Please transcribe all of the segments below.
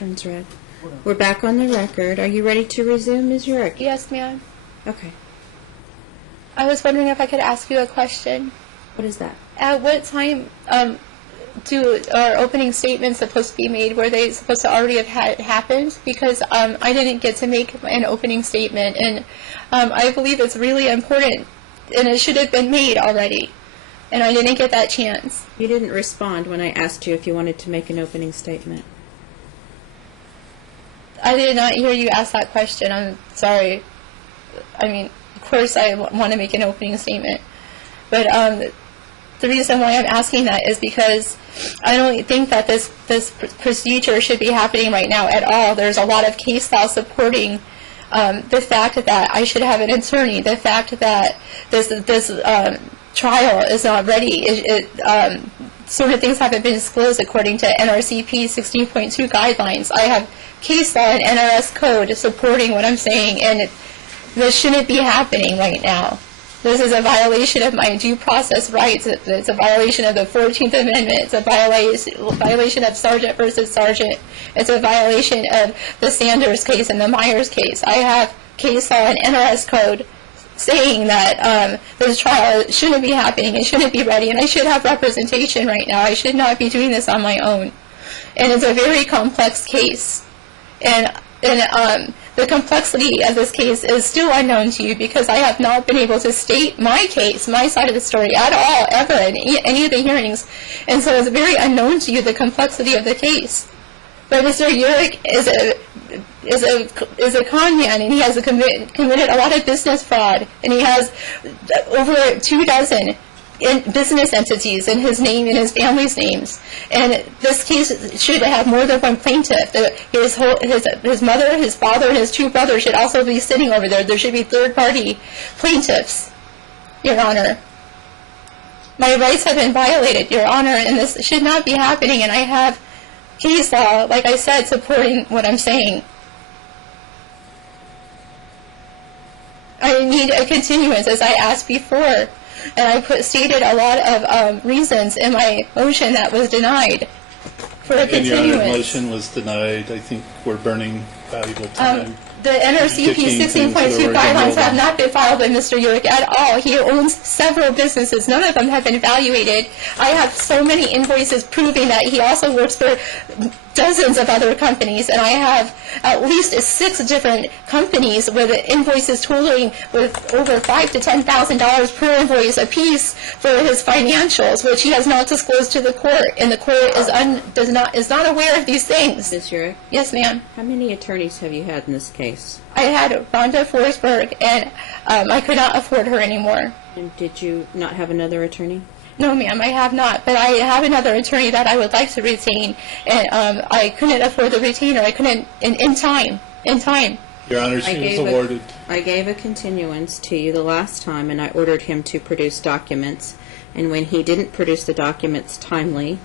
turns red. We're back on the record. Are you ready to resume, Ms. Urich? Yes, ma'am. Okay. I was wondering if I could ask you a question. What is that? At what time are opening statements supposed to be made? Were they supposed to already have happened? Because I didn't get to make an opening statement, and I believe it's really important, and it should have been made already, and I didn't get that chance. You didn't respond when I asked you if you wanted to make an opening statement. I did not hear you ask that question. I'm sorry. I mean, of course I want to make an opening statement, but the reason why I'm asking that is because I don't think that this procedure should be happening right now at all. There's a lot of case law supporting the fact that I should have an attorney, the fact that this trial is not ready. Certain things haven't been disclosed according to NRCP 16.2 guidelines. I have case law and NRS code supporting what I'm saying, and this shouldn't be happening right now. This is a violation of my due process rights. It's a violation of the 14th Amendment. It's a violation of Sergeant versus Sergeant. It's a violation of the Sanders case and the Myers case. I have case law and NRS code saying that this trial shouldn't be happening. It shouldn't be ready, and I should have representation right now. I should not be doing this on my own. And it's a very complex case. And the complexity of this case is still unknown to you because I have not been able to state my case, my side of the story at all, ever, in any of the hearings. And so it's very unknown to you, the complexity of the case. But Mr. Urich is a con man, and he has committed a lot of business fraud, and he has over 24 business entities in his name and his family's names. And this case should have more than one plaintiff. His mother, his father, and his two brothers should also be sitting over there. There should be third-party plaintiffs, Your Honor. My rights have been violated, Your Honor, and this should not be happening, and I have case law, like I said, supporting what I'm saying. I need a continuance, as I asked before. And I stated a lot of reasons in my motion that was denied for a continuance. And your motion was denied. I think we're burning valuable time. The NRCP 16.2 guidelines have not been filed by Mr. Urich at all. He owns several businesses. None of them have been evaluated. I have so many invoices proving that he also works for dozens of other companies, and I have at least 6 different companies with invoices totaling with over $5,000 to $10,000 per invoice apiece for his financials, which he has not disclosed to the court, and the court is not aware of these things. Ms. Urich? Yes, ma'am. How many attorneys have you had in this case? I had Rhonda Forsberg, and I could not afford her anymore. And did you not have another attorney? No, ma'am, I have not. But I have another attorney that I would like to retain, and I couldn't afford the retainer. I couldn't in time. Your Honor, she was awarded. I gave a continuance to you the last time, and I ordered him to produce documents. And when he didn't produce the documents timely,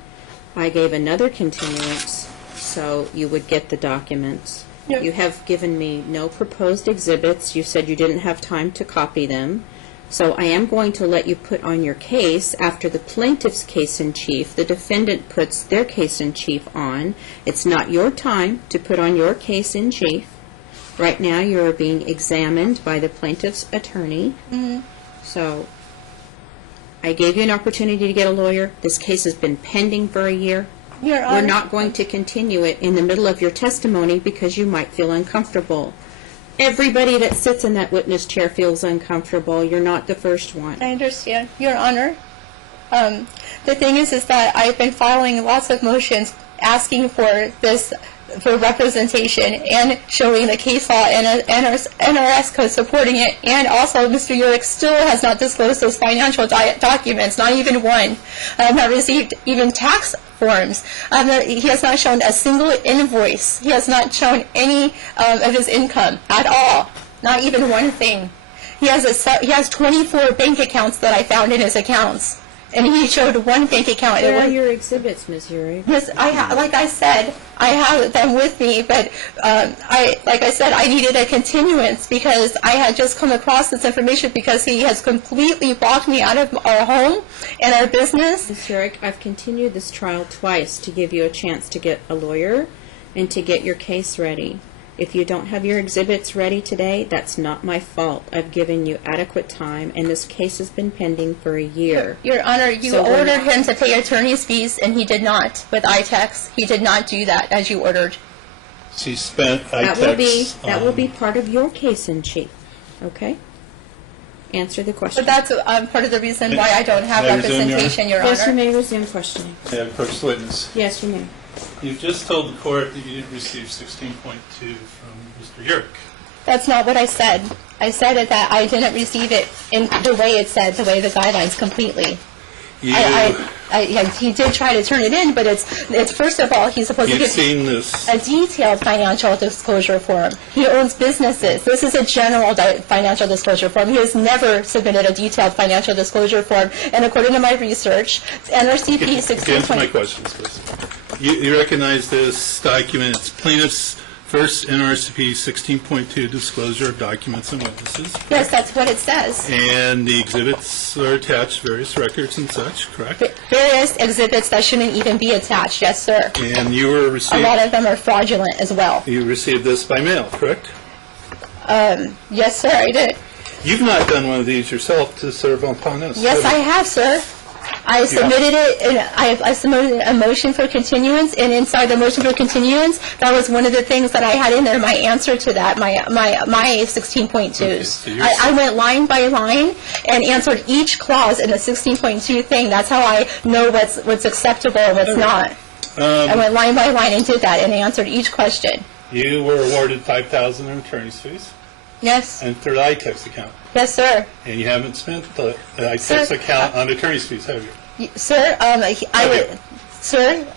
I gave another continuance so you would get the documents. Yep. You have given me no proposed exhibits. You said you didn't have time to copy them. So I am going to let you put on your case after the plaintiff's case in chief. The defendant puts their case in chief on. It's not your time to put on your case in chief. Right now you are being examined by the plaintiff's attorney. Mm-hmm. So I gave you an opportunity to get a lawyer. This case has been pending for a year. We're not going to continue it in the middle of your testimony because you might feel uncomfortable. Everybody that sits in that witness chair feels uncomfortable. You're not the first one. I understand, Your Honor. The thing is that I've been filing lots of motions asking for this, for representation and showing the case law and NRS code supporting it, and also Mr. Urich still has not disclosed those financial documents, not even one. I have not received even tax forms. He has not shown a single invoice. He has not shown any of his income at all, not even one thing. He has 24 bank accounts that I found in his accounts, and he showed one bank account. Where are your exhibits, Ms. Urich? Yes, like I said, I have them with me, but like I said, I needed a continuance because I had just come across this information because he has completely blocked me out of our home and our business. Ms. Urich, I've continued this trial twice to give you a chance to get a lawyer, and to get your case ready. If you don't have your exhibits ready today, that's not my fault. I've given you adequate time, and this case has been pending for a year. Your Honor, you So we're ordered not- him to pay attorney's fees, and he did not with ITEX. He did not do that as you ordered. She spent That ITEX will be part of your case in chief, okay? Answer the question. But that's part of the reason why I don't have May I resume, Your Honor? representation, Your Yes, you Honor. may resume questioning. Yeah, approach the witness. Yes, you may. You've just told the court that you didn't receive 16.2 from Mr. Urich. That's not what I said. I said it that I didn't receive it in the way it said, the way the guidelines completely. He did try to turn it in, but it's first of all, he's supposed to You've give seen this. a detailed financial disclosure form. He owns businesses. This is a general financial disclosure form. He has never submitted a detailed financial disclosure form. And according to my research, NRCP 16. Answer my questions, please. You recognize this document. It's plaintiff's first NRCP 16.2 disclosure of documents and witnesses. Yes, that's what it says. And the exhibits are attached, various records and such, correct? Various exhibits that shouldn't even be attached. Yes, sir. And you were A received. lot of them are fraudulent as well. You received this by mail, correct? Yes, sir, I did. You've not done one of these yourself to serve upon us. Yes, I have, sir. I submitted it, and I submitted a motion for continuance, and inside the motion for continuance, that was one of the things that I had in there, my answer to that, my 16.2s. Okay, so you're I went line by line and answered each clause in the 16.2 thing. That's how I know what's acceptable and what's not. I went line by line and did that, and answered each question. You were awarded $5,000 in attorney's fees, Yes. and through the ITEX account. Yes, sir. And you haven't spent the ITEX Sir, account on attorney's fees, have you? Sir, Sir,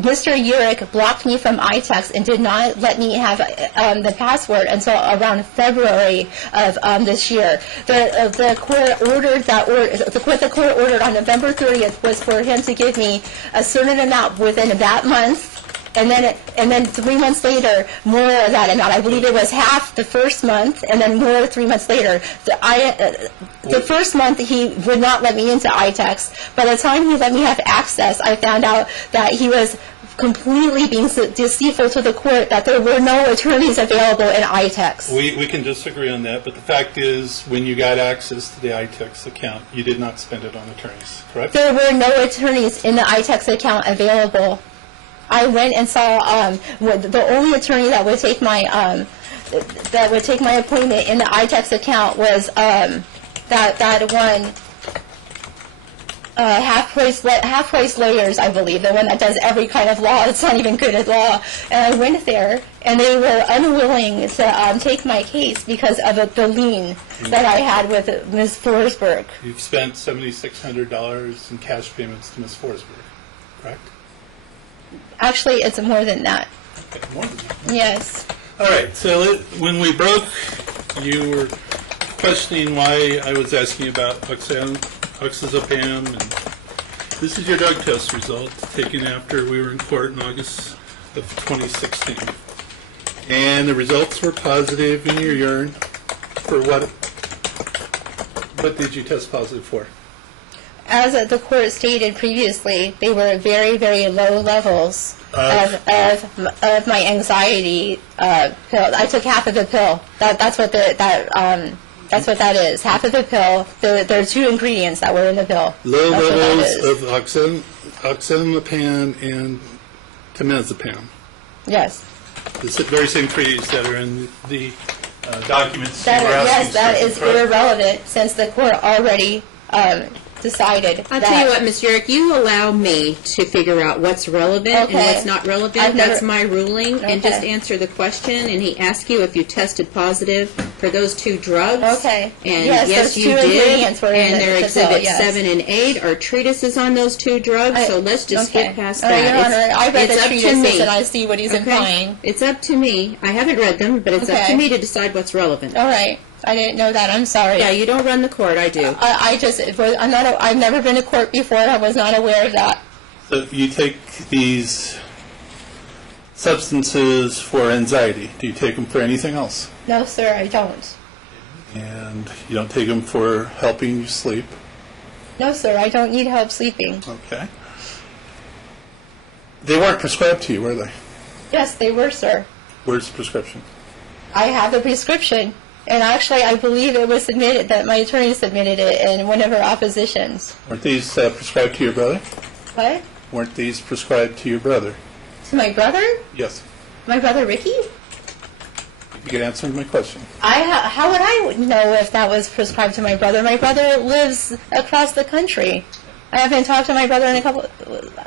Mr. Urich blocked me from ITEX and did not let me have the password until around February of this year. The court ordered the court ordered on November 30th was for him to give me a certain amount within that month. And then 3 months later, more of that amount. I believe it was half the first month, and then more 3 months later. The first month, he would not let me into ITEX. By the time he let me have access, I found out that he was completely being deceitful to the court, that there were no attorneys available in ITEX. We can disagree on that, but the fact is, when you got access to the ITEX account, you did not spend it on attorneys, correct? There were no attorneys in the ITEX account available. I went and saw the only attorney that would take my appointment in the ITEX account was that one half price lawyers, I believe, the one that does every kind of law. It's not even good at law. And I went there, and they were unwilling to take my case because of the lien that I had with Ms. Forsberg. You've spent $7,600 in cash payments to Ms. Forsberg, correct? Actually, it's more than that. Okay, more than that. Yes. All right, so when we broke, you were questioning why I was asking about oxazepam, and this is your drug test result taken after we were in court in August of 2016. And the results were positive in your urine for what did you test positive for? As the court stated previously, they were very, very low levels of my anxiety pill. I took half of the pill. That's what that is. Half of the pill. There are 2 ingredients that were in the pill. Low That's levels of oxazepam and temazepam. Yes. The very same treaties that are in the documents you were asking. Yes, that is correct? irrelevant since the court already decided I'll that. tell you what, Ms. Urich, you allow me to figure out what's relevant and Okay. what's not relevant. I've never- That's my ruling. And just Okay. answer the question. And he asked you if you tested positive for those 2 drugs. Okay. And Yes, yes, those you 2 did. ingredients were in And the their pill, exhibits yes. 7 and 8 are treatises on those 2 drugs. So let's just Okay. skip past Your that. Honor, I read it's the up to treatises me. and I see what he's implying. It's up to me. I haven't read them, but it's up Okay. to me to decide what's relevant. All right. I didn't know that. I'm sorry. Yeah, you don't run the court. I do. I've never been to court before. I was not aware of that. So you take these substances for anxiety. Do you take them for anything else? No, sir, I don't. And you don't take them for helping you sleep? No, sir, I don't need help sleeping. Okay. They weren't prescribed to you, were they? Yes, they were, sir. Where's the prescription? I have the prescription, and actually I believe it was submitted, that my attorney submitted it in one of her oppositions. Weren't these prescribed to your brother? What? Weren't these prescribed to your brother? To my brother? Yes. My brother Ricky? You can answer my question. How would I know if that was prescribed to my brother? My brother lives across the country. I haven't talked to my brother in a couple...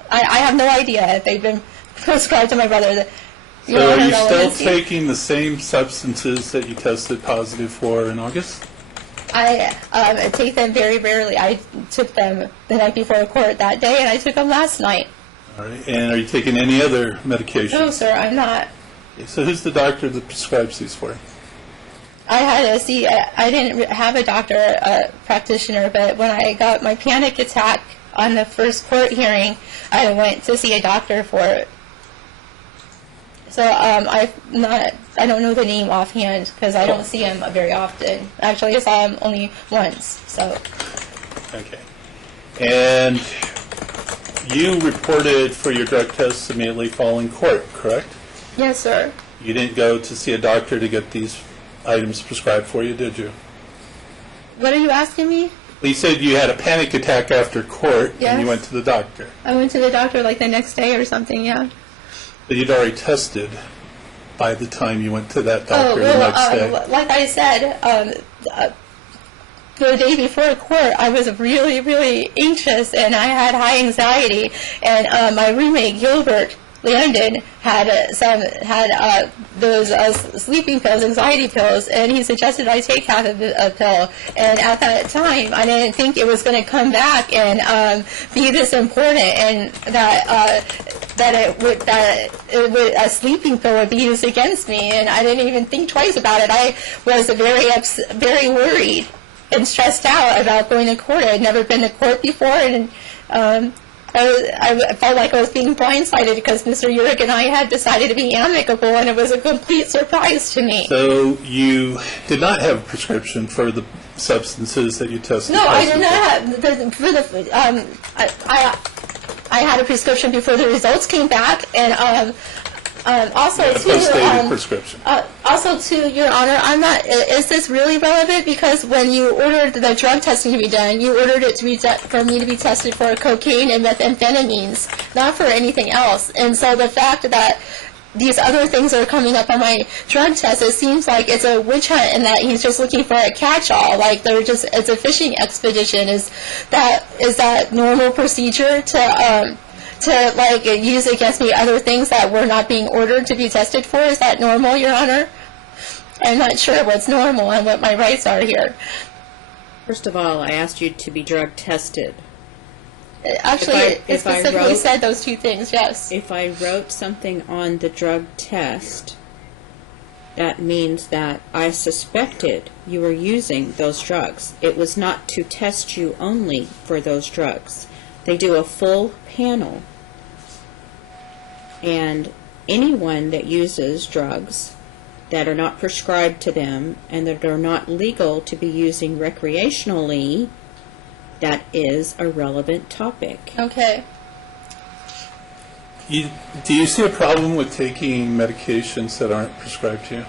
I have no idea if they've been prescribed to my brother. So are you still taking the same substances that you tested positive for in August? I take them very rarely. I took them the night before court that day, and I took them last night. All right. And are you taking any other medication? No, sir, I'm not. So who's the doctor that prescribes these for you? I had to see, I didn't have a doctor, practitioner, but when I got my panic attack on the first court hearing, I went to see a doctor for it. So I don't know the name offhand because I don't see him very often. Actually, I saw him only once. So. Okay. And you reported for your drug tests immediately following court, correct? Yes, sir. You didn't go to see a doctor to get these items prescribed for you, did you? What are you asking me? You said you had a panic attack after court, Yes. and you went to the doctor. I went to the doctor like the next day or something, yeah. But you'd already tested by the time you went to that doctor the next day. Like I said, the day before court, I was really, really anxious, and I had high anxiety. And my roommate Gilbert Landon had those sleeping pills, anxiety pills, and he suggested I take half of a pill. And at that time, I didn't think it was going to come back and be this important, and that a sleeping pill would be used against me. And I didn't even think twice about it. I was very worried and stressed out about going to court. I had never been to court before, and I felt like I was being blindsided because Mr. Urich and I had decided to be amicable, and it was a complete surprise to me. So you did not have a prescription for the substances that you tested? No, I did not have. I had a prescription before the results came back, and also a post-dated prescription. Also, to Your Honor, I'm not. Is this really relevant? Because when you ordered the drug testing to be done, you ordered it to be for me to be tested for cocaine and methamphetamines, not for anything else. And so the fact that these other things are coming up on my drug test, it seems like it's a witch hunt, and that he's just looking for a catch-all. Like it's a fishing expedition. Is that normal procedure to like use against me other things that were not being ordered to be tested for? Is that normal, Your Honor? I'm not sure what's normal and what my rights are here. First of all, I asked you to be drug tested. Actually, it specifically said those two things, yes. If I wrote something on the drug test, that means that I suspected you were using those drugs. It was not to test you only for those drugs. They do a full panel, and anyone that uses drugs that are not prescribed to them and that are not legal to be using recreationally, that is a relevant topic. Okay. Do you see a problem with taking medications that aren't prescribed to you?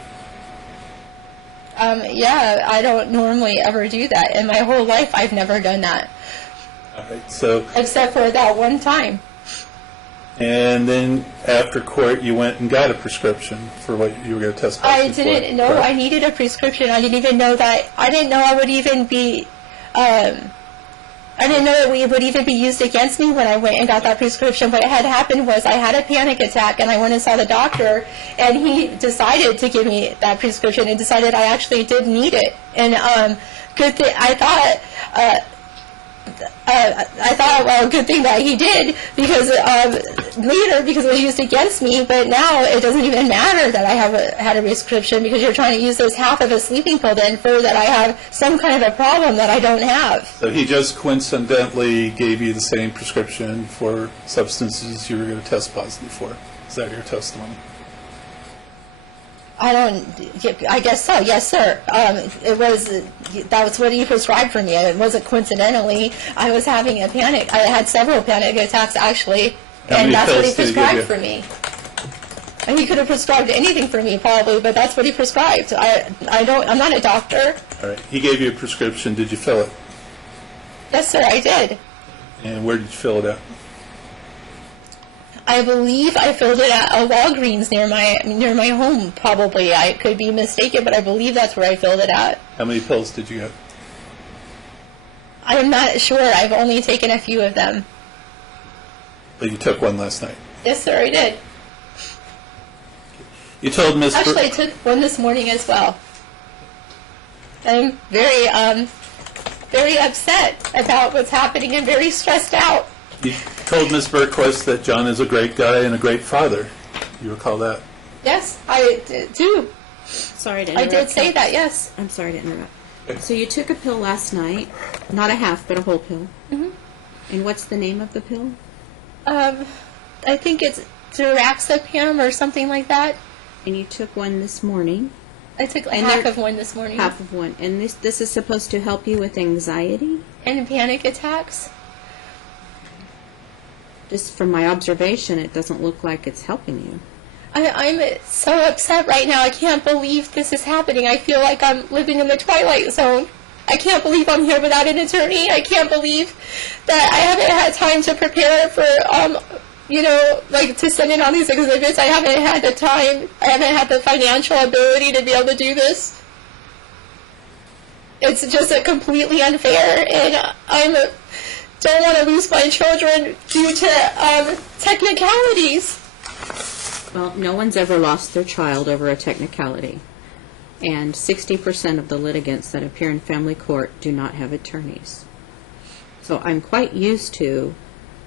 Yeah, I don't normally ever do that. In my whole life, I've never done that. All right, so except for that one time. And then after court, you went and got a prescription for what you were going to test positive for. I didn't know I needed a prescription. I didn't even know that. I didn't know I would even be. I didn't know that it would even be used against me when I went and got that prescription. What had happened was I had a panic attack, and I went and saw the doctor, and he decided to give me that prescription and decided I actually did need it. And good thing I thought. Well, good thing that he did, because later, because it was used against me, but now it doesn't even matter that I had a prescription, because you're trying to use this half of a sleeping pill to infer that I have some kind of a problem that I don't have. So he just coincidentally gave you the same prescription for substances you were going to test positive for. Is that your testimony? I guess so, yes, sir. That was what he prescribed for me. It wasn't coincidentally. I was having a panic. I had several panic attacks, actually, and that's what he prescribed for me. And he could have prescribed anything for me probably, but that's what he prescribed. I'm not a doctor. All right. He gave you a prescription. Did you fill it? Yes, sir, I did. And where did you fill it at? I believe I filled it at a Walgreens near my home. Probably, I could be mistaken, but I believe that's where I filled it at. How many pills did you get? I'm not sure. I've only taken a few of them. But you took one last night. Yes, sir, I did. You told Miss. Actually, I took one this morning as well. I'm very upset about what's happening and very stressed out. You told Miss Bergquist that John is a great guy and a great father. You recall that? Yes, I do. Sorry to I interrupt. did say that, yes. I'm sorry to interrupt. So you took a pill last night, not a half, but a whole pill. Mm-hmm. And what's the name of the pill? I think it's Duraxapam or something like that. And you took one this morning. I took And half they're- of one this morning. Half of one. And this is supposed to help you with anxiety? And panic attacks. Just from my observation, it doesn't look like it's helping you. I'm so upset right now. I can't believe this is happening. I feel like I'm living in the Twilight Zone. I can't believe I'm here without an attorney. I can't believe that I haven't had time to prepare for, to send in all these exhibits. I haven't had the time. I haven't had the financial ability to be able to do this. It's just completely unfair, and I don't want to lose my children due to technicalities. Well, no one's ever lost their child over a technicality. And 60% of the litigants that appear in family court do not have attorneys. So I'm quite used to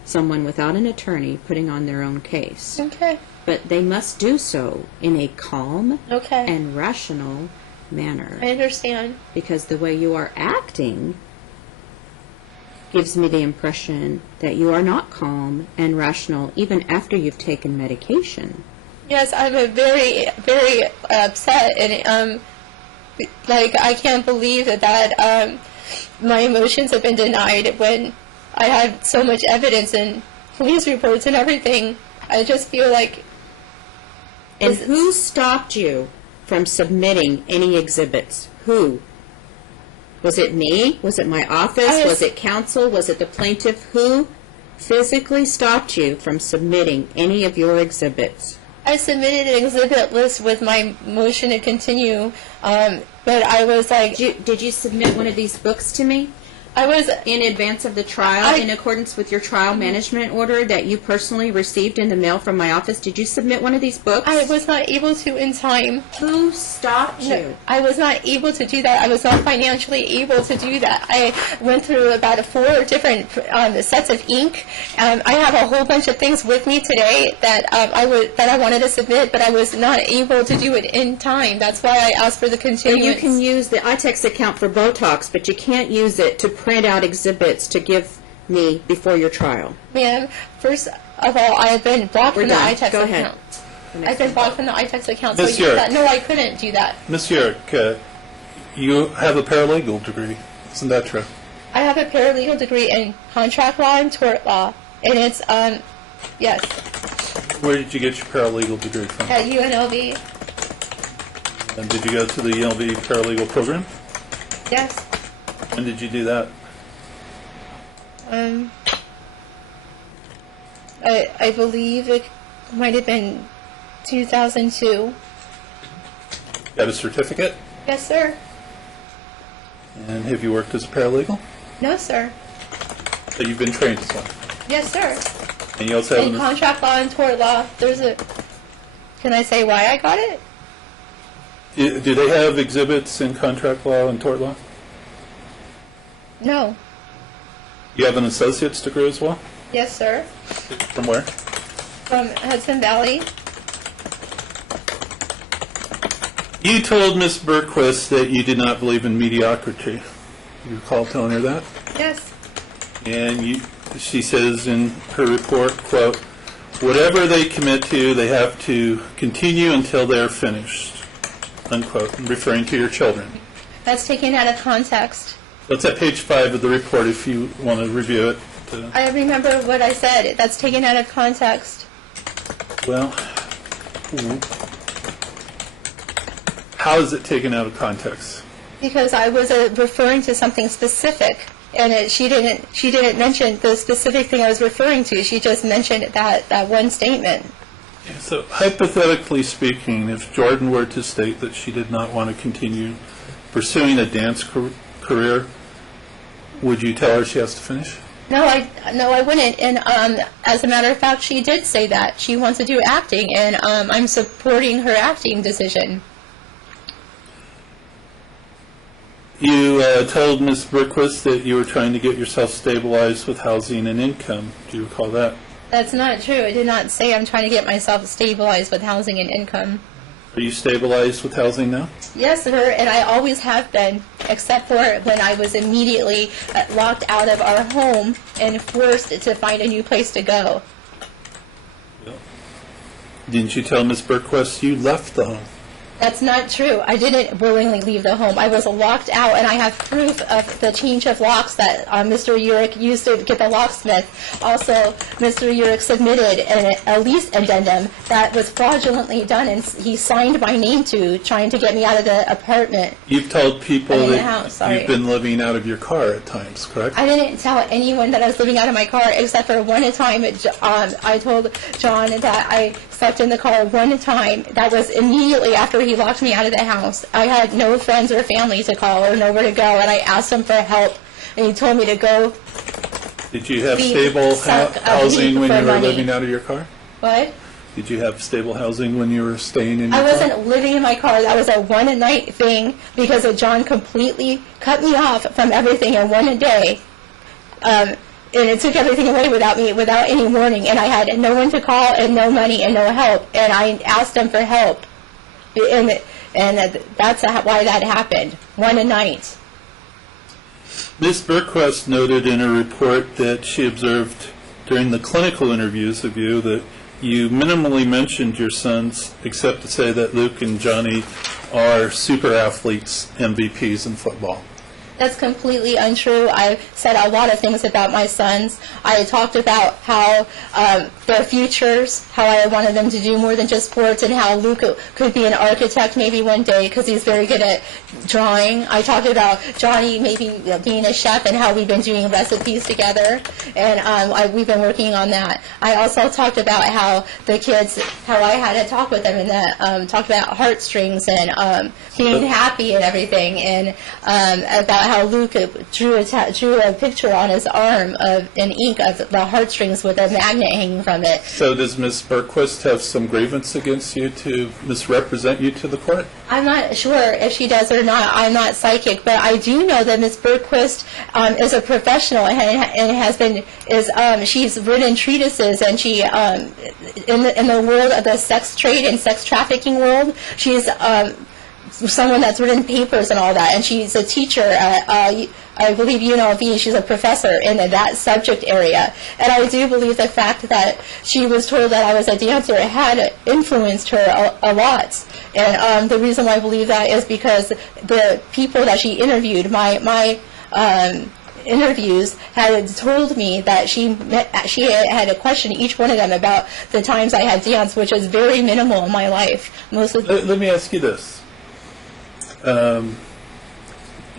someone without an attorney putting on their own case. Okay. But they must do so in a calm Okay. and rational manner. I understand. Because the way you are acting gives me the impression that you are not calm and rational even after you've taken medication. Yes, I'm very, very upset, and I can't believe that my emotions have been denied when I have so much evidence and police reports and everything. I just feel like. And who stopped you from submitting any exhibits? Who? Was it me? Was it my office? Was it counsel? Was it the plaintiff? Who physically stopped you from submitting any of your exhibits? I submitted an exhibit list with my motion to continue, but I was like... Did you submit one of these books to me? I was... In advance of the trial, in accordance with your trial management order that you personally received in the mail from my office, did you submit one of these books? I was not able to in time. Who stopped you? No, I was not able to do that. I was not financially able to do that. I went through about 4 different sets of ink. I have a whole bunch of things with me today that I wanted to submit, but I was not able to do it in time. That's why I asked for the continuance. You can use the iText account for Botox, but you can't use it to print out exhibits to give me before your trial. Ma'am, first of all, I have been blocked from the iText Go ahead. account. I've been blocked from the iText account, so Ms. I did Urich. that. No, I couldn't do that. Miss Urich, you have a paralegal degree. Isn't that true? I have a paralegal degree in contract law and tort law, and it's, yes, Where did you get your paralegal degree from? at UNLV. And did you go to the UNLV paralegal program? Yes. When did you do that? I believe it might have been 2002. Got a certificate? Yes, sir. And have you worked as a paralegal? No, sir. So you've been trained as one. Yes, sir. And you also have In contract law and tort law, can I say why I got it? Do they have exhibits in contract law and tort law? No. You have an associate's degree as well? Yes, sir. From where? From Hudson Valley. You told Miss Bergquist that you did not believe in mediocrity. You recall telling her that? Yes. And she says in her report, quote, whatever they commit to, they have to continue until they're finished, unquote, referring to your children. That's taken out of context. That's at page 5 of the report if you want to review it. I remember what I said. That's taken out of context. Well, How is it taken out of context? Because I was referring to something specific, and she didn't mention the specific thing I was referring to. She just mentioned that one statement. So hypothetically speaking, if Jordan were to state that she did not want to continue pursuing a dance career, would you tell her she has to finish? No, I wouldn't. And as a matter of fact, she did say that she wants to do acting, and I'm supporting her acting decision. You told Ms. Berquist that you were trying to get yourself stabilized with housing and income. Do you recall that? That's not true. I did not say I'm trying to get myself stabilized with housing and income. Are you stabilized with housing now? Yes, sir, and I always have been, except for when I was immediately locked out of our home and forced to find a new place to go. Didn't you tell Ms. Berquist you left the home? That's not true. I didn't willingly leave the home. I was locked out, and I have proof of the change of locks that Mr. Urich used to get the locksmith. Also, Mr. Urich submitted a lease addendum that was fraudulently done, and he signed my name to, trying to get me out of the apartment. You've told people that house, you've been living out of your car at times, correct? I didn't tell anyone that I was living out of my car, except for one time. I told John that I slept in the car one time. That was immediately after he locked me out of the house. I had no friends or family to call or nowhere to go, and I asked him for help, and he told me to go. Did you have stable housing when you were living out of your car? What? Did you have stable housing when you were staying in your car? I wasn't living in my car. That was a one-a-night thing because of John completely cut me off from everything in one a day. And it took everything away without any warning, and I had no one to call and no money and no help, and I asked him for help. And that's why that happened, one a night. Ms. Berquist noted in her report that she observed during the clinical interviews of you that you minimally mentioned your sons, except to say that Luke and Johnny are super athletes, MVPs in football. That's completely untrue. I said a lot of things about my sons. I talked about how their futures, how I wanted them to do more than just sports, and how Luke could be an architect maybe one day because he's very good at drawing. I talked about Johnny maybe being a chef and how we've been doing recipes together, and we've been working on that. I also talked about how the kids, how I had a talk with them, and that talked about heartstrings and being happy and everything, and about how Luke drew a picture on his arm in ink of the heartstrings with a magnet hanging from it. So does Ms. Berquist have some grievance against you to misrepresent you to the court? I'm not sure if she does or not. I'm not psychic, but I do know that Ms. Berquist is a professional and has been she's written treatises, and she in the world of the sex trade and sex trafficking world, she's someone that's written papers and all that, and she's a teacher at, I believe, UNLV. She's a professor in that subject area, and I do believe the fact that she was told that I was a dancer had influenced her a lot, and the reason why I believe that is because the people that she interviewed, my interviews, had told me that she had to question each one of them about the times I had danced, which was very minimal in my life. Let me ask you this.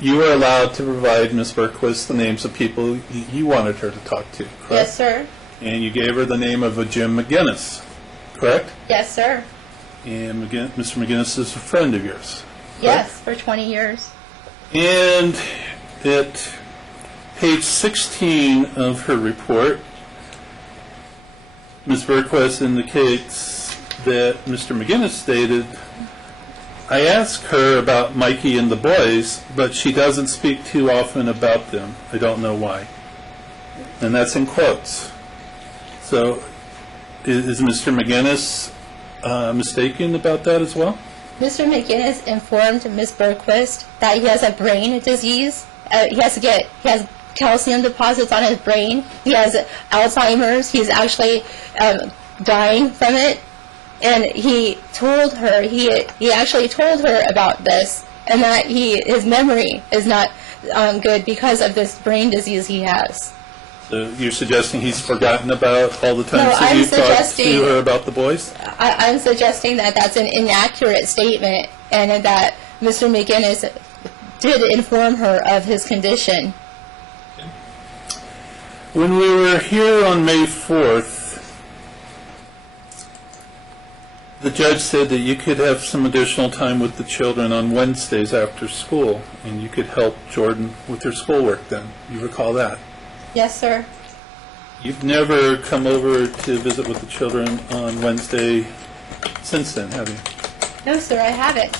You were allowed to provide Ms. Berquist the names of people you wanted her to talk to, correct? Yes, sir. And you gave her the name of a Jim McGinnis, correct? Yes, sir. And Mr. McGinnis is a friend of yours, correct? Yes, for 20 years. And at page 16 of her report, Ms. Berquist indicates that Mr. McGinnis stated, I ask her about Mikey and the boys, but she doesn't speak too often about them. I don't know why. And that's in quotes. So is Mr. McGinnis mistaken about that as well? Mr. McGinnis informed Ms. Berquist that he has a brain disease. He has calcium deposits on his brain. He has Alzheimer's. He's actually dying from it. And he told her, he actually told her about this, and that his memory is not good because of this brain disease he has. So you're suggesting he's forgotten about all the times No, that I'm you talked suggesting- to her about the boys? I'm suggesting that that's an inaccurate statement and that Mr. McGinnis did inform her of his condition. When we were here on May 4th, the judge said that you could have some additional time with the children on Wednesdays after school, and you could help Jordan with her schoolwork then. You recall that? Yes, sir. You've never come over to visit with the children on Wednesday since then, have you? No, sir, I haven't.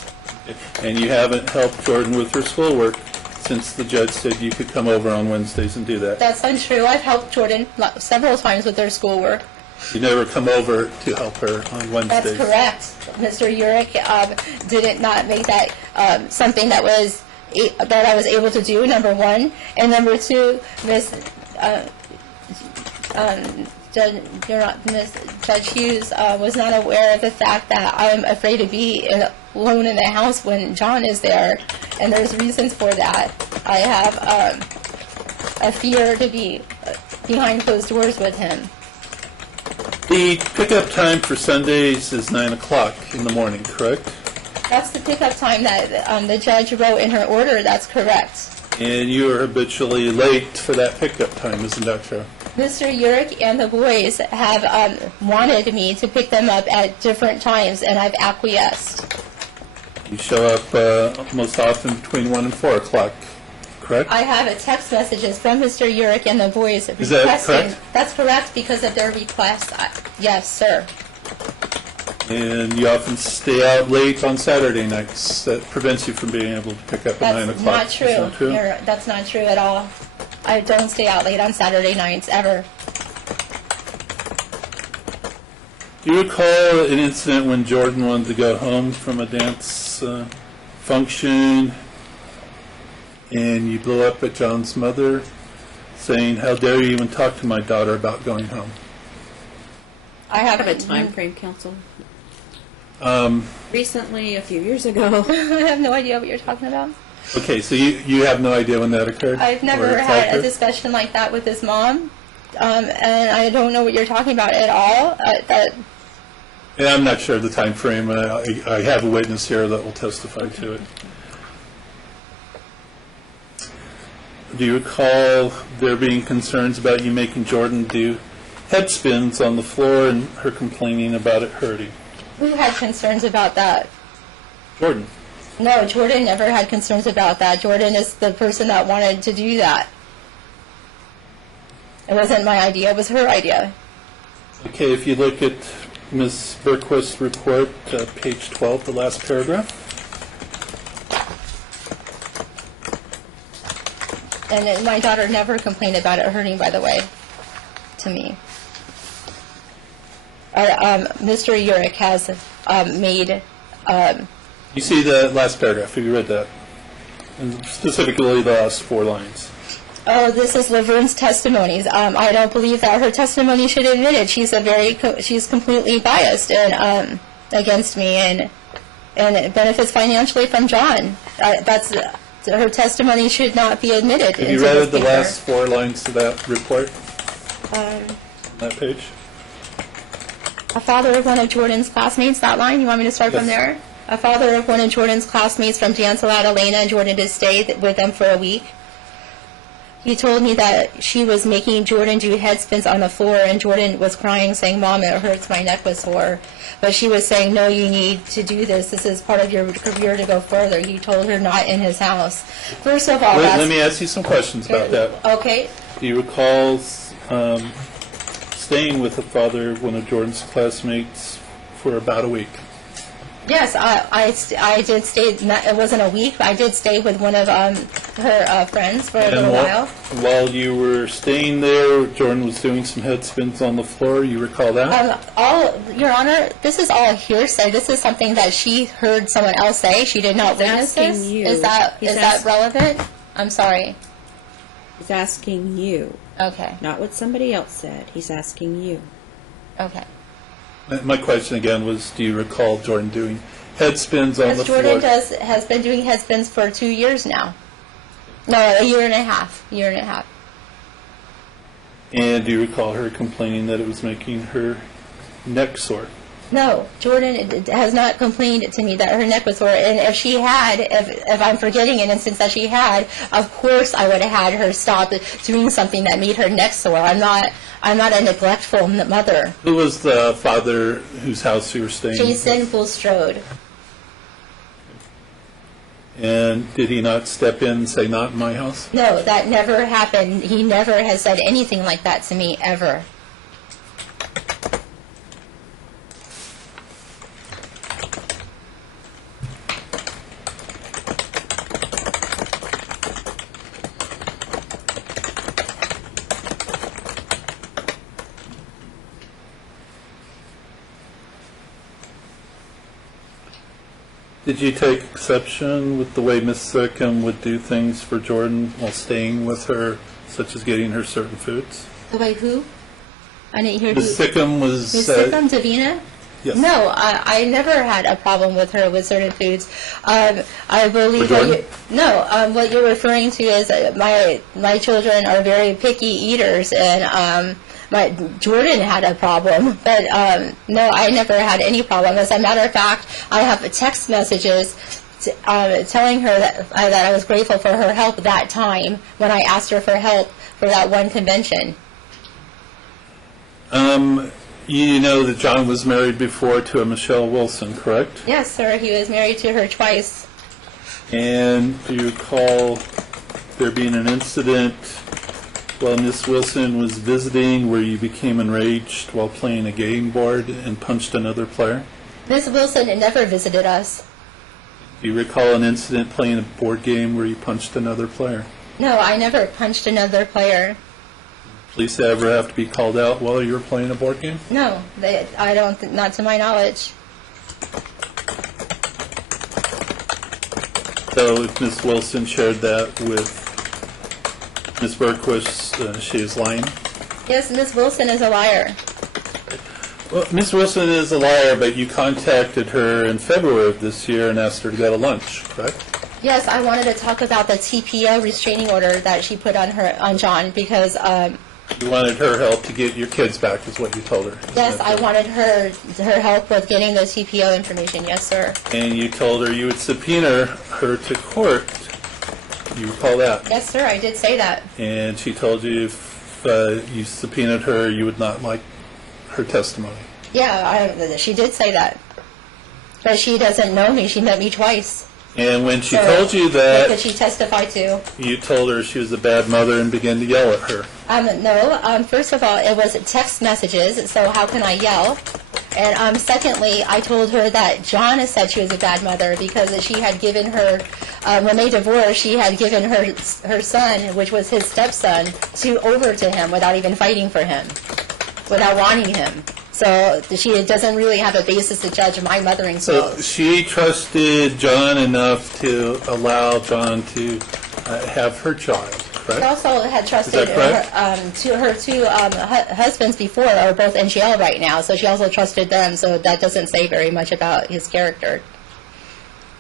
And you haven't helped Jordan with her schoolwork since the judge said you could come over on Wednesdays and do that? That's untrue. I've helped Jordan several times with their schoolwork. You never come over to help her on Wednesdays? That's correct. Mr. Urich did not make that something that I was able to do, number one. And number two, Judge Hughes was not aware of the fact that I'm afraid to be alone in the house when John is there, and there's reasons for that. I have a fear to be behind closed doors with him. The pickup time for Sundays is 9 o'clock in the morning, correct? That's the pickup time that the judge wrote in her order. That's correct. And you are habitually late for that pickup time, isn't that true? Mr. Urich and the boys have wanted me to pick them up at different times, and I've acquiesced. You show up most often between 1 and 4 o'clock, correct? I have a text messages from Mr. Urich and the boys Is that requesting. correct? That's correct because of their request. Yes, sir. And you often stay out late on Saturday nights. That prevents you from being able to pick up at 9 That's o'clock. not true. Is that true? That's not true at all. I don't stay out late on Saturday nights, ever. Do you recall an incident when Jordan wanted to go home from a dance function and you blew up at John's mother saying, "How dare you even talk to my daughter about going home?" I Have have a time frame, counsel? Recently, a few years ago. I have no idea what you're talking about. Okay, so you have no idea when that occurred? I've never Or had a occurred? discussion like that with his mom, and I don't know what you're talking about at all. And I'm not sure of the time frame. I have a witness here that will testify to it. Do you recall there being concerns about you making Jordan do head spins on the floor and her complaining about it hurting? Who had concerns about that? Jordan. No, Jordan never had concerns about that. Jordan is the person that wanted to do that. It wasn't my idea, it was her idea. Okay, if you look at Ms. Berquist's report, page 12, the last paragraph. And my daughter never complained about it hurting, by the way, to me. Mr. Urich has made... You see the last paragraph, have you read that? And specifically the last 4 lines. Oh, this is Laverne's testimonies. I don't believe that her testimony should admit it. She's completely biased and against me, and it benefits financially from John. Her testimony should not be admitted. Have you read the last 4 lines of that report? On that page? A father of one of Jordan's classmates, that line, you want me to start from Yes. there? A father of one of Jordan's classmates from dance allowed Elena and Jordan to stay with them for a week. He told me that she was making Jordan do head spins on the floor, and Jordan was crying, saying, "Mom, it hurts, my neck was sore." But she was saying, "No, you need to do this. This is part of your career to go further." He told her not in his house. First of all, Let me ask you some questions about that. Okay. Do you recall staying with the father of one of Jordan's classmates for about a week? Yes, I did stay. It wasn't a week. I did stay with one of her friends for a little while. While you were staying there, Jordan was doing some head spins on the floor. You recall that? Your Honor, this is all hearsay. This is something that she heard someone else say. She did not witness this. asking you. Is that relevant? I'm sorry. He's asking you, Okay. not what somebody else said. He's asking you. Okay. My question again was, do you recall Jordan doing head spins on the Because floor? Jordan has been doing head spins for 2 years now. No, a year and a half. And do you recall her complaining that it was making her neck sore? No, Jordan has not complained to me that her neck was sore. And if she had, if I'm forgetting an instance that she had, of course I would have had her stop doing something that made her neck sore. I'm not a neglectful mother. Who was the father whose house you were staying in? Jason Bulstrode. And did he not step in and say, "Not in my house"? No, that never happened. He never has said anything like that to me, ever. Did you take exception with the way Miss Sickham would do things for Jordan while staying with her, such as getting her certain foods? The way who? I didn't hear Miss who. Sickham was... Miss Sickham, Davina? Yes. No, I never had a problem with her with certain foods. I believe For Jordan? what you're referring to is my children are very picky eaters, and Jordan had a problem, but no, I never had any problem. As a matter of fact, I have text messages telling her that I was grateful for her help that time when I asked her for help for that one convention. You know that John was married before to a Michelle Wilson, correct? Yes, sir. He was married to her twice. And do you recall there being an incident while Miss Wilson was visiting where you became enraged while playing a game board and punched another player? Miss Wilson never visited us. Do you recall an incident playing a board game where you punched another player? No, I never punched another player. Police ever have to be called out while you were playing a board game? No, I don't. Not to my knowledge. So if Miss Wilson shared that with Miss Bergquist, she is lying? Yes, Miss Wilson is a liar. Well, Miss Wilson is a liar, but you contacted her in February of this year and asked her to get a lunch, correct? Yes, I wanted to talk about the TPO restraining order that she put on John because. You wanted her help to get your kids back, is what you told her. Yes, I wanted her help with getting the TPO information. Yes, sir. And you told her you would subpoena her to court. You recall that? Yes, sir. I did say that. And she told you if you subpoenaed her, you would not like her testimony. Yeah, she did say that. But she doesn't know me. She met me twice. And when she told you that, what did she testify to? You told her she was a bad mother and began to yell at her. No. First of all, it was text messages, so how can I yell? And secondly, I told her that John said she was a bad mother because she had given her, when they divorced, she had given her son, which was his stepson, over to him without even fighting for him, without wanting him. So she doesn't really have a basis to judge my mothering skills. So she trusted John enough to allow John to have her child, correct? She also had trusted her two husbands before are both in jail right now, so she also trusted them, so that doesn't say very much about his character.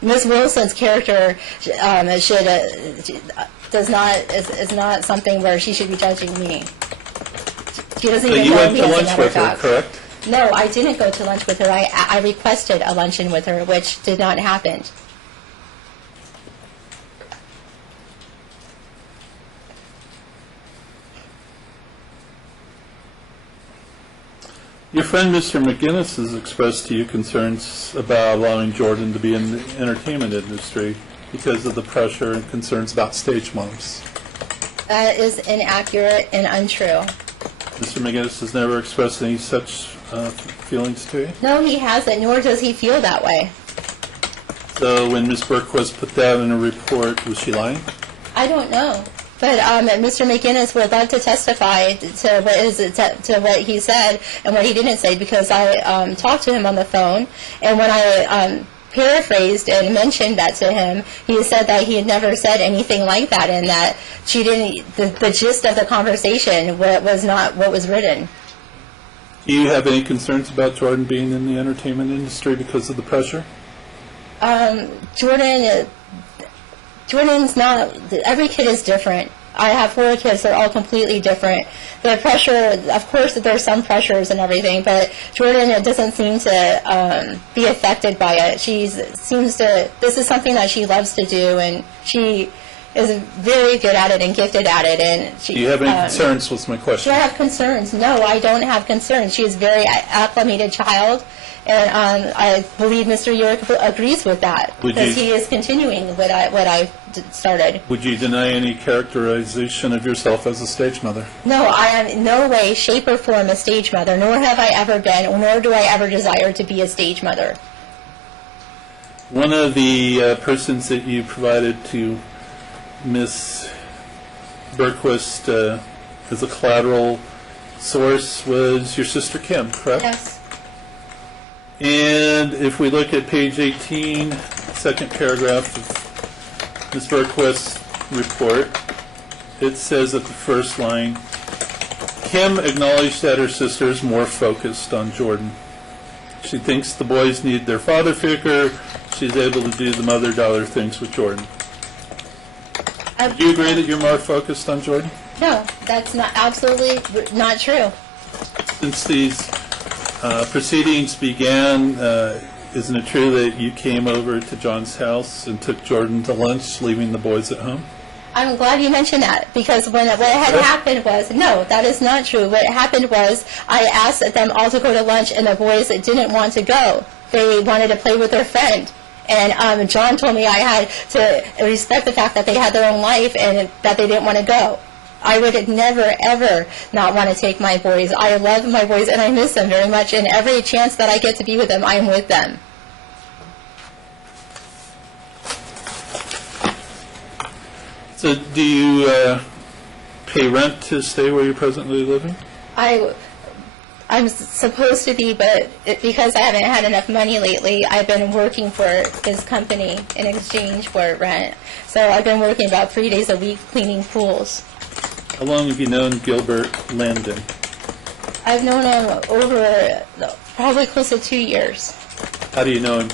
Ms. Wilson's character is not something where she should be judging me. She doesn't So even you know went me to as a lunch matter of with her, fact. correct? No, I didn't go to lunch with her. I requested a luncheon with her, which did not happen. Your friend Mr. McGinnis has expressed to you concerns about allowing Jordan to be in the entertainment industry because of the pressure and concerns about stage moms. That is inaccurate and untrue. Mr. McGinnis has never expressed any such feelings to you? No, he hasn't, nor does he feel that way. So when Ms. Bergquist put that in a report, was she lying? I don't know. But Mr. McGinnis would love to testify to what he said and what he didn't say because I talked to him on the phone, and when I paraphrased and mentioned that to him, he said that he had never said anything like that and that she didn't. The gist of the conversation was not what was written. Do you have any concerns about Jordan being in the entertainment industry because of the pressure? Jordan's not. Every kid is different. I have 4 kids. They're all completely different. The pressure, of course, there's some pressures and everything, but Jordan doesn't seem to be affected by it. This is something that she loves to do, and she is very good at it and gifted at it. And do you have any concerns, was my question? Do I have concerns? No, I don't have concerns. She is a very acclimated child, and I believe Mr. Urich agrees with that, because he is continuing what I started. Would you deny any characterization of yourself as a stage mother? No, I am in no way, shape, or form a stage mother, nor have I ever been, nor do I ever desire to be a stage mother. One of the persons that you provided to Miss Berquist as a collateral source was your sister Kim, correct? Yes. And if we look at page 18, second paragraph of Ms. Berquist's report, it says at the first line, Kim acknowledged that her sister is more focused on Jordan. She thinks the boys need their father figure. She's able to do the mother-daughter things with Jordan. Do you agree that you're more focused on Jordan? No, that's not absolutely not true. Since these proceedings began, isn't it true that you came over to John's house and took Jordan to lunch, leaving the boys at home? I'm glad you mentioned that, because what had happened was, no, that is not true. What happened was I asked them all to go to lunch, and the boys didn't want to go. They wanted to play with their friend. And John told me I had to respect the fact that they had their own life and that they didn't want to go. I would never, ever not want to take my boys. I love my boys and I miss them very much, and every chance that I get to be with them, I am with them. So do you pay rent to stay where you're presently living? I'm supposed to be, but because I haven't had enough money lately, I've been working for this company in exchange for rent. So I've been working about 3 days a week cleaning pools. How long have you known Gilbert Landon? I've known him over probably close to 2 years. How do you know him?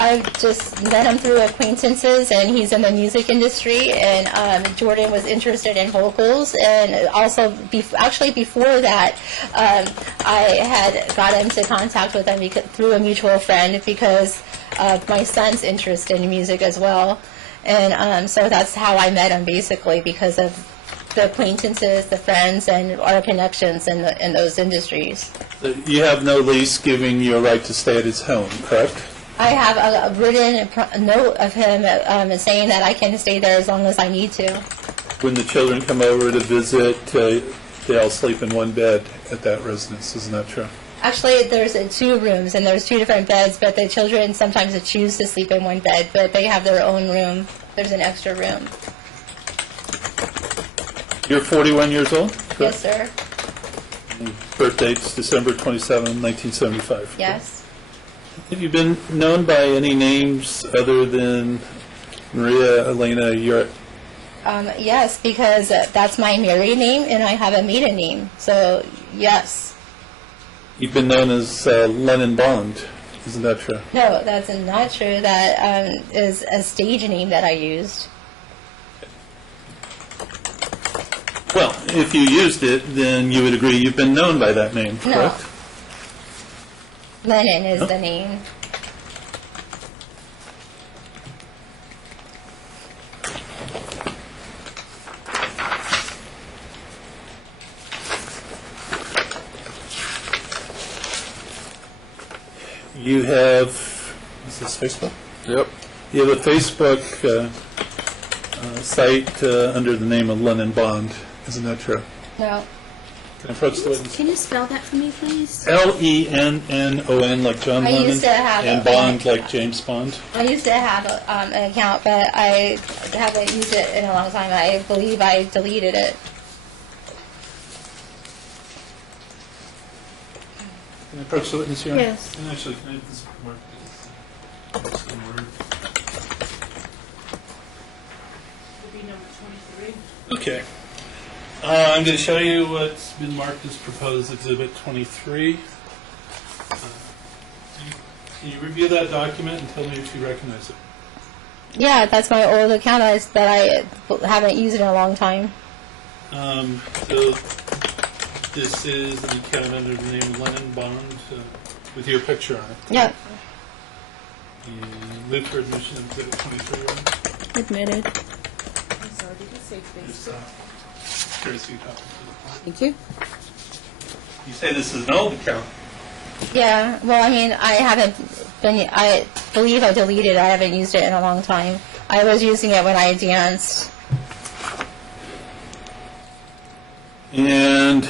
I've just met him through acquaintances, and he's in the music industry, and Jordan was interested in vocals, and also, actually before that, I had got into contact with him through a mutual friend because of my son's interest in music as well, and so that's how I met him, basically, because of the acquaintances, the friends, and our connections in those industries. You have no lease giving you a right to stay at his home, correct? I have a written note of him saying that I can stay there as long as I need to. When the children come over to visit, they all sleep in one bed at that residence. Isn't that true? Actually, there's 2 rooms, and there's 2 different beds, but the children sometimes choose to sleep in one bed, but they have their own room. There's an extra room. You're 41 years old? Correct? Yes, sir. Birth date's December 27, 1975. Yes. Have you been known by any names other than Maria Elena Urich? Yes, because that's my married name, and I have a maiden name. So, yes. You've been known as Lennon Bond. Isn't that true? No, that's not true. That is a stage name that I used. Well, if you used it, then you would agree you've been known by that name, correct? No. Lennon is the name. You have, is this Facebook? Yep. You have a Facebook site under the name of Lennon Bond. Isn't that true? No. Can I approach the witness? Can you spell that for me, please? Lennon like John I Lennon, used to have and Bond like James Bond. I used to have an account, but I haven't used it in a long time. I believe I deleted it. Can I approach the witness, Your Honor? Yes. And actually, can I have this marked as in order? Would be number 23. Okay. I'm going to show you what's been marked as proposed Exhibit 23. Can you review that document and tell me if you recognize it? Yeah, that's my old account that I haven't used in a long time. So this is an account under the name Lennon Bond with your picture on it. Yep. And move for admission of Exhibit 23. Admitted. I'm sorry, did you say Here's, courtesy copy. Thank you. You say this is an old account. Yeah, well, I mean, I believe I deleted it. I haven't used it in a long time. I was using it when I danced. And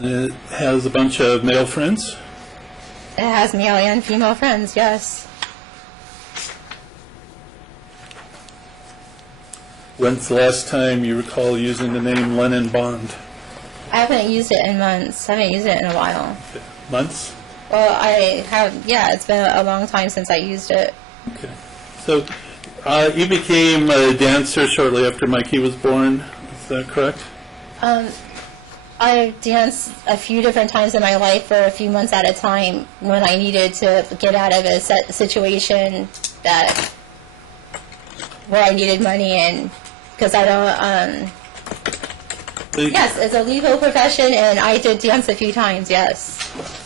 it has a bunch of male friends. It has male and female friends, yes. When's the last time you recall using the name Lennon Bond? I haven't used it in months. I haven't used it in a while. Okay. Months? Well, I have, yeah, it's been a long time since I used it. Okay. So you became a dancer shortly after Mikey was born. Is that correct? I danced a few different times in my life for a few months at a time when I needed to get out of a situation where I needed money, and because I don't. Yes, it's a legal profession, and I did dance a few times. Yes.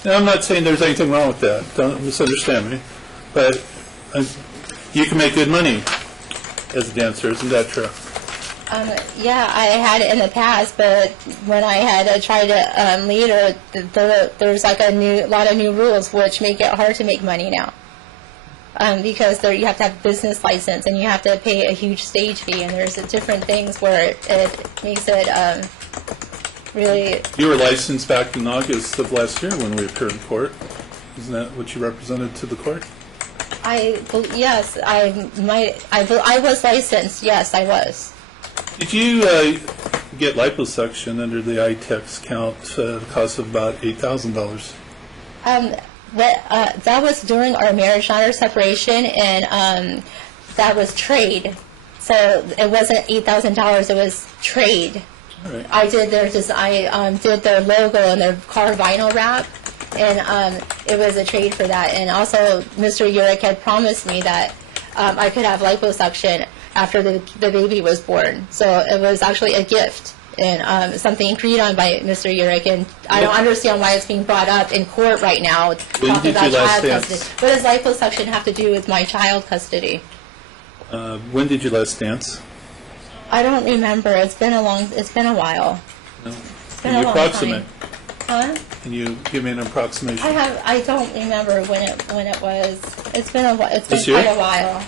Now, I'm not saying there's anything wrong with that. Don't misunderstand me. But you can make good money as a dancer. Isn't that true? Yeah, I had it in the past, but when I had tried it later, there's like a lot of new rules which make it hard to make money now. Because you have to have a business license and you have to pay a huge stage fee, and there's different things where it makes it really. You were licensed back in August of last year when we appeared in court. Isn't that what you represented to the court? Yes, I was licensed. Yes, I was. Did you get liposuction under the ITEX count at a cost of about $8,000? That was during our marriage, not our separation, and that was trade. So it wasn't $8,000; it was trade. All right. I did did their logo and their car vinyl wrap, and it was a trade for that. And also, Mr. Urich had promised me that I could have liposuction after the baby was born. So it was actually a gift and something agreed on by Mr. Urich. And I don't understand why it's being brought up in court right now. When did you last dance? Custody. What does liposuction have to do with my child custody? When did you last dance? I don't remember. It's been a while. No. It's been Can a you long approximate? Time. Huh? Can you give me an approximation? I don't remember when it was. It's been quite a while.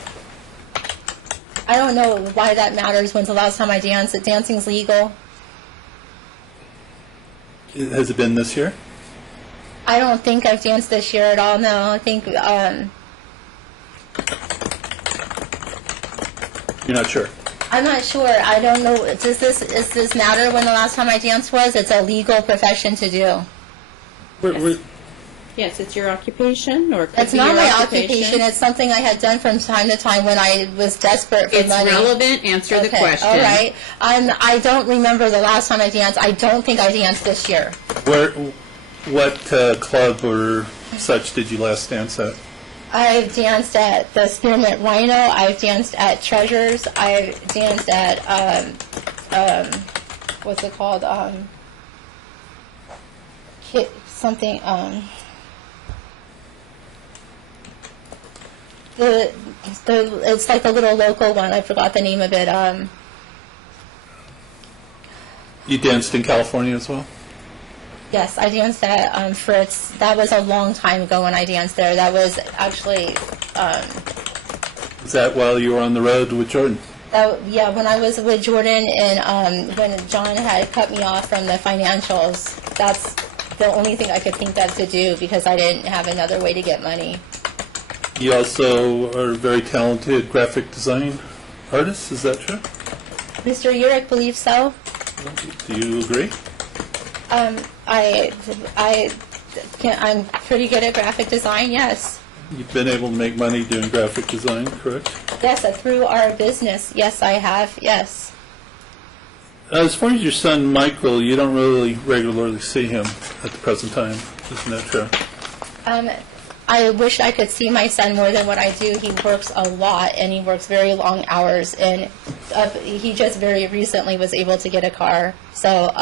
I don't know why that matters. When's the last time I danced? Dancing's legal. Has it been this year? I don't think I've danced this year at all. No, I think. You're not sure? I'm not sure. I don't know. Does this matter when the last time I danced was? It's a legal profession to do. Yes, it's your occupation, or could It's be not your my occupation. It's something I had done from time to time when I was desperate for It's money. relevant. Answer the Okay, question. all right. I don't remember the last time I danced. I don't think I danced this year. What club or such did you last dance at? I've danced at the Spearmint Rhino. I've danced at Treasures. I've danced at what's it called? Something. It's like a little local one. I forgot the name of it. You danced in California as well? Yes, I danced at Fritz. That was a long time ago when I danced there. That was actually. Is that while you were on the road with Jordan? Yeah, when I was with Jordan and when John had cut me off from the financials, that's the only thing I could think of to do because I didn't have another way to get money. You also are a very talented graphic design artist, is that true? Mr. Urich believes so. Do you agree? I'm pretty good at graphic design, yes. You've been able to make money doing graphic design, correct? Yes, through our business. Yes, I have, yes. As far as your son, Michael, you don't really regularly see him at the present time. Isn't that true? I wish I could see my son more than what I do. He works a lot, and he works very long hours, and he just very recently was able to get a car. So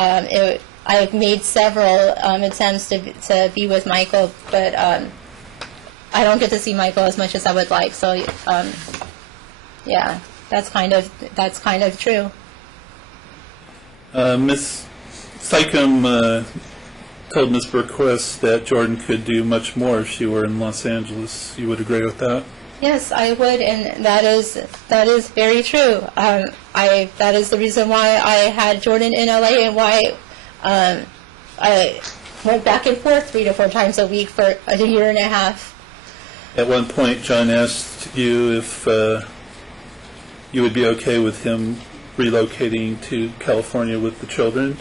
I've made several attempts to be with Michael, but I don't get to see Michael as much as I would like. So yeah, that's kind of true. Ms. Sycom told Ms. Burquist that Jordan could do much more if she were in Los Angeles. You would agree with that? Yes, I would, and that is very true. That is the reason why I had Jordan in LA and why I went back and forth 3 to 4 times a week for a year and a half. At one point, John asked you if you would be okay with him relocating to California with the children,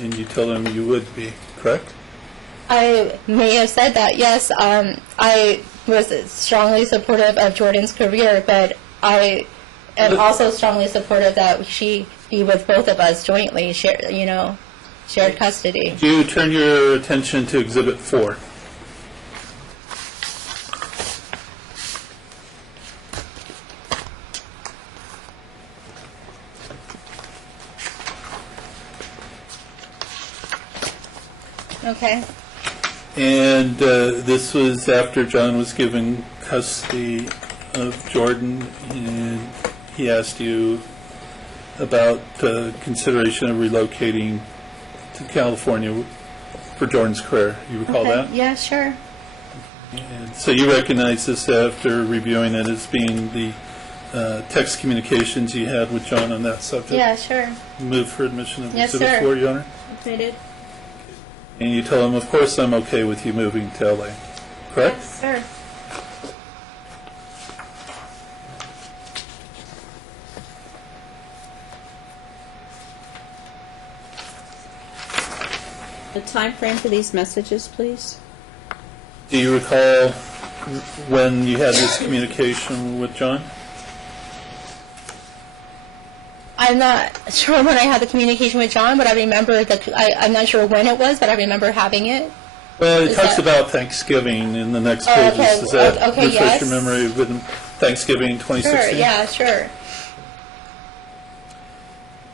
and you told him you would be, correct? I may have said that, yes. I was strongly supportive of Jordan's career, but I am also strongly supportive that she be with both of us jointly, shared custody. Do you turn your attention to Exhibit 4? Okay. And this was after John was given custody of Jordan, and he asked you about consideration of relocating to California for Jordan's career. You recall that? Yeah, sure. And so you recognize this after reviewing it as being the text communications you had with John on that subject? Yeah, sure. Move for admission of Yes, Exhibit sir. 4, Your Honor? I did. And you tell him, of course, I'm okay with you moving to LA, correct? Yes, sir. The time frame for these messages, please. Do you recall when you had this communication with John? I'm not sure when I had the communication with John, but I remember I'm not sure when it was, but I remember having it. Well, it Is talks that- about Thanksgiving in the next Oh, pages. okay. Does that Okay, refresh yes. your memory of Thanksgiving 2016? Sure, yeah, sure.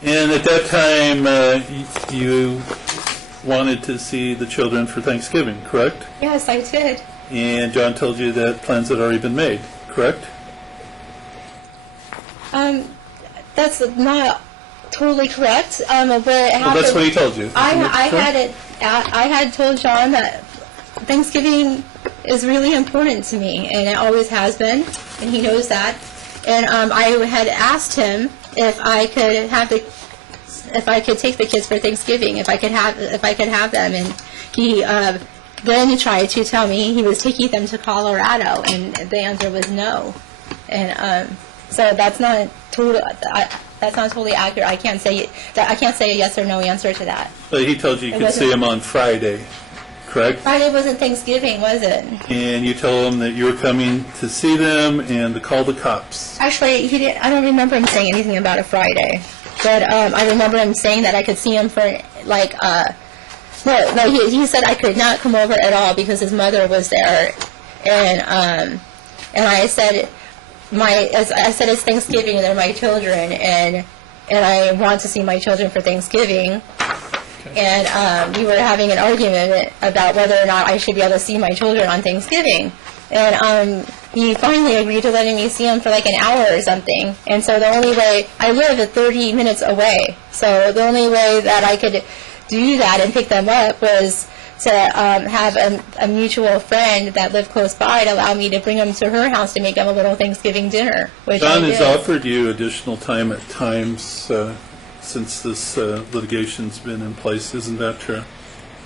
And at that time, you wanted to see the children for Thanksgiving, correct? Yes, I did. And John told you that plans had already been made, correct? That's not totally correct. What Well, happened? that's what he told you. I Correct? had told John that Thanksgiving is really important to me, and it always has been, and he knows that. And I had asked him if I could take the kids for Thanksgiving, if I could have them, and he then tried to tell me he was taking them to Colorado, and the answer was no. And so that's not totally accurate. I can't say a yes or no answer to that. But he told you you It could see wasn't- him on Friday, correct? Friday wasn't Thanksgiving, was it? And you told him that you were coming to see them and to call the cops. Actually, he didn't. I don't remember him saying anything about a Friday, but I remember him saying that I could see him for No, he said I could not come over at all because his mother was there, and I said it's Thanksgiving and they're my children, and I want to see my children for Thanksgiving. And we were having an argument about whether or not I should be able to see my children on Thanksgiving. And he finally agreed to letting me see them for like an hour or something. And so the only way, I live 30 minutes away, so the only way that I could do that and pick them up was to have a mutual friend that lived close by to allow me to bring them to her house to make them a little Thanksgiving dinner, which John I has did. offered you additional time at times since this litigation's been in place. Isn't that true?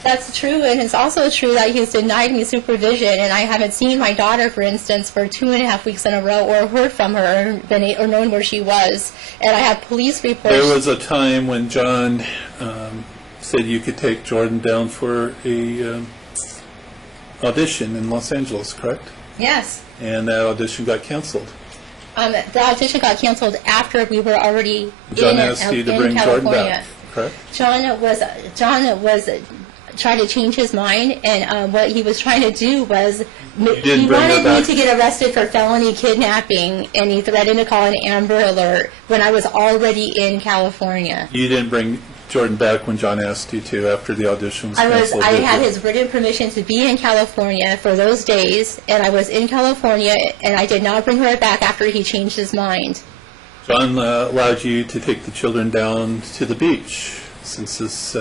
That's true, and it's also true that he's denied me supervision, and I haven't seen my daughter, for instance, for 2.5 weeks in a row, or heard from her, or known where she was. And I have police reports. There was a time when John said you could take Jordan down for a audition in Los Angeles, correct? Yes. And that audition got canceled. The audition got canceled after we were already John in asked you to bring California. Jordan back, correct? John was trying to change his mind, and what he was trying to do was didn't He bring her wanted me back. to get arrested for felony kidnapping, and he threatened to call an Amber Alert when I was already in California. You didn't bring Jordan back when John asked you to after the audition was canceled. I did had you? his written permission to be in California for those days, and I was in California, and I did not bring her back after he changed his mind. John allowed you to take the children down to the beach since this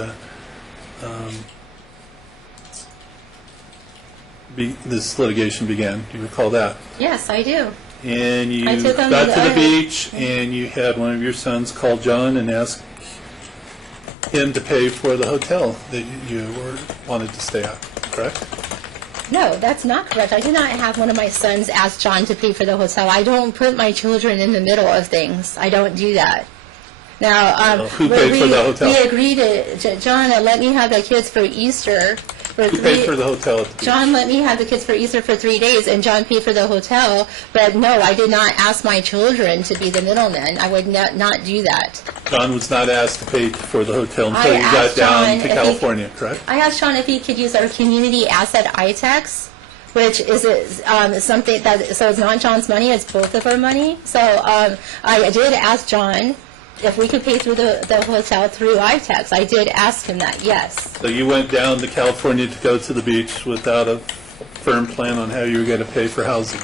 this litigation began. Do you recall that? Yes, I do. And you I took them got to to the the- beach, and you had one of your sons call John and ask him to pay for the hotel that wanted to stay at, correct? No, that's not correct. I did not have one of my sons ask John to pay for the hotel. I don't put my children in the middle of things. I don't do that. Now, who paid for the hotel? We agreed to, John, let me have the kids for Easter. Who paid for the hotel at the beach? John let me have the kids for Easter for 3 days, and John paid for the hotel. But no, I did not ask my children to be the middlemen. I would not do that. John was not asked to pay for the hotel until I you got asked John down if to he- California, correct? I asked John if he could use our community asset ITEX, which is something that, so it's not John's money, it's both of our money. So I did ask John if we could pay through the hotel through ITEX. I did ask him that, yes. So you went down to California to go to the beach without a firm plan on how you were going to pay for housing,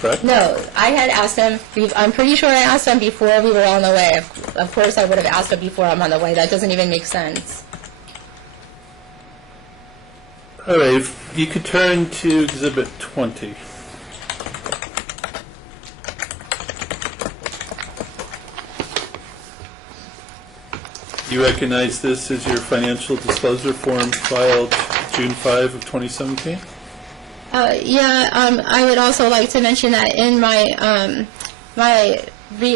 correct? No, I had asked him, I'm pretty sure I asked him before we were on the way. Of course I would have asked him before I'm on the way. That doesn't even make sense. All right, if you could turn to Exhibit 20. You recognize this as your financial disclosure form filed June 5 of 2017? I would also like to mention that in my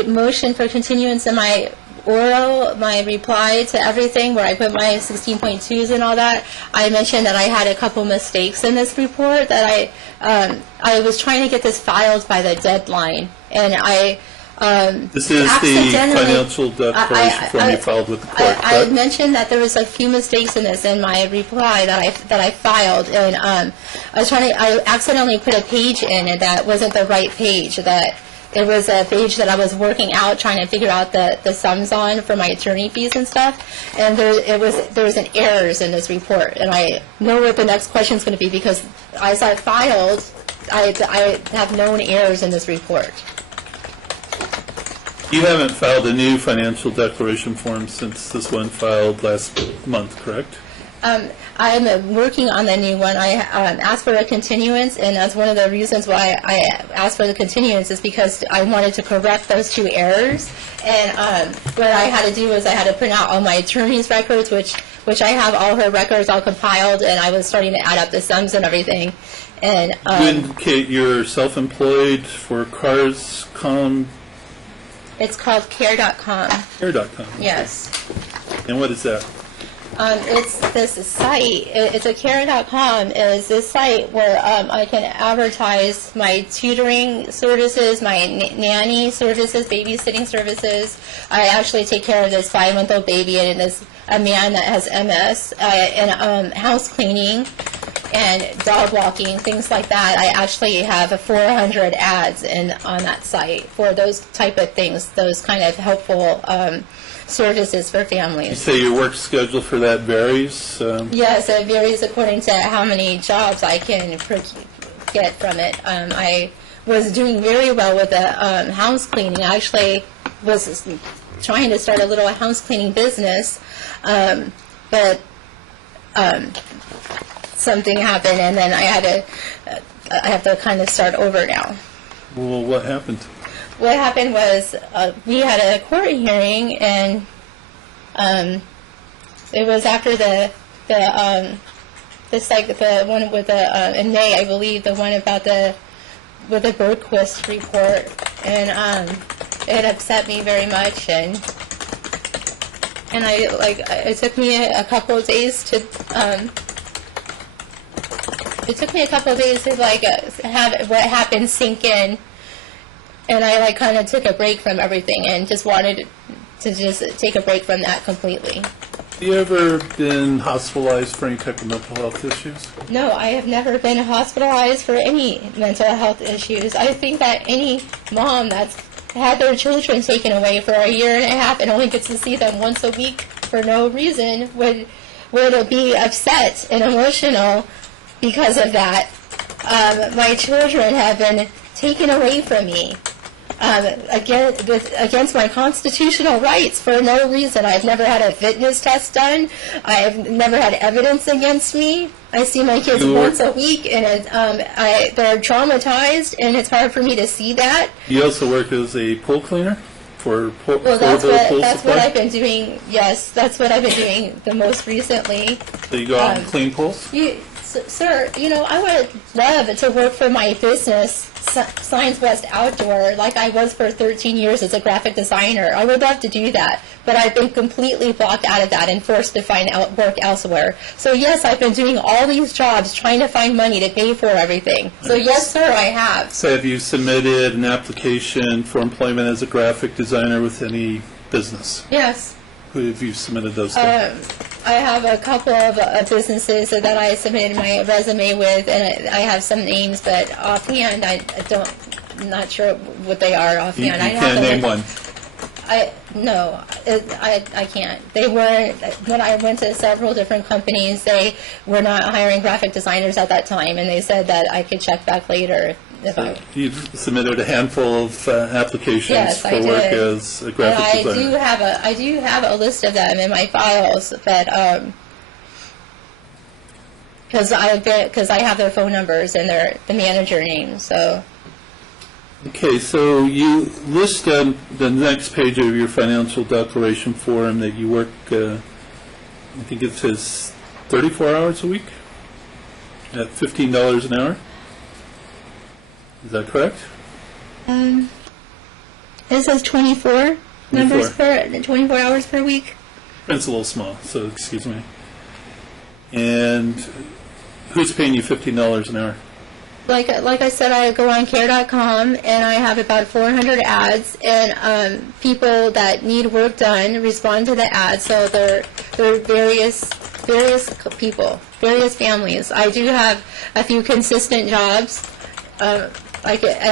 motion for continuance in my oral, my reply to everything, where I put my 16.2s and all that, I mentioned that I had a couple mistakes in this report, that I was trying to get this filed by the deadline, and I This is the financial declaration form you filed with the court, I correct? mentioned that there was a few mistakes in this in my reply that I filed, and I accidentally put a page in and that wasn't the right page. That it was a page that I was working out, trying to figure out the sums on for my attorney fees and stuff, and there was an errors in this report, and I know what the next question is going to be, because as I filed, I have known errors in this report. You haven't filed a new financial declaration form since this one filed last month, correct? I'm working on the new one. I asked for a continuance, and that's one of the reasons why I asked for the continuance, is because I wanted to correct those two errors. And what I had to do was I had to print out all my attorney's records, which I have all her records all compiled, and I was starting to add up the sums and everything. And You indicate you're self-employed for Carscom it's called care.com. Care.com. Yes. And what is that? It's this site. It's a care.com. Is this site where I can advertise my tutoring services, my nanny services, babysitting services. I actually take care of this 5-month-old baby and a man that has MS, and house cleaning and dog walking, things like that. I actually have 400 ads on that site for those type of things, those kind of helpful services for You families. say your work schedule for that varies? Yes, it varies according to how many jobs I can get from it. I was doing very well with the house cleaning. I actually was trying to start a little house cleaning business, but something happened, and then I have to kind of start over now. Well, what happened? What happened was we had a court hearing, and it was after the one with the in May, I believe, the one about with the Bergquist report, and it upset me very much, and it took me a couple of days to have what happened sink in. And I kind of took a break from everything and just wanted to just take a break from that completely. Have you ever been hospitalized for any type of mental health issues? No, I have never been hospitalized for any mental health issues. I think that any mom that's had their children taken away for a year and a half and only gets to see them once a week for no reason would be upset and emotional because of that. My children have been taken away from me against my constitutional rights for no reason. I've never had a fitness test done. I've never had evidence against me. I see my kids once a week, and they're traumatized, and it's hard for me to see that. You also work as a pool cleaner for Well, that's what I've been doing. Yes, that's what I've been doing the most recently. So you go out and clean pools? Sir, I would love to work for my business, Science West Outdoor, like I was for 13 years as a graphic designer. I would love to do that, but I've been completely blocked out of that and forced to find work elsewhere. So yes, I've been doing all these jobs, trying to find money to pay for everything. So yes, sir, I have. So have you submitted an application for employment as a graphic designer with any business? Yes. Who have you submitted those to? I have a couple of businesses that I submitted my resume with, and I have some names, but offhand, I'm not sure what they are offhand. You can't name one. No, I can't. They were, when I went to several different companies, they were not hiring graphic designers at that time, and they said that I could check back later. You've submitted a handful of applications for work as a graphic designer. I do have a list of them in my files, but because I have their phone numbers and the manager names. So. Okay, so you list on the next page of your financial declaration form that you work, I think it says 34 hours a week at $15 an hour. Is that correct? It says 24 hours per week. It's a little small, so excuse me. And who's paying you $15 an hour? Like I said, I go on care.com and I have about 400 ads, and people that need work done respond to the ads. So they're various people, various families. I do have a few consistent jobs. And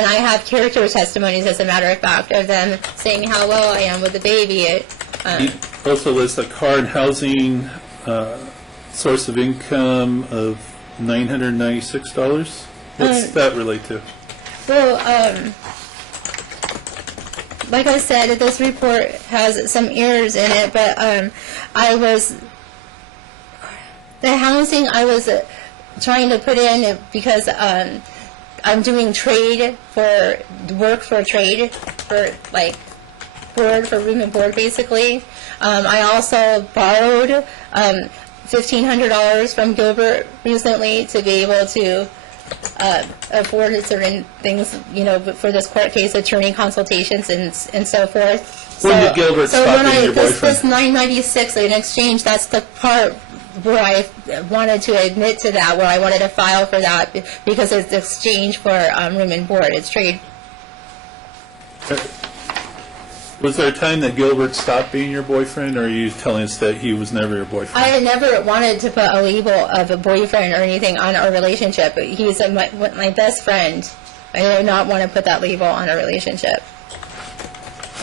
I have character testimonies, as a matter of fact, of them saying how well I am with the baby. You also list a car and housing source of income of $996. What's that relate to? Well, like I said, this report has some errors in it, but the housing I was trying to put in because I'm doing trade for room and board, basically. I also borrowed $1,500 from Gilbert recently to be able to afford certain things, for this court case, attorney consultations and so forth. When did Gilbert stop being your boyfriend? This $996 in exchange, that's the part where I wanted to admit to that, where I wanted to file for that, because it's exchange for room and board. It's trade. Was there a time that Gilbert stopped being your boyfriend, or are you telling us that he was never your boyfriend? I had never wanted to put a label of a boyfriend or anything on our relationship. He's my best friend. I did not want to put that label on a relationship.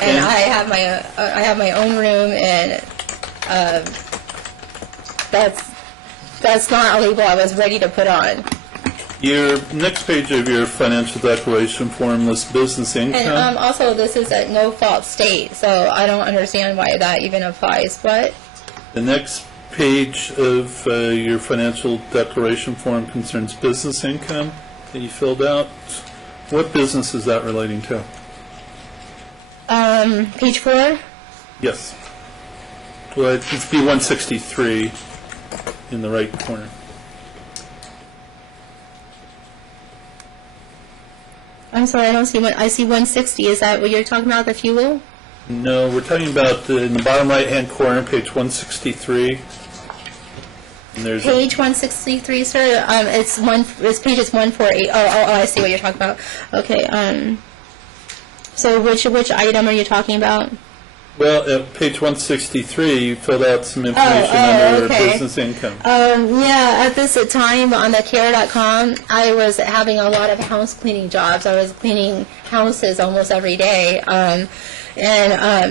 And I have my own room, and that's not a label I was ready to put on. Your next page of your financial declaration form lists business income. And also, this is a no-fault state, so I don't understand why that even applies. What? The next page of your financial declaration form concerns business income that you filled out. What business is that relating to? Page 4? Yes. Well, it's B163 in the right corner. I'm sorry, I don't see one. I see 160. Is that what you're talking about, the fuel? No, we're talking about in the bottom right-hand corner, page 163. And there's page 163, sir. This page is 148. Oh, I see what you're talking about. Okay. So which item are you talking about? Well, at page 163, you filled out some information under okay. business income. Yeah, at this time on the care.com, I was having a lot of house cleaning jobs. I was cleaning houses almost every day.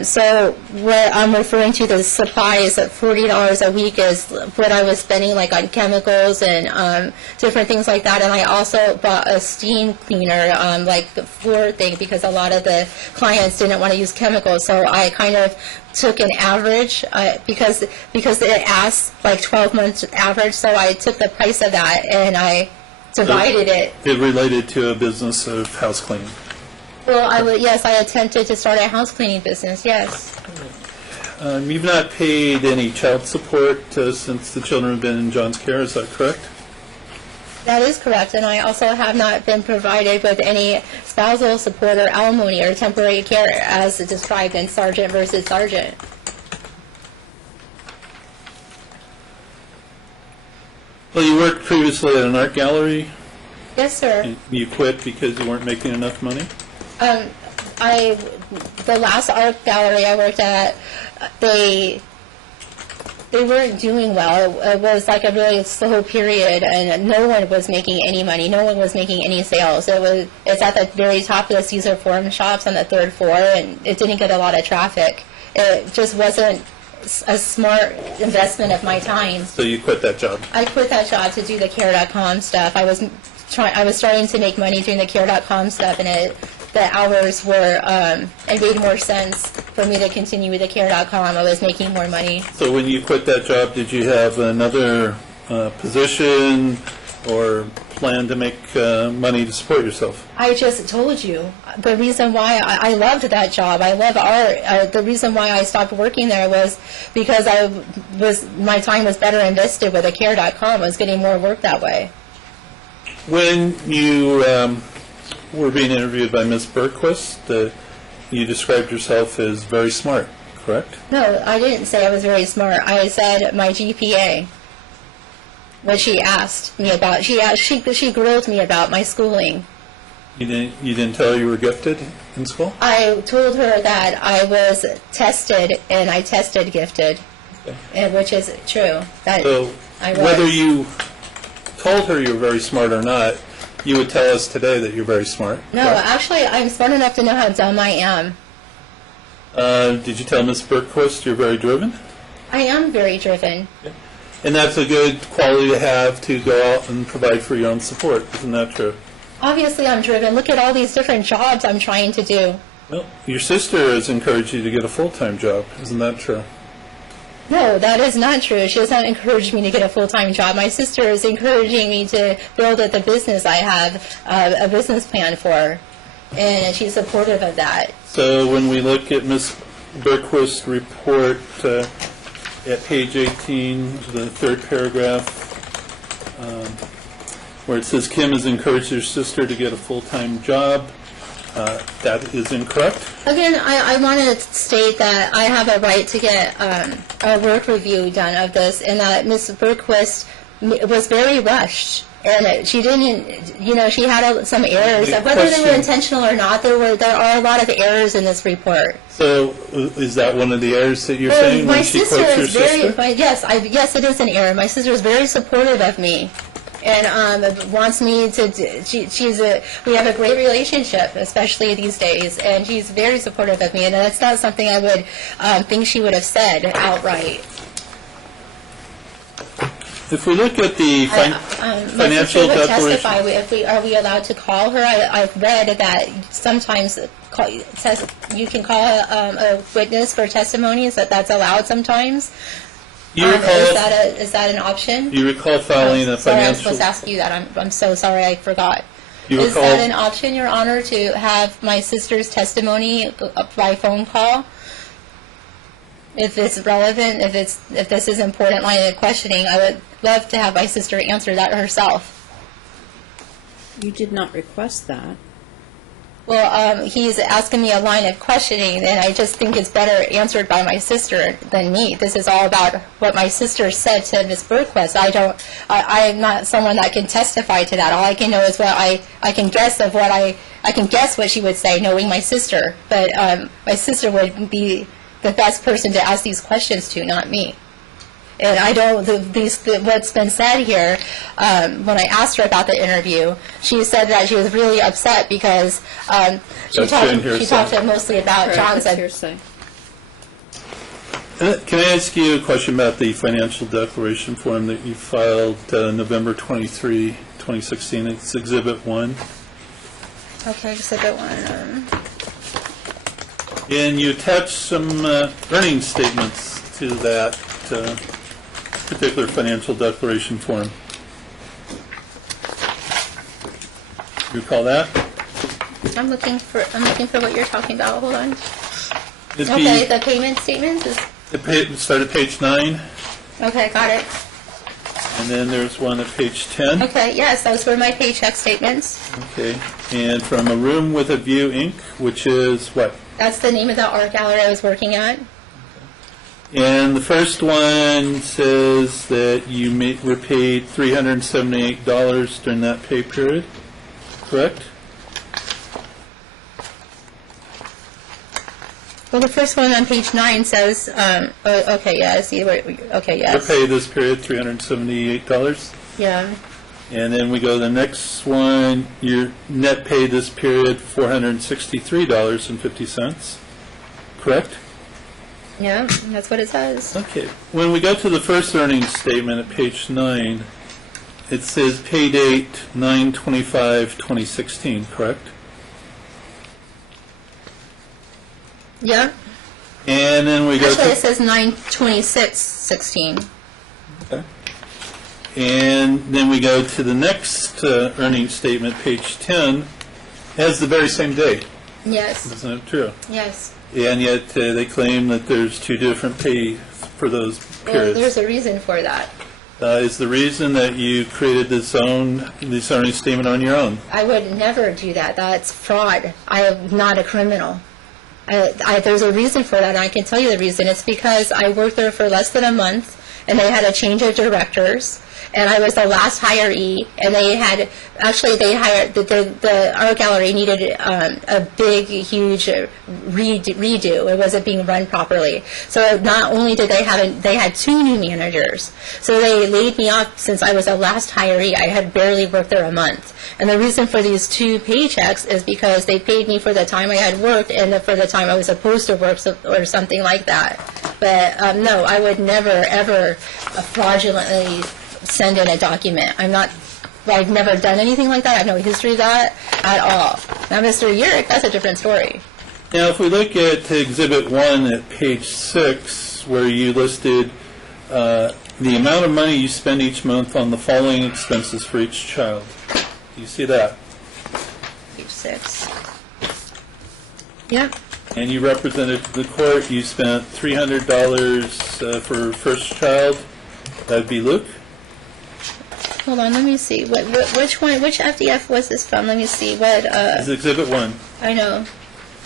So what I'm referring to, the supplies at $40 a week is what I was spending like on chemicals and different things like that. And I also bought a steam cleaner, like the floor thing, because a lot of the clients didn't want to use chemicals. So I kind of took an average because it asked like 12 months average. So I took the price of that and I divided it. It related to a business of house cleaning. Well, yes, I attempted to start a house cleaning business, yes. You've not paid any child support since the children have been in John's care, is that correct? That is correct, and I also have not been provided with any spousal support or alimony or temporary care as described in Sergeant versus Sergeant. Well, you worked previously at an art gallery. Yes, sir. And you quit because you weren't making enough money? The last art gallery I worked at, they weren't doing well. It was like a really slow period, and no one was making any money. No one was making any sales. It's at the very top of the Caesar Forum shops on the 3rd floor, and it didn't get a lot of traffic. It just wasn't a smart investment of my time. So you quit that job? I quit that job to do the care.com stuff. I was starting to make money doing the care.com stuff, and the hours were, it made more sense for me to continue with the care.com. I was making more money. So when you quit that job, did you have another position or plan to make money to support yourself? I just told you. The reason why I loved that job, I love art, the reason why I stopped working there was because my time was better invested with the care.com. I was getting more work that way. When you were being interviewed by Ms. Bergquist, you described yourself as very smart, correct? No, I didn't say I was very smart. I said my GPA. What she asked me about, she grilled me about my schooling. You didn't tell her you were gifted in school? I told her that I was tested, and I tested gifted, and which is true. That So I was. whether you told her you were very smart or not, you would tell us today that you're very smart. No, correct? actually, I'm smart enough to know how dumb I am. Did you tell Ms. Bergquist you're very driven? I am very driven. And that's a good quality to have to go out and provide for your own support. Isn't that true? Obviously, I'm driven. Look at all these different jobs I'm trying to do. Well, your sister has encouraged you to get a full-time job. Isn't that true? No, that is not true. She does not encourage me to get a full-time job. My sister is encouraging me to build the business I have a business plan for, and she's supportive of that. So when we look at Ms. Bergquist's report at page 18, the 3rd paragraph, where it says Kim has encouraged her sister to get a full-time job, that is incorrect. Again, I want to state that I have a right to get a work review done of this, and that Ms. Bergquist was very rushed. And she didn't, she had some errors. Whether they were intentional or not, there are a lot of errors in this report. So is that one of the errers that you're saying my when she sister quotes your is very, sister? yes, it is an error. My sister is very supportive of me, and wants me to. We have a great relationship, especially these days, and she's very supportive of me. And that's not something I would think she would have said outright. If we look at the financial would declaration, testify. Are we allowed to call her? I've read that sometimes you can call a witness for testimonies. That's allowed sometimes. Is that an option? you recall filing a Sorry, I'm financial... supposed to ask you that. I'm so sorry, I forgot. You Is recall- that an option, Your Honor, to have my sister's testimony by phone call? If it's relevant, if this is important line of questioning, I would love to have my sister answer that herself. You did not request that. Well, he's asking me a line of questioning, and I just think it's better answered by my sister than me. This is all about what my sister said to Ms. Bergquist. I'm not someone that can testify to that. All I can know is what I can guess I can guess what she would say, knowing my sister. But my sister would be the best person to ask these questions to, not me. And I don't, what's been said here, when I asked her about the interview, she said that she was really upset because she talked mostly about John's. That's hearsay. Can I ask you a question about the financial declaration form that you filed November 23, 2016? It's Exhibit 1. Okay, Exhibit 1. And you attached some earnings statements to that particular financial declaration form. You recall that? I'm looking for what you're talking about. Hold on. It'd Okay, the payment statements is. Start at page 9, Okay, got it. and then there's one at page 10. Okay, yes, those were my paycheck statements. Okay, and from A Room with a View, Inc., which is what? That's the name of the art gallery I was working at. And the first one says that you were paid $378 during that pay period, correct? Well, the first one on page 9 says, okay, yeah, I see. Okay, yes. Your pay this period, $378. Yeah. And then we go to the next one, your net pay this period, $463.50, correct? Yeah, that's what it says. Okay. When we go to the first earnings statement at page 9, it says pay date 9/25/2016, correct? Yeah. And then we go Actually, to... it says 9/26/16. Okay. And then we go to the next earnings statement, page 10, has the very same day. Yes. Isn't it true? Yes. And yet they claim that there's two different pay for those Well, periods. there's a reason for that. Is the reason that you created this earnings statement on your own? I would never do that. That's fraud. I am not a criminal. There's a reason for that, and I can tell you the reason. It's because I worked there for less than a month, and they had a change of directors, and I was the last hiree, and they hired, the art gallery needed a big, huge redo. It wasn't being run properly. So not only did they had two new managers, so they laid me off since I was the last hiree. I had barely worked there a month. And the reason for these two paychecks is because they paid me for the time I had worked and for the time I was supposed to work, or something like that. But no, I would never, ever fraudulently send in a document. I've never done anything like that. I have no history of that at all. Now, Mr. Urich, that's a different story. Now, if we look at Exhibit 1 at page 6, where you listed the amount of money you spend each month on the following expenses for each child. Do you see that? Page 6. Yep. And you represented to the court, you spent $300 for first child. That would be Luke. Hold on, let me see. Which FDF was this from? Let me see. It's Exhibit 1. I know.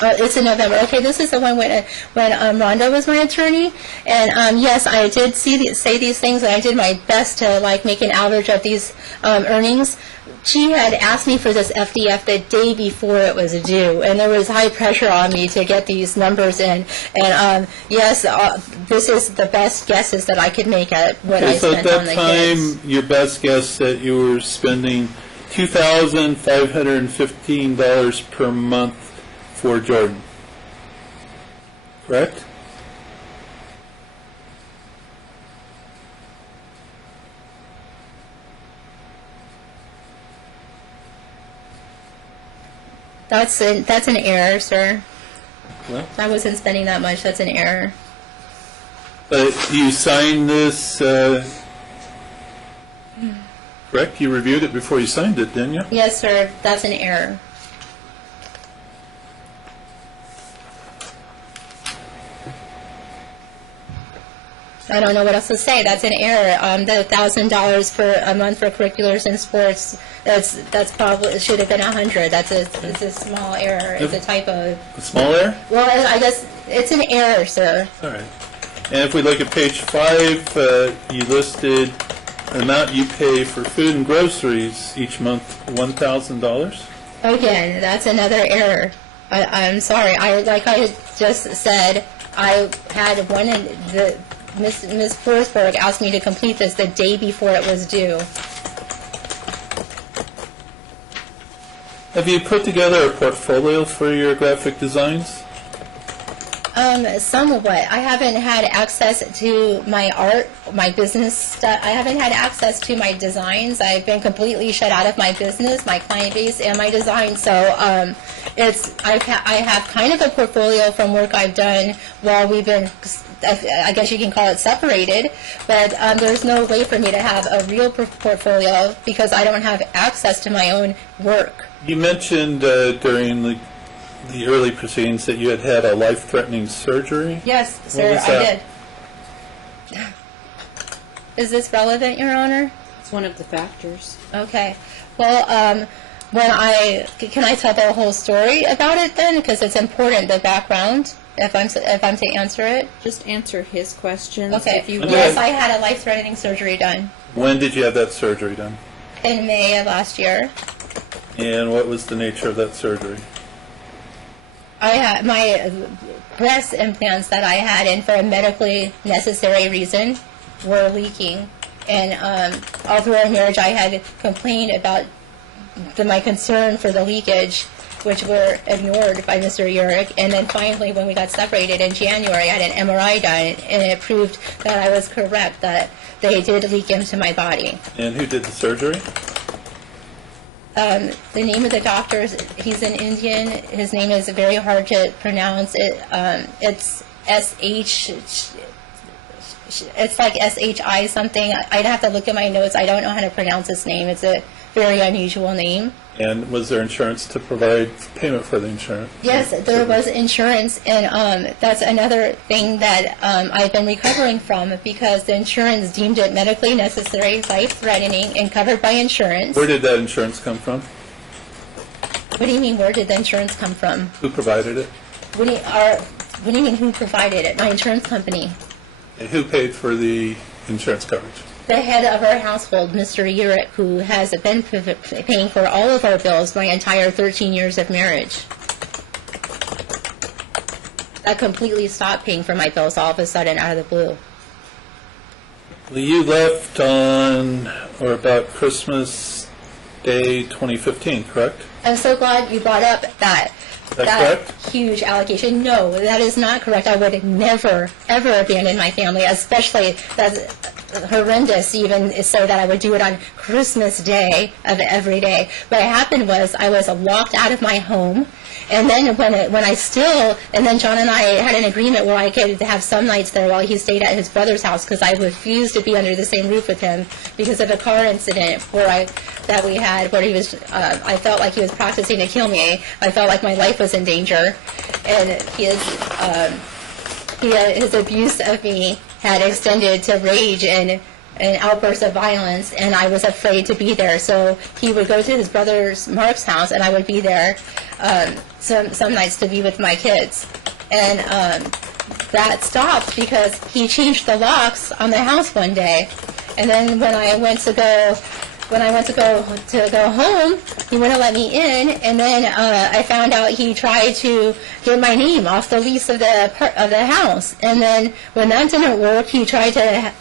It's in November. Okay, this is the one when Rhonda was my attorney, and yes, I did say these things, and I did my best to make an average of these earnings. She had asked me for this FDF the day before it was due, and there was high pressure on me to get these numbers in. And yes, this is the best guesses that I could make at what I spent on the kids. So at that time, your best guess that you were spending $2,515 per month for Jordan, correct? That's an error, sir. Well, I wasn't spending that much. That's an error. but you signed this, correct? You reviewed it before you signed it, didn't you? Yes, sir. That's an error. I don't know what else to say. That's an error. The $1,000 for a month for curriculars and sports, that's probably, it should have been $100. It's a small error. It's a typo. A small error? Well, I guess it's an error, sir. All right. And if we look at page 5, you listed the amount you pay for food and groceries each month, $1,000. Again, that's another error. I'm sorry. Like I just said, I had one in the Ms. Forsberg asked me to complete this the day before it was due. Have you put together a portfolio for your graphic designs? Somewhat. I haven't had access to my art, my business stuff. I haven't had access to my designs. I've been completely shut out of my business, my client base, and my design. So I have kind of a portfolio from work I've done while we've been, I guess you can call it separated, but there's no way for me to have a real portfolio because I don't have access to my own work. You mentioned during the early proceedings that you had a life-threatening surgery? Yes, sir, I did. Is this relevant, Your Honor? It's one of the factors. Okay. Well, can I tell the whole story about it then? Because it's important, the background, if I'm to answer it. Just answer his questions. Okay. If you Yes, I had a life-threatening surgery done. When did you have that surgery done? In May of last year. And what was the nature of that surgery? I had my breast implants that I had in for a medically necessary reason were leaking. And all through our marriage, I had complained about my concern for the leakage, which were ignored by Mr. Urich. And then finally, when we got separated in January, I had an MRI done, and it proved that I was correct, that they did leak into my body. And who did the surgery? The name of the doctor, he's an Indian. His name is very hard to pronounce. It's it's like SHI something. I'd have to look at my notes. I don't know how to pronounce his name. It's a very unusual name. And was there insurance to provide payment for the insurance? Yes, there was insurance, and that's another thing that I've been recovering from because the insurance deemed it medically necessary, life-threatening, and covered by insurance. Where did that insurance come from? What do you mean, where did the insurance come from? Who provided it? What do you mean, who provided it? My insurance company. And who paid for the insurance coverage? The head of our household, Mr. Urich, who has been paying for all of our bills my entire 13 years of marriage. I completely stopped paying for my bills all of a sudden out of the blue. Well, you left on or about Christmas Day 2015, correct? I'm so glad you brought up that correct? huge allegation. No, that is not correct. I would never, ever abandon my family, especially that's horrendous even so that I would do it on Christmas Day of every day. What happened was I was locked out of my home, and then when John and I had an agreement where I could have some nights there while he stayed at his brother's house because I refused to be under the same roof with him because of a car incident that we had where he was I felt like he was practicing to kill me. I felt like my life was in danger, and his abuse of me had extended to rage and outbursts of violence, and I was afraid to be there. So he would go to his brother's Mark's house, and I would be there some nights to be with my kids. And that stopped because he changed the locks on the house one day. And then when I went to go home, he wouldn't let me in, and then I found out he tried to get my name off the lease of the house. And then when that didn't work, he tried to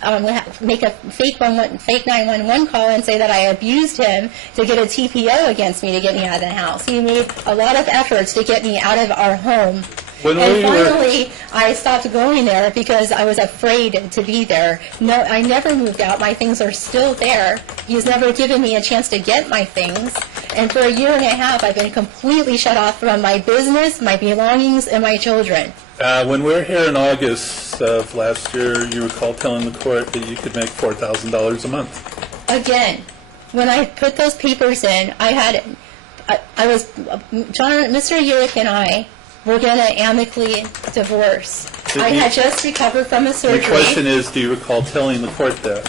make a fake 911 call and say that I abused him to get a TPO against me to get me out of the house. He made a lot of efforts to get me out of our home. And finally, I stopped going there because I was afraid to be there. No, I never moved out. My things are still there. He's never given me a chance to get my things. And for a year and a half, I've been completely shut off from my business, my belongings, and my children. When we were here in August of last year, you recall telling the court that you could make $4,000 a month. Again, when I put those papers in, Mr. Urich and I were going to amicably divorce. I had just recovered from a surgery. The question is, do you recall telling the court that?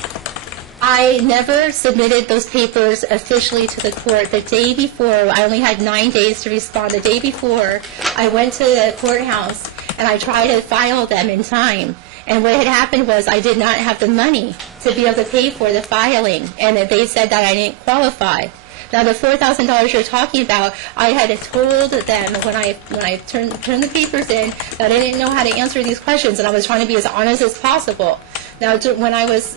I never submitted those papers officially to the court. The day before, I only had 9 days to respond. The day before, I went to the courthouse and I tried to file them in time. And what had happened was I did not have the money to be able to pay for the filing, and they said that I didn't qualify. Now, the $4,000 you're talking about, I had told them when I turned the papers in that I didn't know how to answer these questions, and I was trying to be as honest as possible. Now, when I was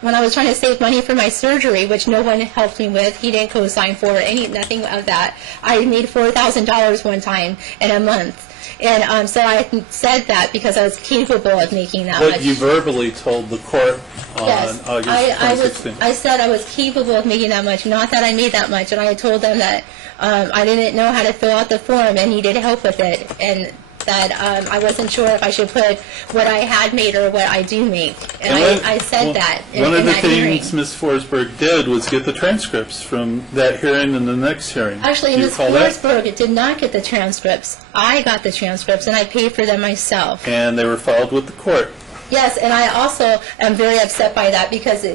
trying to save money for my surgery, which no one helped me with, he didn't co-sign for nothing of that. I made $4,000 one time in a month. And so I said that because I was capable of making that much. But you verbally told the court on August 2016. I said I was capable of making that much, not that I made that much. And I told them that I didn't know how to fill out the form and needed help with it. And that I wasn't sure if I should put what I had made or what I do make. And I said that in that hearing. One of the things Ms. Forsberg did was get the transcripts from that hearing and the next hearing. Actually, Ms. Forsberg did not get the transcripts. I got the transcripts, and I paid for them myself. And they were filed with the court. Yes, and I also am very upset by that because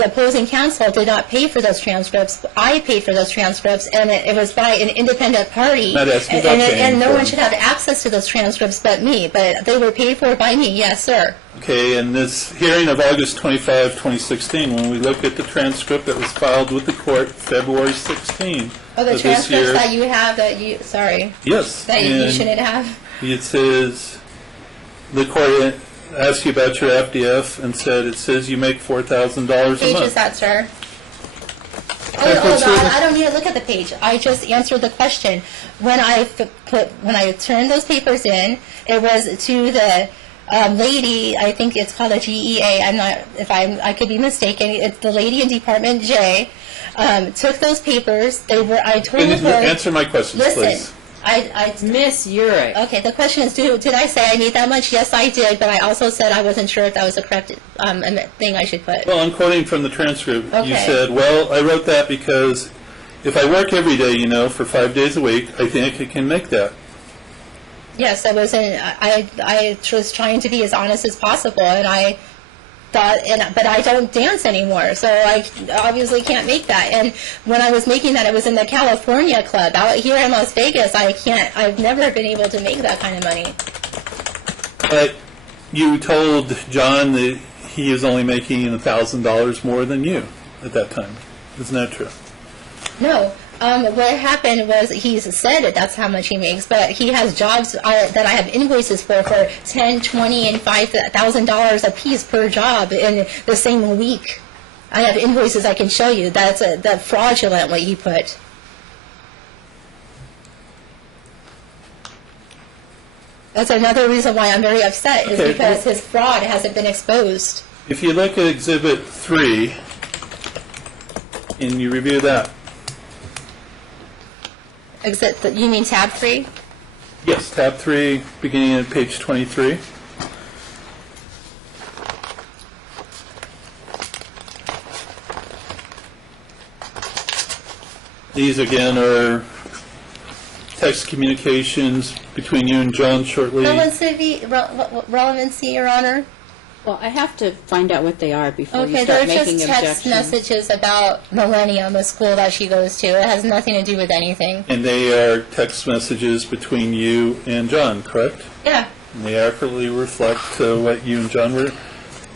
opposing counsel did not pay for those transcripts. I paid for those transcripts, and it was by an independent party. And no one should have access to those transcripts but me. But they were paid for by me, yes, sir. Okay, and this hearing of August 25, 2016, when we look at the transcript that was filed with the court February 16 Oh, the of this transcripts year. that you have sorry. Yes. That you shouldn't have. It says, the court asked you about your FDF and said it says you make $4,000 a month. What page is that, sir? I don't need to look at the page. I just answered the question. When I turned those papers in, it was to the lady. I think it's called a GEA. I could be mistaken. It's the lady in Department J. Took those papers. I told her. Answer my questions, please. Miss Urich. Okay, the question is, did I say I made that much? Yes, I did, but I also said I wasn't sure if that was the correct thing I should put. Well, I'm quoting from the transcript. Okay. You said, well, I wrote that because if I work every day, for 5 days a week, I think I can make that. Yes, I was trying to be as honest as possible, and I thought, but I don't dance anymore, so I obviously can't make that. And when I was making that, it was in the California Club out here in Las Vegas. I've never been able to make that kind of money. But you told John that he is only making $1,000 more than you at that time. Isn't that true? No. What happened was he said that's how much he makes, but he has jobs that I have invoices for $10, $20, and $5,000 a piece per job in the same week. I have invoices I can show you. That's fraudulent what he put. That's another reason why I'm very upset is because his fraud hasn't been exposed. If you look at Exhibit 3 and you review that. You mean tab 3? Yes, tab 3, beginning at page 23. These, again, are text communications between you and John shortly. Relevancy, Your Honor? Well, I have to find out what they are before you Okay, start they're making just objections. text messages about Millennium, the school that she goes to. It has nothing to do with anything. And they are text messages between you and John, correct? Yeah. And they accurately reflect what you and John were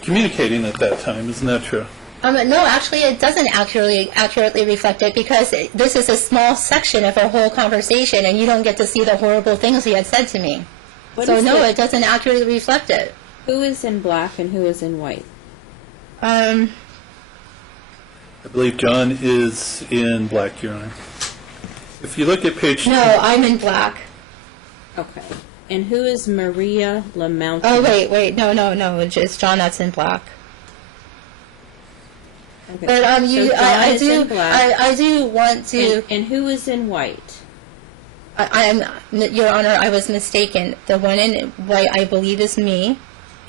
communicating at that time. Isn't that true? No, actually, it doesn't accurately reflect it because this is a small section of our whole conversation, and you don't get to see the horrible things he had said to me. It doesn't accurately reflect it. Who is in black and who is in white? I believe John is in black, Your Honor. If you look at page... No, I'm in black. Okay. And who is Maria Lamount? Oh, wait. No. It's John that's in black. Okay. But I do want to... And who is in white? Your Honor, I was mistaken. The one in white, I believe, is me,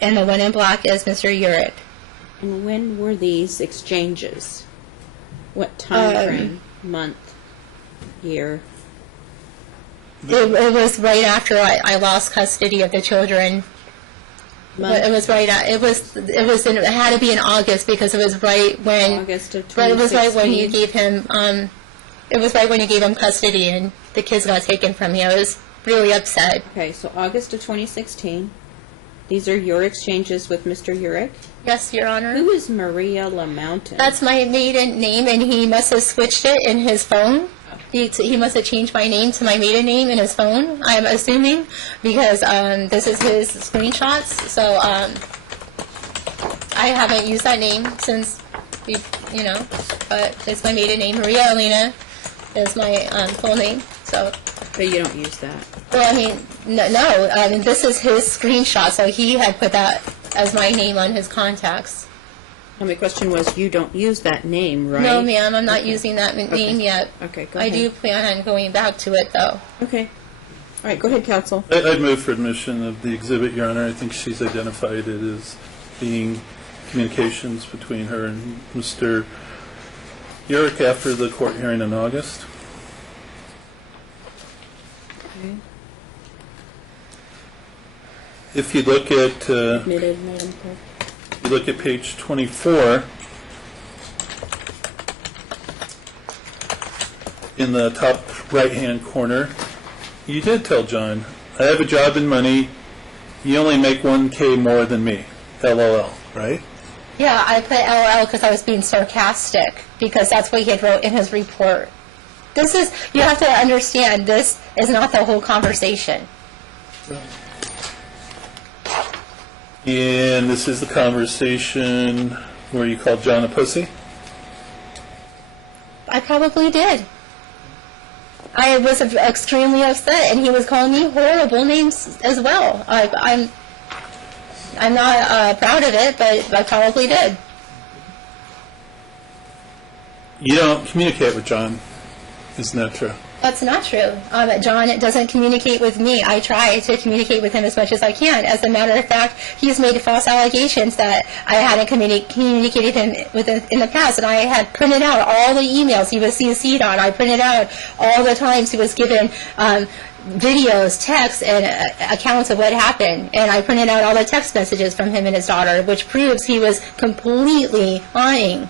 and the one in black is Mr. Urich. And when were these exchanges? What time frame? Month? Year? It was right after I lost custody of the children. It was right. It had to be in August because it was right when. August of 2016. But it was right when you gave him. It was right when you gave him custody and the kids got taken from me. I was really upset. Okay, so August of 2016. These are your exchanges with Mr. Urich? Yes, Your Honor. Who is Maria LaMountain? That's my maiden name, and he must have switched it in his phone. He must have changed my name to my maiden name in his phone, I'm assuming, because this is his screenshots. So I haven't used that name since, but it's my maiden name. Maria Elena is my full name. So. But you don't use that. Well, I mean, no. I mean, this is his screenshot, so he had put that as my name on his contacts. My question was, you don't use that name, right? No, ma'am, I'm not using that name yet. Okay, go I ahead. do plan on going back to it, though. Okay. All right, go ahead, counsel. I'd move for admission of the exhibit, Your Honor. I think she's identified it as being communications between her and Mr. Urich after the court hearing in August. Okay. If you look at Admitted, Madam Clerk. you look at page 24, in the top right-hand corner, you did tell John, I have a job and money, you only make $1K more than me, LOL, right? Yeah, I put LOL because I was being sarcastic, because that's what he had wrote in his report. You have to understand, this is not the whole conversation. And this is the conversation where you called John a pussy? I probably did. I was extremely upset, and he was calling me horrible names as well. I'm not proud of it, but I probably did. You don't communicate with John, isn't that true? That's not true. John doesn't communicate with me. I try to communicate with him as much as I can. As a matter of fact, he's made false allegations that I hadn't communicated him with in the past, and I had printed out all the emails he was CC'd on. I printed out all the times he was given videos, texts, and accounts of what happened. And I printed out all the text messages from him and his daughter, which proves he was completely lying.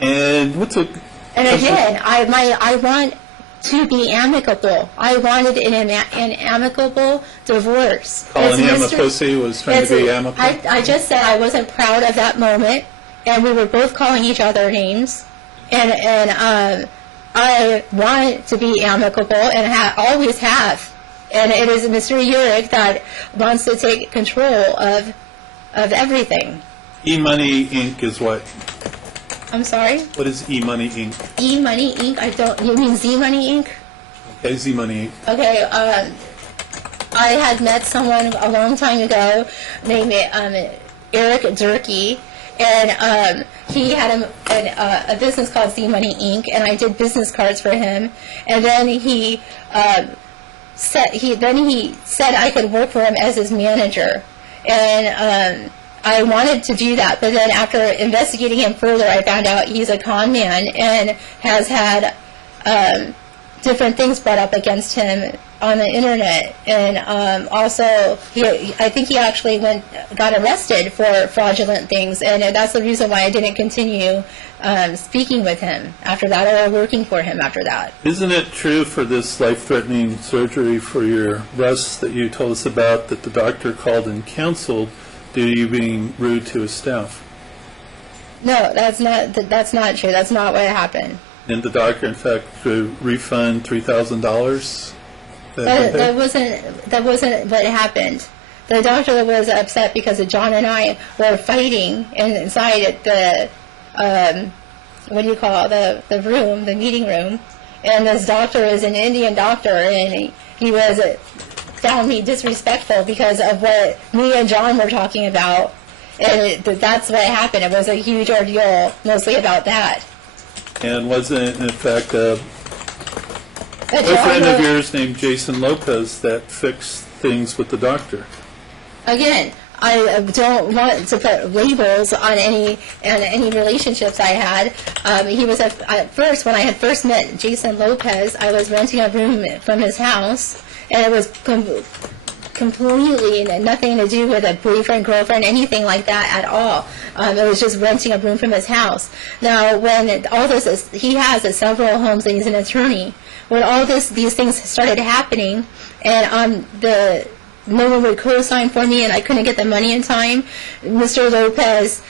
And again, I want to be amicable. I wanted an amicable divorce. Calling him a pussy was trying to be amicable? I just said I wasn't proud of that moment, and we were both calling each other names, and I want to be amicable, and always have. And it is Mr. Urich that wants to take control of everything. E-Money Inc. is what? I'm sorry? What is E-Money Inc.? E-Money Inc.? You mean Z-Money Inc.? Okay, Z-Money Inc. Okay, I had met someone a long time ago named Urich Durkee, and he had a business called Z-Money Inc., and I did business cards for him, and then he said I could work for him as his manager, and I wanted to do that, but then after investigating him further, I found out he's a con man and has had different things brought up against him on the internet, and also I think he actually got arrested for fraudulent things, and that's the reason why I didn't continue speaking with him after that, or working for him after that. Isn't it true for this life-threatening surgery for your breasts that you told us about that the doctor called and counseled due to you being rude to his staff? No, that's not true. That's not what happened. And the doctor, in fact, refund $3,000? That wasn't what happened. The doctor was upset because John and I were fighting inside the the room, the meeting room, and this doctor is an Indian doctor, and he was found me disrespectful because of what me and John were talking about, and that's what happened. It was a huge ordeal, mostly about that. And wasn't, in fact, a friend of yours named Jason Lopez that fixed things with the doctor? Again, I don't want to put labels on any relationships I had. He was at first, when I had first met Jason Lopez, I was renting a room from his house, and it was completely nothing to do with a boyfriend, girlfriend, anything like that at all. It was just renting a room from his house. Now, when all this he has several homes, and he's an attorney. When all these things started happening, and the no one would co-sign for me and I couldn't get the money in time, Mr. Lopez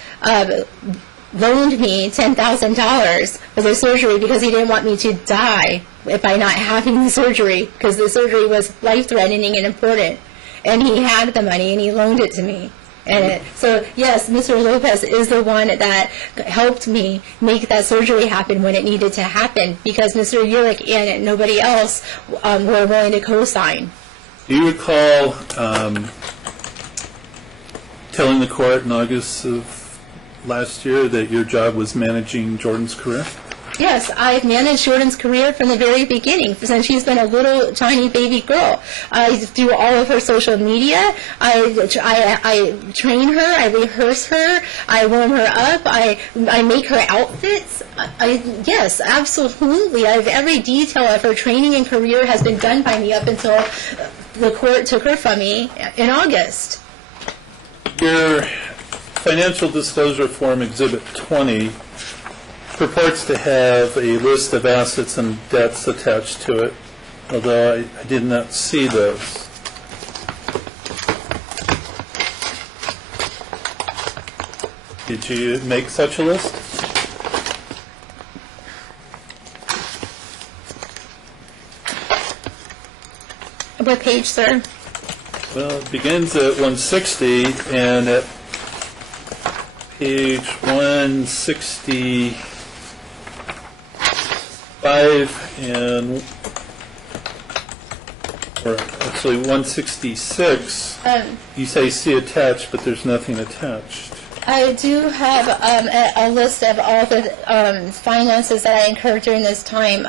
loaned me $10,000 for the surgery because he didn't want me to die by not having the surgery, because the surgery was life-threatening and important. And he had the money and he loaned it to me. And so, yes, Mr. Lopez is the one that helped me make that surgery happen when it needed to happen, because Mr. Urich and nobody else were willing to co-sign. Do you recall telling the court in August of last year that your job was managing Jordan's career? Yes, I've managed Jordan's career from the very beginning, since she's been a little tiny baby girl. I do all of her social media. I train her. I rehearse her. I warm her up. I make her outfits. Yes, absolutely. Every detail of her training and career has been done by me up until the court took her from me in August. Your financial disclosure form, Exhibit 20, purports to have a list of assets and debts attached to it, although I did not see those. Did you make such a list? What page, sir? Well, it begins at 160, and at page 165 and, or actually 166, you say see attached, but there's nothing attached. I do have a list of all the finances that I incurred during this time.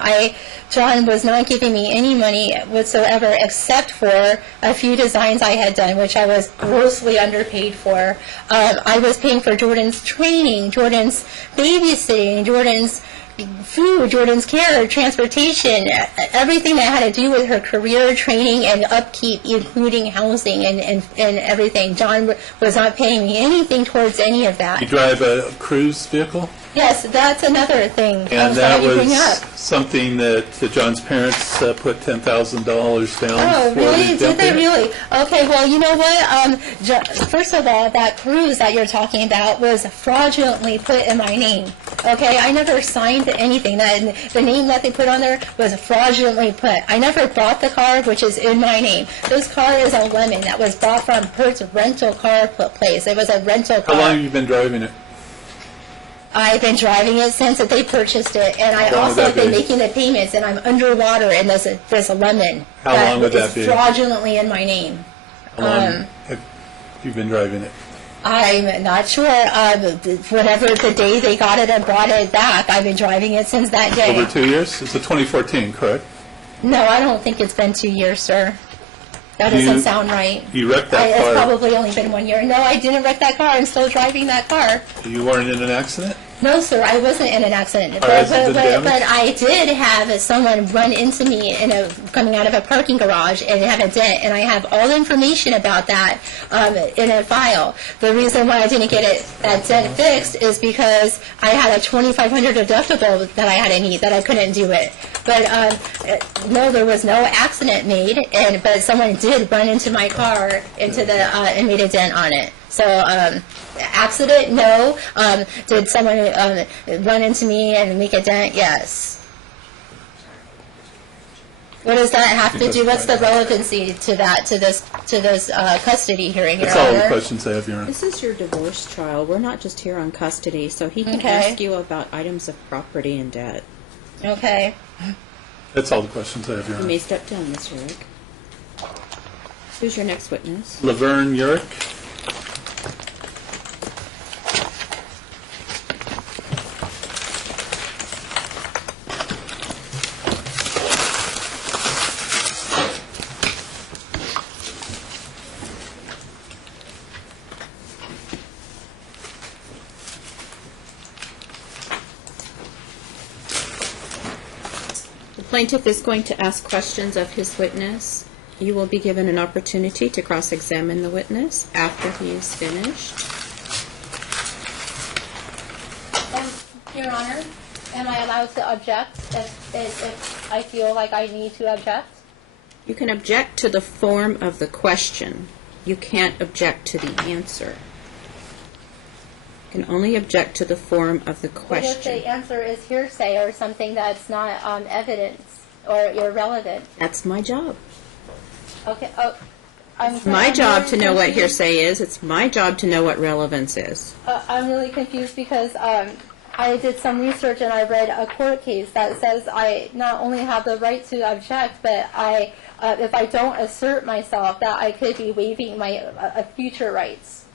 John was not giving me any money whatsoever except for a few designs I had done, which I was grossly underpaid for. I was paying for Jordan's training, Jordan's babysitting, Jordan's food, Jordan's care, transportation, everything that had to do with her career, training, and upkeep, including housing and everything. John was not paying me anything towards any of that. You drive a cruise vehicle? Yes, that's another thing And that that you bring was up. something that John's parents put $10,000 down Oh, for really? the Did they dump. really? Okay, well, you know what? First of all, that cruise that you're talking about was fraudulently put in my name. Okay, I never signed anything. The name that they put on there was fraudulently put. I never bought the car, which is in my name. This car is a Lemon that was bought from Hertz rental car place. It was a rental car. How long have you been driving it? I've been driving it since that they purchased it, and I How long would also that have been be? making the payments, and I'm underwater in this Lemon. How long would that be? It's fraudulently in my name. How long have you been driving it? I'm not sure. Whatever the day they got it and brought it back, I've been driving it since that day. Over 2 years? It's a 2014, correct? No, I don't think it's been 2 years, sir. That doesn't sound right. You wrecked that It's car. probably only been 1 year. No, I didn't wreck that car. I'm still driving that car. You weren't in an accident? No, sir, I wasn't in an accident. Or has it been damaged? But I did have someone run into me coming out of a parking garage and have a dent, and I have all the information about that in a file. The reason why I didn't get that dent fixed is because I had a $2,500 deductible that I had to meet, that I couldn't do it. But no, there was no accident made, but someone did run into my car and made a dent on it. So, accident, no. Did someone run into me and make a dent? Yes. What does that have to do? What's the relevancy to that, to this custody hearing, Your That's all the Honor? questions I have, Your Honor. This is your divorce trial. We're not just here on custody, so he can Okay. ask you about items of property and debt. Okay. That's all the questions I have, Your You Honor. may step down, Ms. Urich. Who's your next witness? Laverne, Urich. The plaintiff is going to ask questions of his witness. You will be given an opportunity to cross-examine the witness after he is finished. Your Honor, am I allowed to object if I feel like I need to object? You can object to the form of the question. You can't object to the answer. You can only object to the form of the What if question. the answer is hearsay or something that's not evidence or irrelevant? That's my job. Okay. Oh, It's my job to know what hearsay is. It's my job to know what relevance is. I'm really confused because I did some research and I read a court case that says I not only have the right to object, but if I don't assert myself, that I could be waiving my future rights.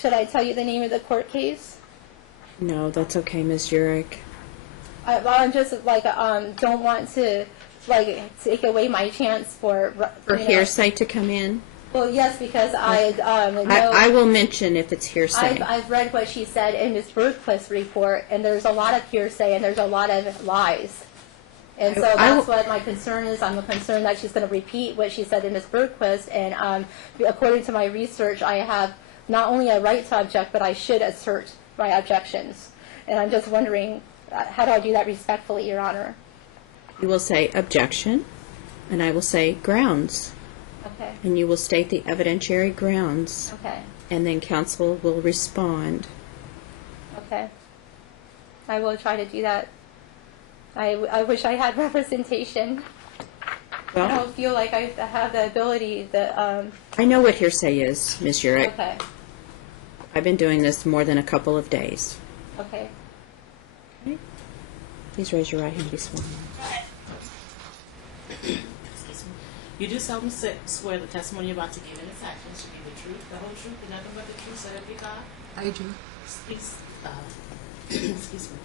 Should I tell you the name of the court case? No, that's okay, Ms. Urich. I'm just don't want to take away my chance for Hearsay to come in? Well, yes, because I know. I will mention if it's hearsay. I've read what she said in Ms. Bergquist's report, and there's a lot of hearsay and there's a lot of lies. And so that's what my concern is. I'm concerned that she's going to repeat what she said in Ms. Bergquist. And according to my research, I have not only a right to object, but I should assert my objections. And I'm just wondering, how do I do that respectfully, Your Honor? You will say objection, and I will say grounds. Okay. And you will state the evidentiary grounds. Okay. And then counsel will respond. Okay. I will try to do that. I wish I had representation. I Well, don't feel like I have the ability that, I know what hearsay is, Ms. Urich. okay. I've been doing this more than a couple of days. Okay. Please raise your right hand and be sworn. You do solemnly swear the testimony you're about to give in this action should be the truth, the whole truth, and nothing but the truth, so help you God? I do. Please, excuse me.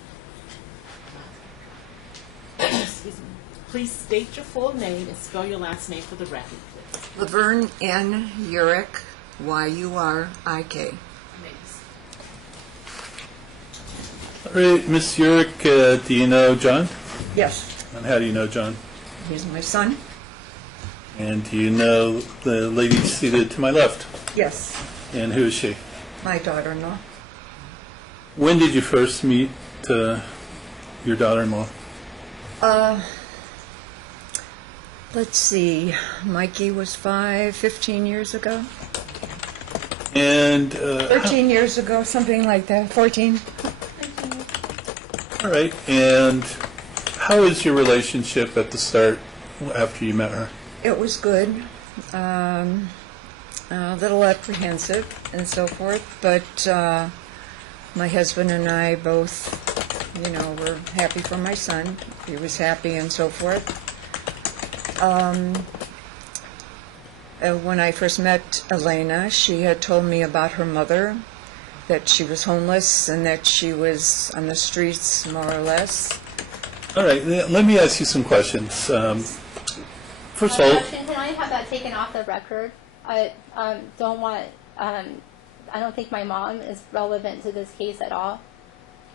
Excuse me. Please state your full name and spell your last name for the record, please. Laverne N. Urich, Y-U-R-I-K. Thanks. All right, Ms. Urich, do you know John? Yes. And how do you know John? He's my son? And do you know the lady seated to my left? Yes. And who is she? My daughter-in-law. When did you first meet your daughter-in-law? Let's see. Mikey was 15 years ago. And 13 years ago, something like that. 14. all right. And how was your relationship at the start after you met her? It was good. A little apprehensive and so forth, but my husband and I both, were happy for my son. He was happy and so forth. When I first met Elena, she had told me about her mother, that she was homeless and that she was on the streets, more or less. All right. Let me ask you some questions. First of all, Can I have that taken off the record? I don't want. I don't think my mom is relevant to this case at all.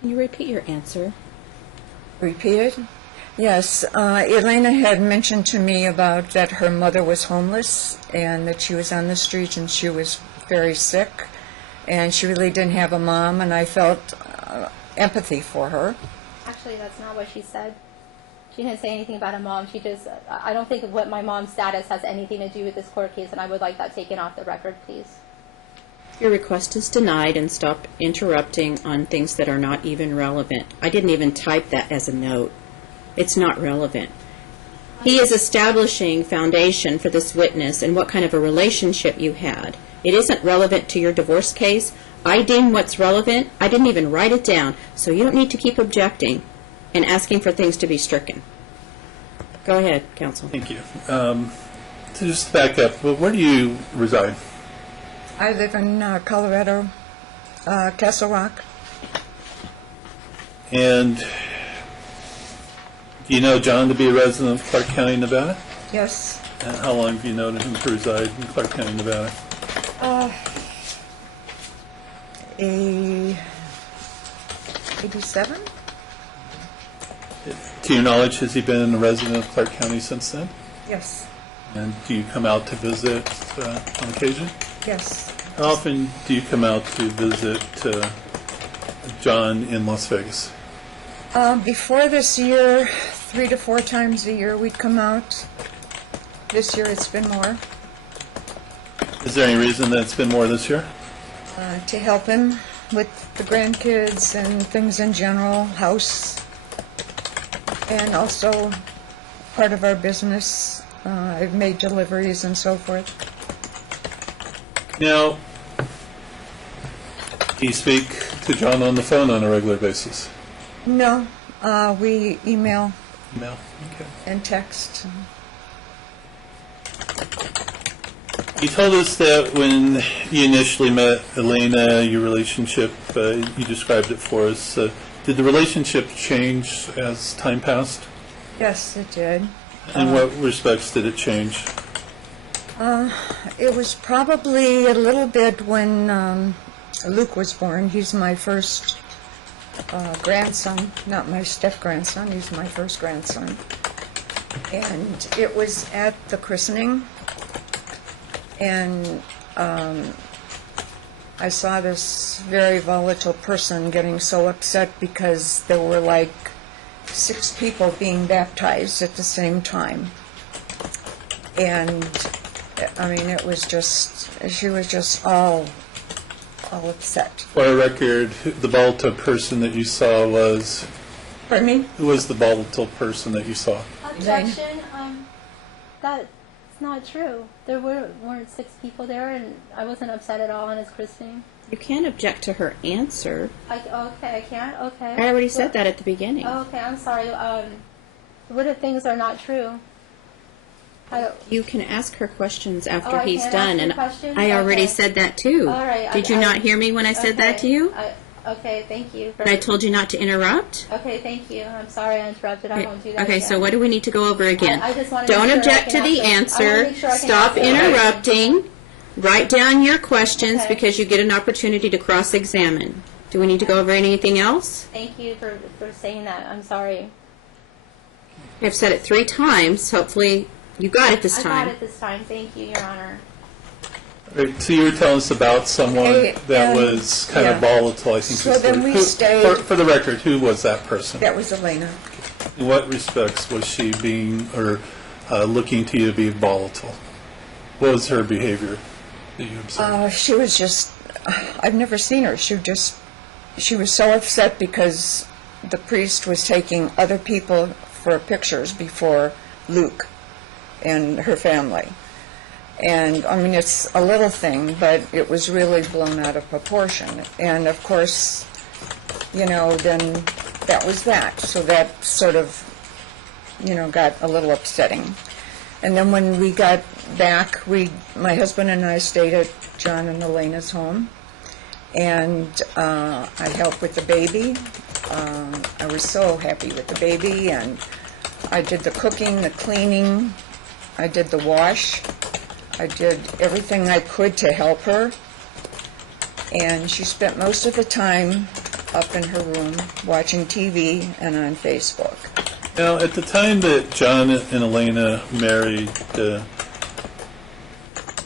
Can you repeat your answer? Repeat it? Yes. Elena had mentioned to me about that her mother was homeless and that she was on the streets and she was very sick and she really didn't have a mom, and I felt empathy for her. Actually, that's not what she said. She didn't say anything about a mom. She just, I don't think what my mom's status has anything to do with this court case, and I would like that taken off the record, please. Your request is denied, and stop interrupting on things that are not even relevant. I didn't even type that as a note. It's not relevant. He is establishing foundation for this witness and what kind of a relationship you had. It isn't relevant to your divorce case. I deem what's relevant. I didn't even write it down, so you don't need to keep objecting and asking for things to be stricken. Go ahead, counsel. thank you. So just back up, where do you reside? I live in Colorado, Castle Rock. And do you know John to be a resident of Clark County, Nevada? Yes. And how long have you known him to reside in Clark County, Nevada? 87? To your knowledge, has he been a resident of Clark County since then? Yes. And do you come out to visit on occasion? Yes. How often do you come out to visit John in Las Vegas? Before this year, 3 to 4 times a year we'd come out. This year it's been more, Is there any reason that it's been more this year? to help him with the grandkids and things in general, house, and also part of our business. I've made deliveries and so forth. Now, do you speak to John on the phone on a regular basis? No, we email Email? Okay. and text. You told us that when you initially met Elena, your relationship, you described it for us. Did the relationship change as time passed? Yes, it did. In what respects did it change? It was probably a little bit when Luke was born. He's my first grandson, not my step-grandson. He's my first grandson. And it was at the christening, and I saw this very volatile person getting so upset because there were like 6 people being baptized at the same time. And I mean, it was just, she was just all upset. For a record, the volatile person that you saw was, Pardon me? who was the volatile person that you saw? Objection. That's not true. There weren't 6 people there, and I wasn't upset at all on his christening. You can't object to her answer. Okay, I can't? Okay. I already said that at the beginning. Oh, okay, I'm sorry. What if things are not true? You can ask her questions after I he's can't done, ask her and questions? I already Okay. said that too. All right. Did you not hear me when I said that to Okay. you? Okay, thank you. But I told you not to interrupt. Okay, thank you. I'm sorry I interrupted. I won't do that Okay, again. so what do we need to go over again? I just wanna make Don't sure I object can to the I wanna answer. make sure I can Stop answer the question. interrupting. Write down your questions Okay. because you get an opportunity to cross-examine. Do we need to go over anything else? Thank you for saying that. I'm sorry. I've said it 3 times. Hopefully you got it this I time. got it this time. Thank you, Your Honor. Right, so you were telling us about someone Okay, that was kind of yeah. volatile, I think. So is the then word. we stayed- For the record, who was that person? That was Elena. In what respects was she being, or looking to you to be volatile? What was her behavior that you observed? She was just, I've never seen her. She was so upset because the priest was taking other people for pictures before Luke and her family. And, I mean, it's a little thing, but it was really blown out of proportion. And, of course, you know, then that was that. So that sort of, you know, got a little upsetting. And then when we got back, my husband and I stayed at John and Elena's home. And I helped with the baby. I was so happy with the baby. And I did the cooking, the cleaning. I did the wash. I did everything I could to help her, and she spent most of the time up in her room watching TV and on Facebook. Now, at the time that John and Elena married,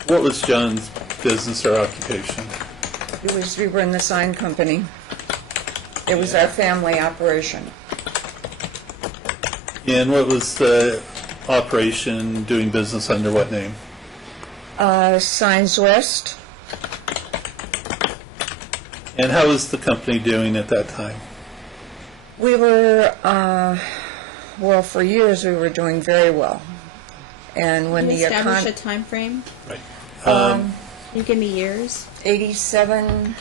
what was John's business or occupation? We were in the sign company. It was our family operation. And what was the operation doing business under what name? Signs West. And how was the company doing at that time? We were, well, for years we were doing very well. And when Can you the establish a time frame? Right. Can you give me years? 87,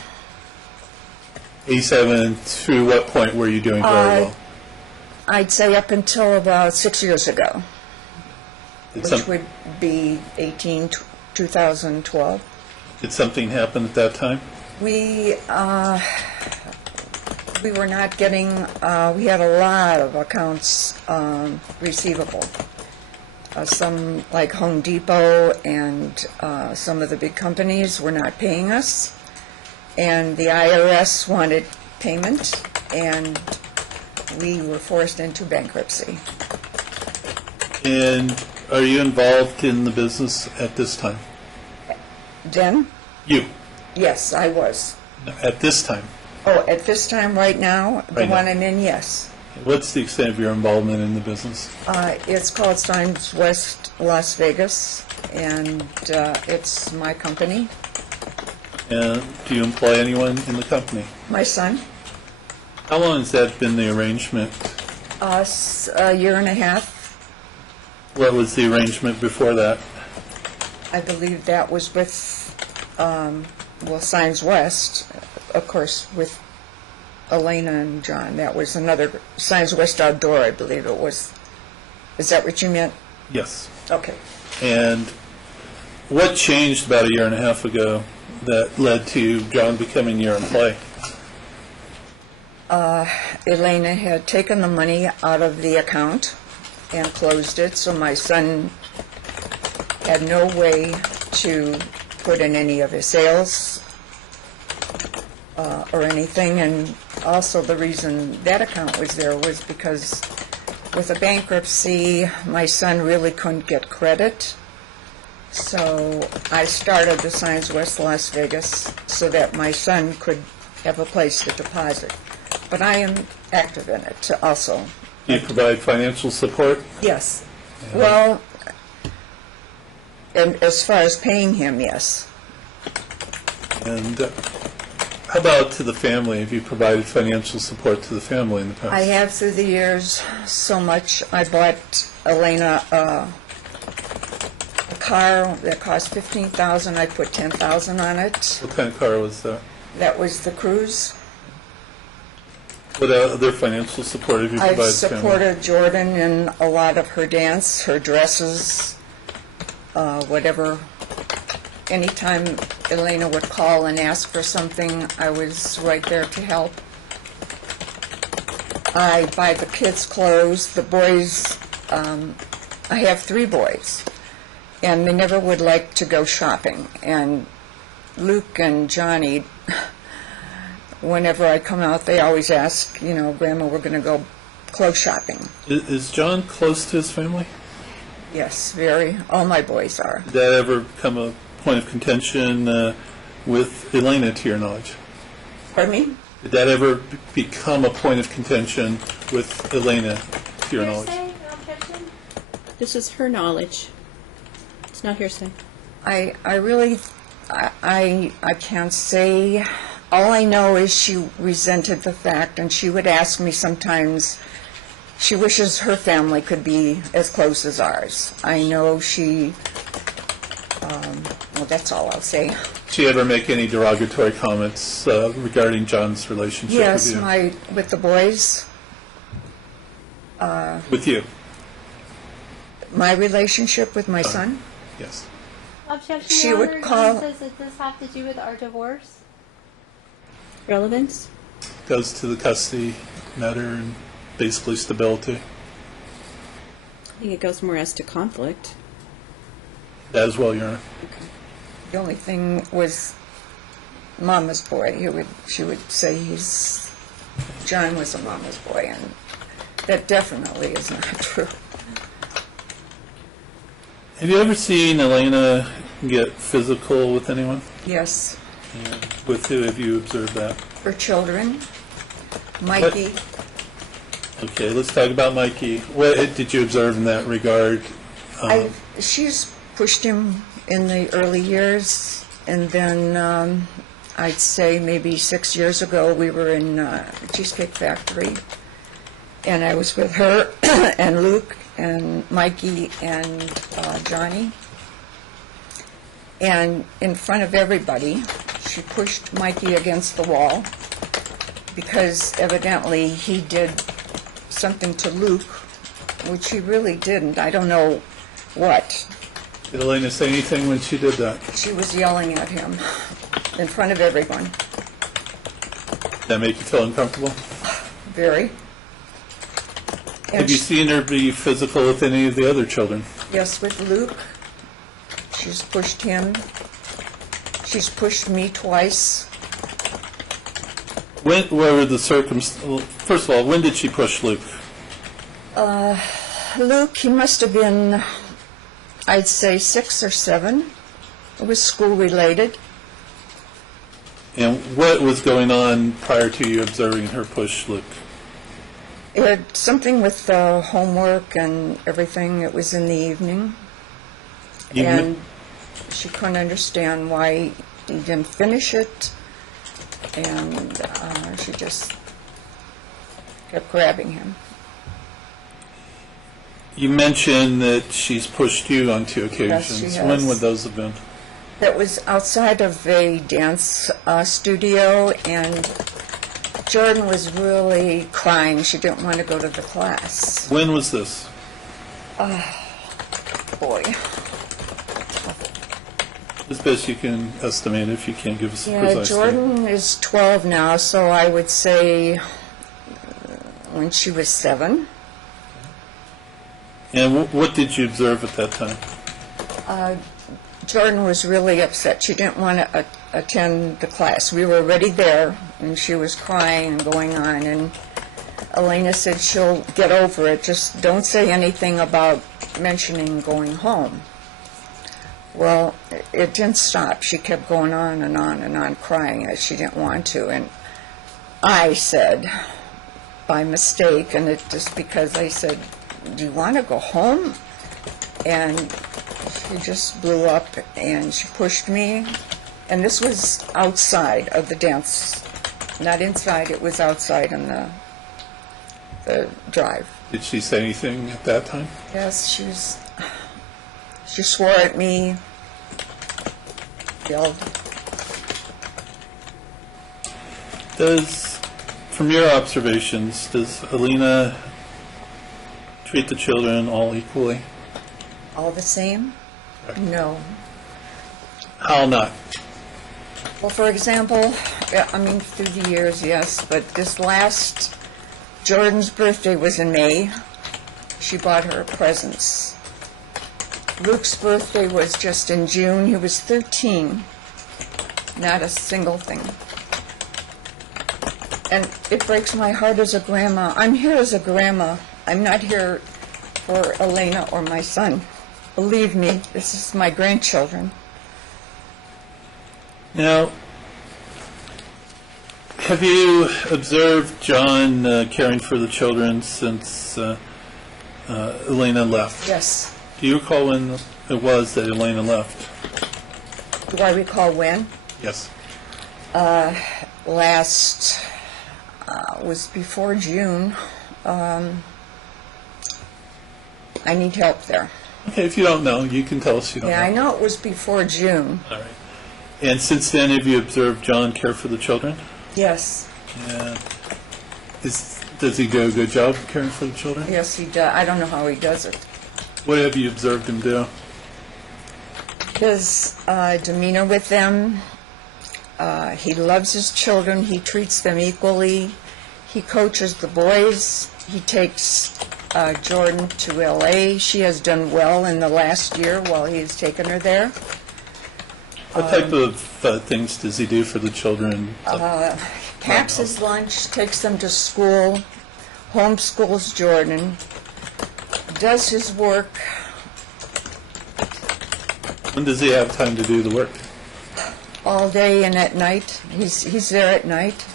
87, through what point were you doing very well? I'd say up until about 6 years ago, Did, which would be 2012. did something happen at that time? We were not getting, we had a lot of accounts receivable. Some, like Home Depot and some of the big companies, were not paying us. And the IRS wanted payment, and we were forced into bankruptcy. And are you involved in the business at this time? Then, You, yes, I was. at this time? Oh, at this time, right now, the Right now. one I'm in, yes. What's the extent of your involvement in the business? It's called Signs West Las Vegas, and it's my company. And do you employ anyone in the company? My son, How long has that been the arrangement? us, a year and a half. What was the arrangement before that? I believe that was with, Signs West, of course, with Elena and John. That was another, Signs West Outdoor, I believe it was. Is that what you meant? Yes. Okay. And what changed about a year and a half ago that led to John becoming your employee? Elena had taken the money out of the account and closed it, so my son had no way to put in any of his sales or anything. And also the reason that account was there was because with a bankruptcy, my son really couldn't get credit. So I started the Signs West Las Vegas so that my son could have a place to deposit. But I am active in it also. Do you provide financial support? Yes. Well, and as far as paying him, yes. And how about to the family? Have you provided financial support to the family in the past? I have through the years so much. I bought Elena a car that cost $15,000. I put $10,000 on it. What kind of car was that? That was the Cruise. What other financial support have you provided I've to the family? supported Jordan in a lot of her dance, her dresses, whatever. Anytime Elena would call and ask for something, I was right there to help. I buy the kids' clothes. The boys, I have 3 boys, and they never would like to go shopping. And Luke and Johnny, whenever I come out, they always ask, Grandma, we're going to go clothes shopping. Is John close to his family? Yes, very. All my boys are. Did that ever become a point of contention with Elena, to your knowledge? Pardon me? Did that ever become a point of contention with Elena, to your knowledge? This is her knowledge. It's not hearsay. I really, I can't say. All I know is she resented the fact, and she would ask me sometimes, she wishes her family could be as close as ours. I know she, well, that's all I'll say. Did she ever make any derogatory comments regarding John's relationship Yes, with you? with the boys, With you? my relationship with my son. Yes. Objection, She Your would Honor. call- John says, does this have to do with our divorce? Relevance? Goes to the custody matter and basically stability. I think it goes more as to conflict. That as well, Your Honor. The only thing was Mama's boy. She would say John was a mama's boy, and that definitely is not true. Have you ever seen Elena get physical with anyone? Yes, And with who have you observed that? her children, Mikey. Okay, let's talk about Mikey. What did you observe in that regard? She's pushed him in the early years, and then I'd say maybe 6 years ago we were in Cheesecake Factory, and I was with her and Luke and Mikey and Johnny, and in front of everybody she pushed Mikey against the wall because evidently he did something to Luke, which he really didn't. I don't know what. Did Elena say anything when she did that? She was yelling at him in front of everyone. Did that make you feel uncomfortable? Very. And Have you seen her be physical with any of the other children? Yes, with Luke. She's pushed him. She's pushed me twice. What were the circumstances? First of all, when did she push Luke? Luke, he must have been, I'd say 6 or 7. It was school-related. And what was going on prior to you observing her push Luke? It had something with homework and everything. It was in the evening. You And she couldn't understand why he didn't finish it. And she just kept grabbing him. You mentioned that she's pushed you on 2 occasions. she has. When would those have been? That was outside of a dance studio, and Jordan was really crying. She didn't want to go to the class. When was this? Boy. As best you can estimate, if you can't give us a Yeah, precise date. Jordan is 12 now, so I would say when she was 7. And what did you observe at that time? Jordan was really upset. She didn't want to attend the class. We were already there, and she was crying and going on. And Elena said she'll get over it. Just don't say anything about mentioning going home. Well, it didn't stop. She kept going on and on and on, crying as she didn't want to. And I said, by mistake, and it just because I said, do you want to go home? And she just blew up, and she pushed me. And this was outside of the dance, not inside. It was outside on the drive. Did she say anything at that time? Yes, she swore at me, yelled. From your observations, does Alina treat the children all equally? All the same? No. How not? Well, for example, I mean, through the years, yes, but this last, Jordan's birthday was in May. She bought her presents. Luke's birthday was just in June. He was 13. Not a single thing. And it breaks my heart as a grandma. I'm here as a grandma. I'm not here for Elena or my son. Believe me, this is my grandchildren. Now, have you observed John caring for the children since Elena left? Yes. Do you recall when it was that Elena left? Do I recall when? Yes. Last was before June. I need help there. Okay, if you don't know, you can tell us you don't know. Yeah, I know it was before June. All right. And since then, have you observed John care for the children? Yes. Yeah. Does he do a good job caring for the children? Yes, he does. I don't know how he does it. What have you observed him do? His demeanor with them. He loves his children. He treats them equally. He coaches the boys. He takes Jordan to L.A. She has done well in the last year while he has taken her there. What type of things does he do for the children? Packs his lunch, takes them to school, homeschools Jordan, does his work. When does he have time to do the work? All day and at night. He's there at night.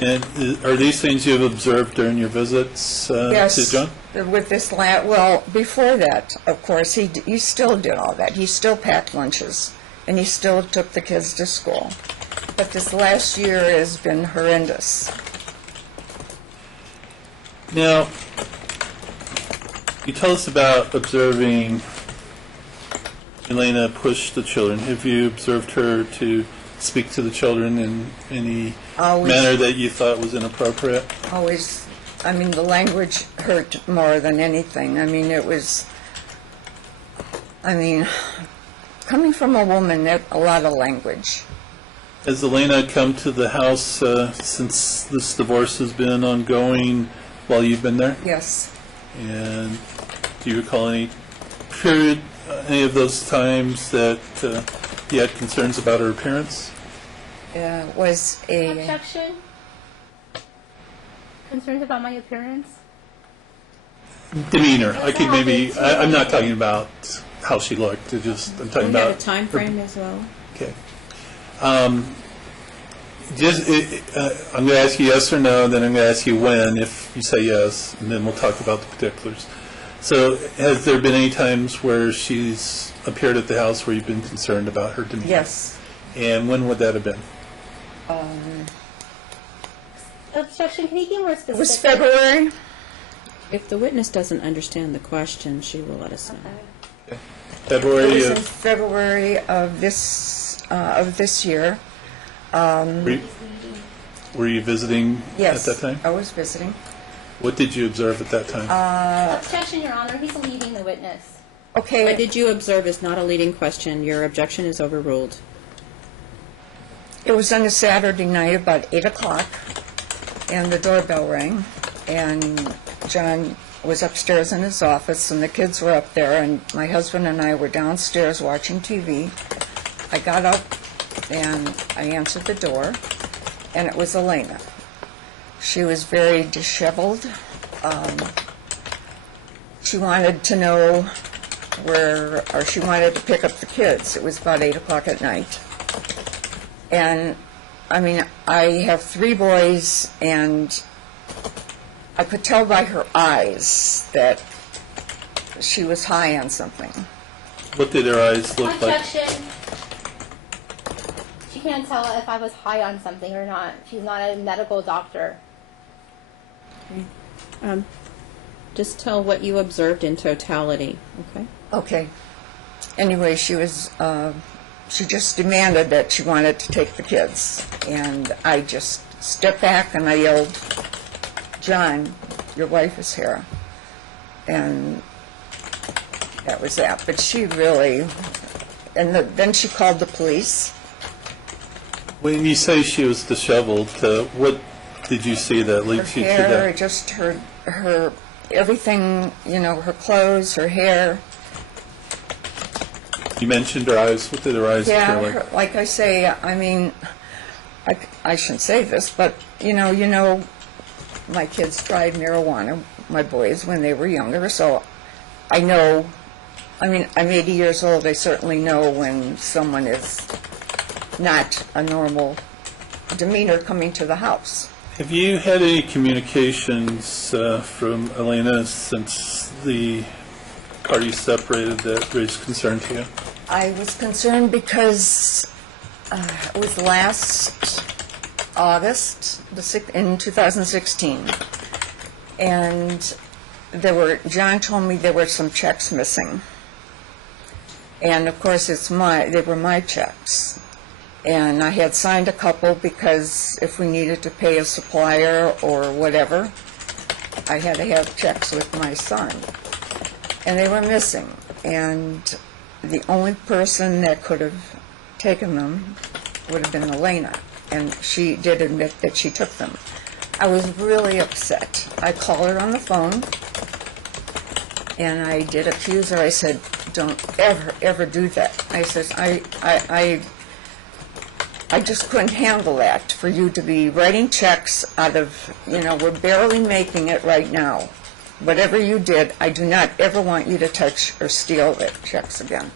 And are these things you've observed during your visits Yes. to John? With this well, before that, of course, he still did all that. He still packed lunches, and he still took the kids to school. But this last year has been horrendous. Now, you tell us about observing Elena push the children. Have you observed her to speak to the children in any Always. manner that you thought was inappropriate? Always, I mean, the language hurt more than anything. I mean, it was, coming from a woman, a lot of language. Has Elena come to the house since this divorce has been ongoing while you've been there? Yes. And do you recall any period, any of those times that you had concerns about her appearance? Was a, Objection? Concerns about my appearance? Demeanor. I could maybe, I'm not talking about how she looked, I'm talking We had a about... time frame as well. Okay. I'm going to ask you yes or no, then I'm going to ask you when, if you say yes, and then we'll talk about the particulars. So has there been any times where she's appeared at the house where you've been concerned about her demeanor? Yes. And when would that have been? Objection, can you be more specific? It was February. If the witness doesn't understand the question, she will let us know. It February was in of... February of this year. Were you visiting Yes. at that time? I was visiting. What did you observe at that time? Objection, Your Honor, he's leading the witness. Okay. What did you observe is not a leading question. Your objection is overruled. It was on a Saturday night about 8 o'clock, and the doorbell rang, and John was upstairs in his office, and the kids were up there, and my husband and I were downstairs watching TV. I got up, and I answered the door, and it was Elena. She was very disheveled. She wanted to know she wanted to pick up the kids. It was about 8 o'clock at night. And, I mean, I have 3 boys, and I could tell by her eyes that she was high on something. What did her eyes look like? Objection. She can't tell if I was high on something or not. She's not a medical doctor. Just tell what you observed in totality, okay? Okay. Anyway, she just demanded that she wanted to take the kids. And I just stepped back and I yelled, "John, your wife is here." And that was that. But she really, then she called the police. When you say she was disheveled, what did you see that Her leads you to hair, that? just her everything, her clothes, her hair. You mentioned her eyes. What did her eyes Yeah, appear like? like I say, I mean, I shouldn't say this, but, my kids tried marijuana, my boys, when they were younger, so I know, I'm 80 years old, I certainly know when someone is not a normal demeanor coming to the house. Have you had any communications from Elena since the parties separated that raised concern to you? I was concerned because it was last August in 2016, and John told me there were some checks missing, and of course they were my checks, and I had signed a couple because if we needed to pay a supplier or whatever, I had to have checks with my son, and they were missing, and the only person that could have taken them would have been Elena, and she did admit that she took them. I was really upset. I called her on the phone, and I did accuse her. I said, "Don't ever do that." I says, I just couldn't handle that, for you to be writing checks out of, we're barely making it right now. Whatever you did, I do not ever want you to touch or steal the checks again.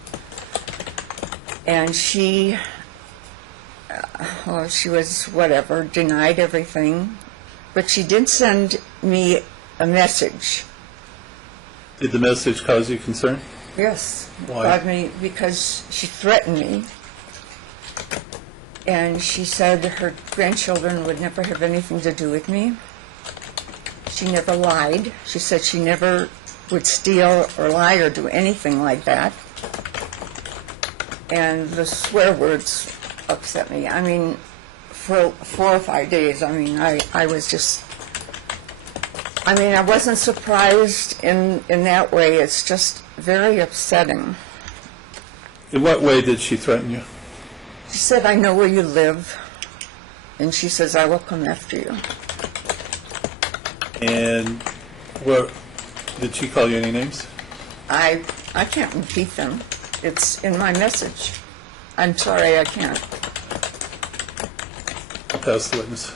And she was whatever, denied everything, but she did send me a message. Did the message cause you concern? Yes. Why? Because she threatened me. And she said her grandchildren would never have anything to do with me. She never lied. She said she never would steal or lie or do anything like that. And the swear words upset me. For 4 or 5 days, I was just, I wasn't surprised in that way. It's just very upsetting. In what way did she threaten you? She said, "I know where you live," and she says, "I will come after you." And what, did she call you any names? I can't repeat them. It's in my message. I'm sorry, I can't. I'll pass the witness.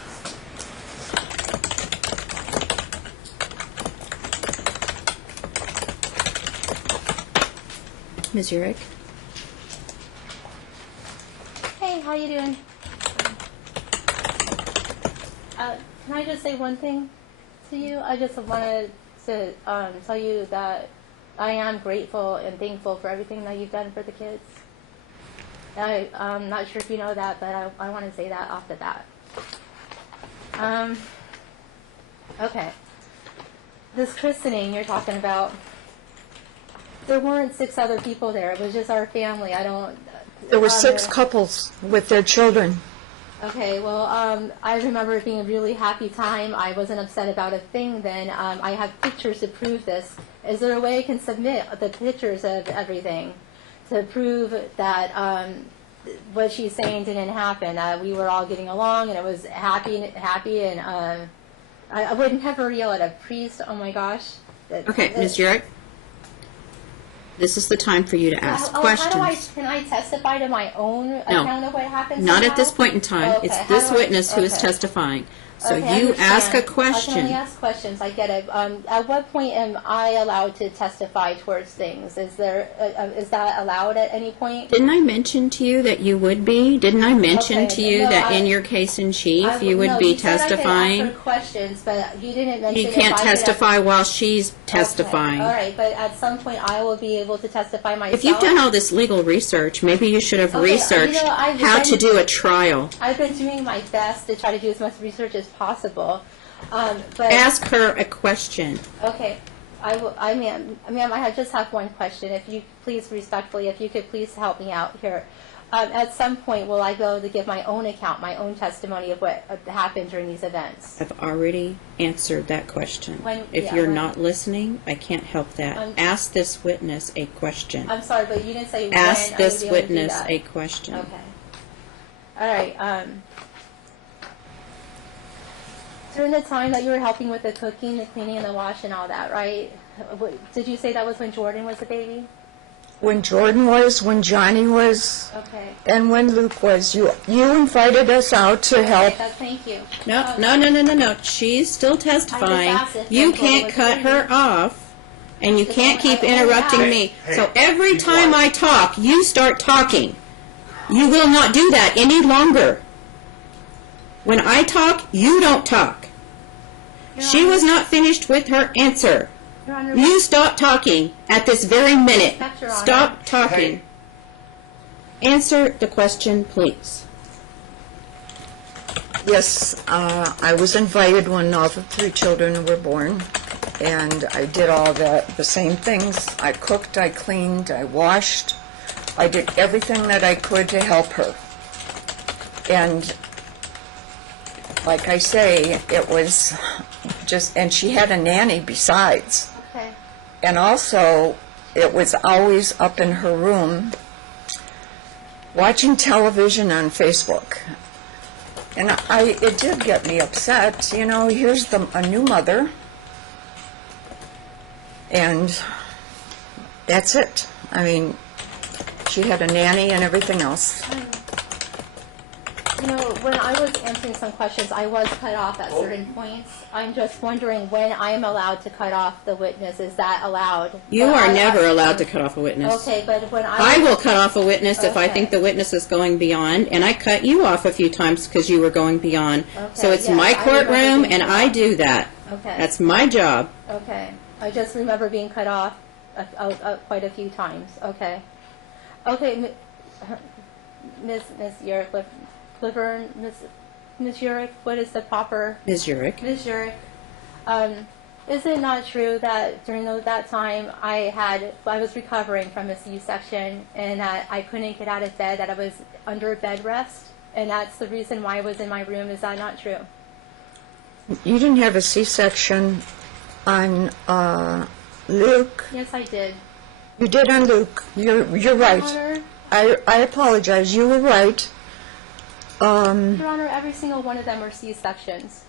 Ms. Urich? Hey, how you doing? Can I just say one thing to you? I just wanted to tell you that I am grateful and thankful for everything that you've done for the kids. I'm not sure if you know that, but I want to say that off the bat. Okay. This christening you're talking about, there weren't 6 other people there. It was just our family. There were 6 couples with their children. Okay, well, I remember it being a really happy time. I wasn't upset about a thing then. I have pictures to prove this. Is there a way I can submit the pictures of everything to prove that what she's saying didn't happen? We were all getting along, and it was happy, and I would never yell at a priest. Oh my gosh. Okay, Ms. Urich, this is the time for you to ask questions. Can I testify to my own account of what happened? Not somehow? at this point in time. Okay, It's this witness who is okay. testifying. So Okay, I you ask a understand. I can question. only ask questions. I get it. At what point am I allowed to testify towards things? Is that allowed at any point? Didn't I mention to you that you would be? Didn't I mention Okay, to you no, that in your case in chief you would no, be you said testifying? I could ask her questions, but you didn't mention You if can't I could ask- testify while she's testifying. Okay. All right, but at some point I will be able to testify myself. If you've done all this legal research, maybe you should have Okay, researched I've how to been- do a trial. I've been doing my best to try to do as much research as possible. But Ask her a question. okay, ma'am, I just have one question. If you please, respectfully, if you could please help me out here. At some point, will I be able to give my own account, my own testimony of what happened during these events? I've already answered that question. If yeah, you're when- not listening, I can't help that. Ask this witness a question. I'm sorry, but you didn't say Ask when this I would be able to do witness that. a question. Okay. All right. During the time that you were helping with the cooking, the cleaning, and the wash, and all that, right? Did you say that was when Jordan was a baby? When Jordan was, when Johnny was, Okay. and when Luke was. You invited us out to help. Okay, thank you. No. She's still testifying. asked if You Michael can't was cut baby. her off, and you can't keep I only interrupting asked. me. Hey, So every be time I quiet. talk, you start talking. You will not do that any longer. When I talk, you don't talk. She was not finished with her answer. Your Honor, You stop talking at this very minute. Respect, Your Honor. Stop talking. Answer the question, please. Yes, I was invited when all the 3 children were born, and I did all the same things. I cooked, I cleaned, I washed. I did everything that I could to help her. And like I say, it was just, and she had a nanny besides. okay. And also, it was always up in her room watching television on Facebook. And it did get me upset. You know, here's a new mother, and that's it. I mean, she had a nanny and everything else. You know, when I was answering some questions, I was cut off at certain points. I'm just wondering when I am allowed to cut off the witness. Is that allowed? You But are I- never allowed to cut off a witness. Okay, but when I will cut off a witness if I Okay. think the witness is going beyond, and I cut you off a few times because you were going beyond. So Okay, it's yes, my I remember courtroom, being and cut I off. do that. Okay. That's my job. Okay. I just remember being cut off quite a few times. Okay. Okay, Miss Urich, Laverne, Miss Urich, what is the proper... Ms. Urich. Ms. Urich, is it not true that during that time I was recovering from a C-section and that I couldn't get out of bed, that I was under bed rest, and that's the reason why I was in my room? Is that not true? You didn't have a C-section on Luke. Yes, I did. You did on Luke. You're right. Your Honor, I apologize. You were right. Your Honor, every single one of them were C-sections.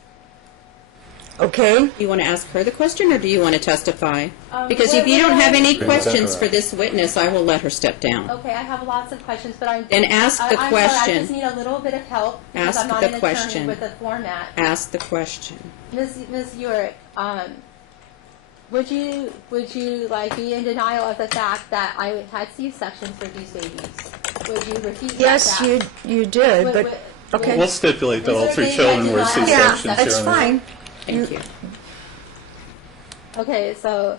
Okay. You want to ask her the question, or do you want to testify? Because what- if you don't what have I- any Bring it questions back for around. this witness, I will let her step down. Okay, I have lots of questions, but I'm... Then ask the I'm question. sorry, I just need a little bit of help because Ask I'm not the an attorney question. with the format. Ask the question. Ms. Urich, would you like be in denial of the fact that I had C-sections for these babies? Would you refute Yes, that? you did, Would- but would- Okay. We'll stipulate that Is all there three any children were way to not- Yeah, C-sections. that's Your Honor. fine. Thank you. Okay, so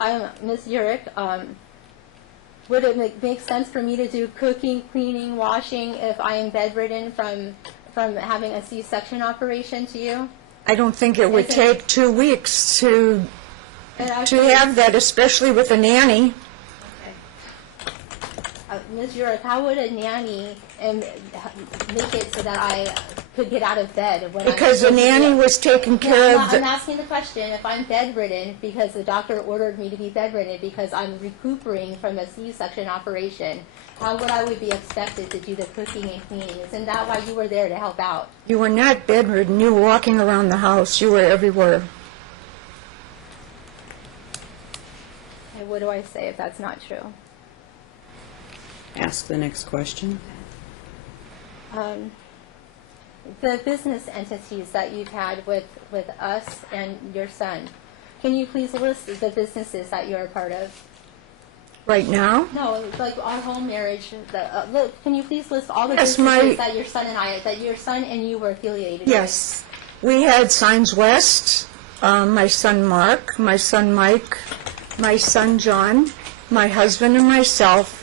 I'm Ms. Urich. Would it make sense for me to do cooking, cleaning, washing if I am bedridden from having a C-section operation to you? I don't think it would Is it- take 2 weeks to And actually- have that, especially with a nanny. Ms. Urich, how would a nanny make it so that I could get out of bed when Because the I'm supposed to nanny do it? was taking care of I'm the... asking the question, if I'm bedridden because the doctor ordered me to be bedridden because I'm recuperating from a C-section operation, how would I be expected to do the cooking and cleaning? Isn't that why you were there to help out? You were not bedridden. You were walking around the house. You were everywhere. And what do I say if that's not true? Ask the next question. The business entities that you've had with us and your son, can you please list the businesses that you're a part of? Right now? No, like our home marriage. Look, can you please list all the Yes, businesses my- that your son and you were affiliated Yes. We had Signs West, my son Mark, my son Mike, my son John, my husband and myself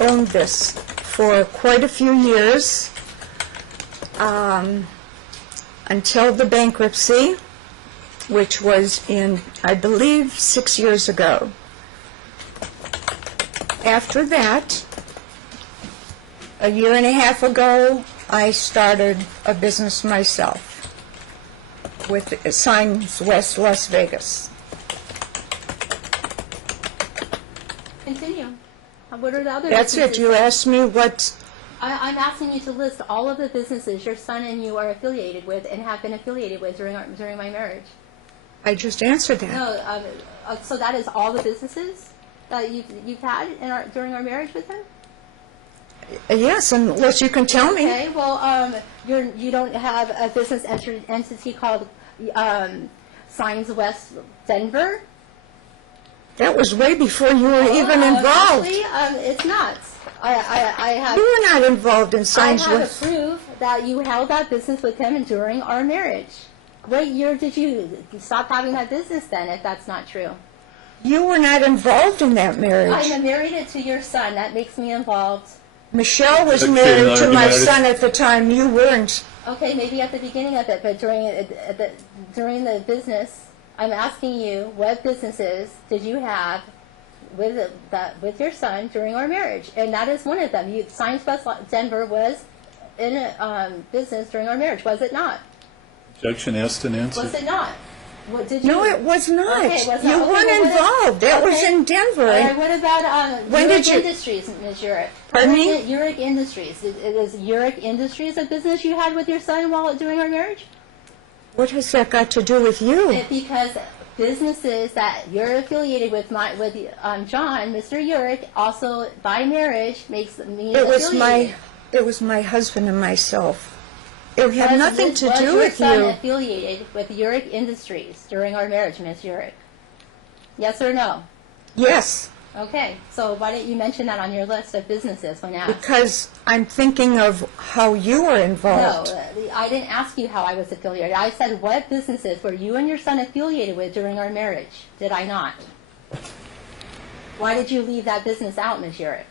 owned this for quite a few years until the bankruptcy, which was in, I believe, 6 years ago. After that, a year and a half ago, I started a business myself with Signs West Las Vegas. Continue. What are the other That's it. businesses? You asked me what, I'm asking you to list all of the businesses your son and you are affiliated with and have been affiliated with during my marriage. I just answered that. No, so that is all the businesses that you've had during our marriage with him? Yes, unless you can tell me. Okay, well, you don't have a business entity called Signs West Denver? That was way before you were even involved. Actually, it's not. I have. You were not involved in I Signs have West. proof that you held that business with him during our marriage. What year did you stop having that business then, if that's not true? You were not involved in that I marriage. am married to your son. That makes me involved. Michelle was Okay, married to my argumentative. son at the time. You weren't. Okay, maybe at the beginning of it, but during the business, I'm asking you, what businesses did you have with your son during our marriage? And that is one of them. Signs West Denver was in a business during our marriage, was it not? Objection asked and answered. Was it not? What did you? No, it was not. Okay, was You not. Okay, weren't well, what involved. That was okay. in Denver. All right, what about When Urich did you- Industries, Ms. Urich? Pardon me? Urich Industries. Is Urich Industries a business you had with your son during our marriage? What has that got to do with you? Because businesses that you're affiliated with, John, Mr. Urich, also by marriage makes me affiliated. It was my husband and myself. It had nothing to do with Was your son you. affiliated with Urich Industries during our marriage, Ms. Urich? Yes or no? Yes, Okay, so why didn't you mention that on your list of businesses when asked? because I'm thinking of how you were No, involved. I didn't ask you how I was affiliated. I said what businesses were you and your son affiliated with during our marriage? Did I not? Why did you leave that business out, Ms. Urich?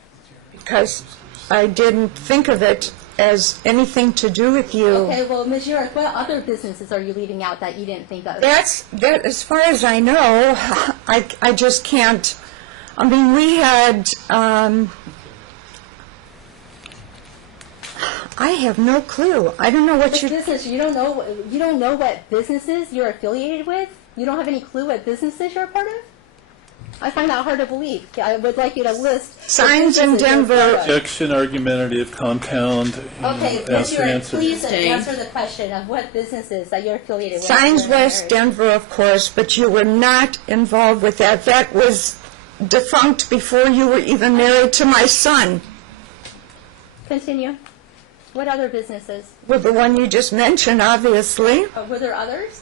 Because I didn't think of it as anything to do with you. Okay, well, Ms. Urich, what other businesses are you leaving out that you didn't think of? That, as far as I know, I just can't. I mean, we had. I have no clue. I don't know what This you. business, you don't know what businesses you're affiliated with? You don't have any clue what businesses you're a part of? I find that hard to believe. I would like you to list the Signs in businesses you're a part Denver. of. Objection, argumentative, compound, Okay, Ms. asked and Urich, answered. please Stay. answer the question of what businesses that you're affiliated with. Signs during our West marriage. Denver, of course, but you were not involved with that. That was defunct before you were even married to my son. Continue. What other businesses? Well, the one you just mentioned, obviously. Were there others?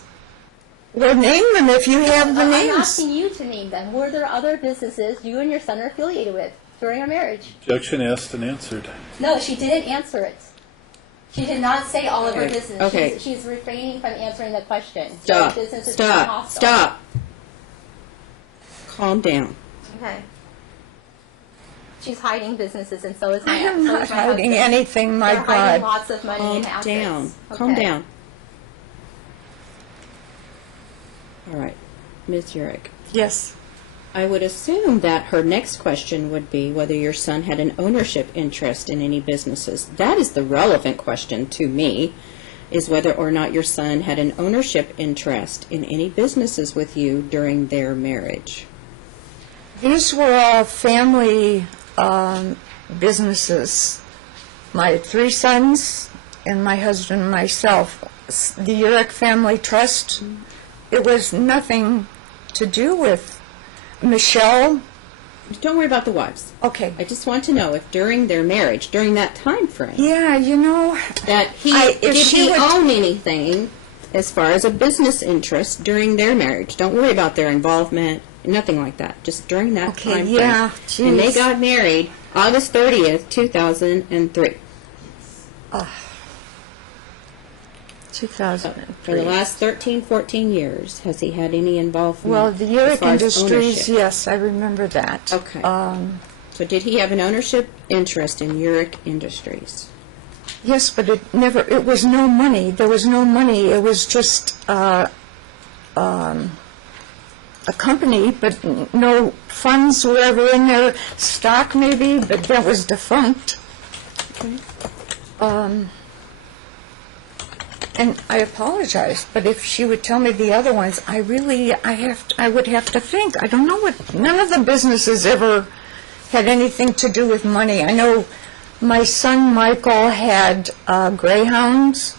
Well, name them if you have the I'm names. asking you to name them. Were there other businesses you and your son are affiliated with during our marriage. Objection asked and answered. No, she didn't answer it. She did not say all of her business. Okay. She's refraining from answering the question. Stop. Her business is not hostile. Stop. Calm down. Okay. She's hiding businesses, and so is my I am not husband. hiding anything, my They're hiding God. lots of money Calm and assets. down. Okay. Calm down. All right. Ms. Urich, Yes. I would assume that her next question would be whether your son had an ownership interest in any businesses. That is the relevant question to me, is whether or not your son had an ownership interest in any businesses with you during their marriage. These were all family businesses. My 3 sons and my husband and myself. The Urich Family Trust, it was nothing to do with Michelle. Don't worry about the wives. Okay. I just want to know if during their marriage, during that time frame, Yeah, you know, that if did she he would- own anything as far as a business interest during their marriage. Don't worry about their involvement, nothing like that. Just during that Okay, time yeah, frame. And they geez. got married August 30th, 2003. 2003. For the last 13, 14 years, has he had any involvement? Well, the as Urich far as Industries, ownership? yes, I remember that. Okay. So did he have an ownership interest in Urich Industries? Yes, but it was no money. There was no money. It was just a company, but no funds were ever in there. Stock maybe, but that was defunct. Okay. And I apologize, but if she would tell me the other ones, I would have to think. I don't know none of the businesses ever had anything to do with money. I know my son Michael had greyhounds,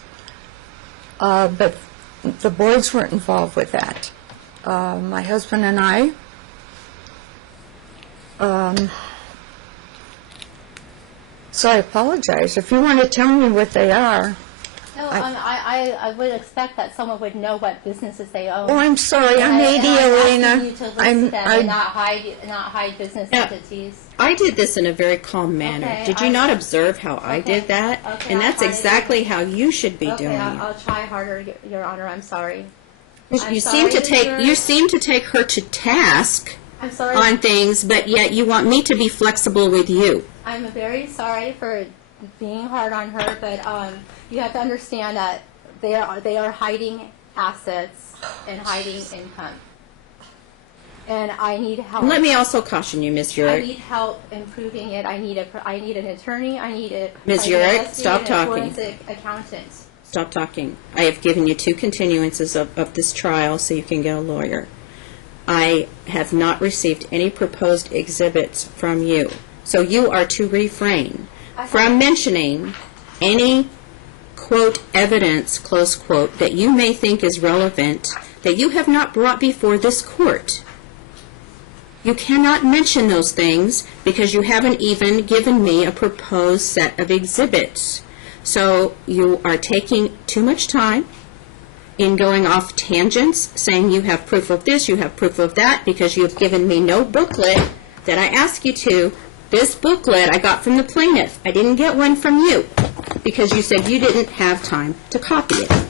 but the boys weren't involved with that. My husband and I, so I apologize. If you want to tell me what they are. No, I would expect that someone would know what businesses they own. Oh, I'm sorry. I'm And 80, I'm Elena. asking you to list them and not hide business Yeah. entities. I did this in a very calm manner. Okay, Did you not observe how I Okay. did that? Okay, And I'll that's try to exactly how you should be Okay, doing I'll it. try harder, Your Honor. I'm sorry. I'm You sorry, seem to take her to task I'm sorry. on things, but yet you want me to be flexible with you. I'm very sorry for being hard on her, but you have to understand that they are hiding assets and hiding income. And I need help. And let me also caution you, Ms. I Urich. need help improving it. I need an attorney. I need a Ms. I need Urich, an stop investigative talking. forensic accountant. Stop talking. I have given you 2 continuances of this trial so you can get a lawyer. I have not received any proposed exhibits from you. So you are to refrain from mentioning any, quote, evidence, close quote, that you may think is relevant that you have not brought before this court. You cannot mention those things because you haven't even given me a proposed set of exhibits. So you are taking too much time in going off tangents, saying you have proof of this, you have proof of that, because you have given me no booklet that I ask you to. This booklet I got from the plaintiff. I didn't get one from you because you said you didn't have time to copy it.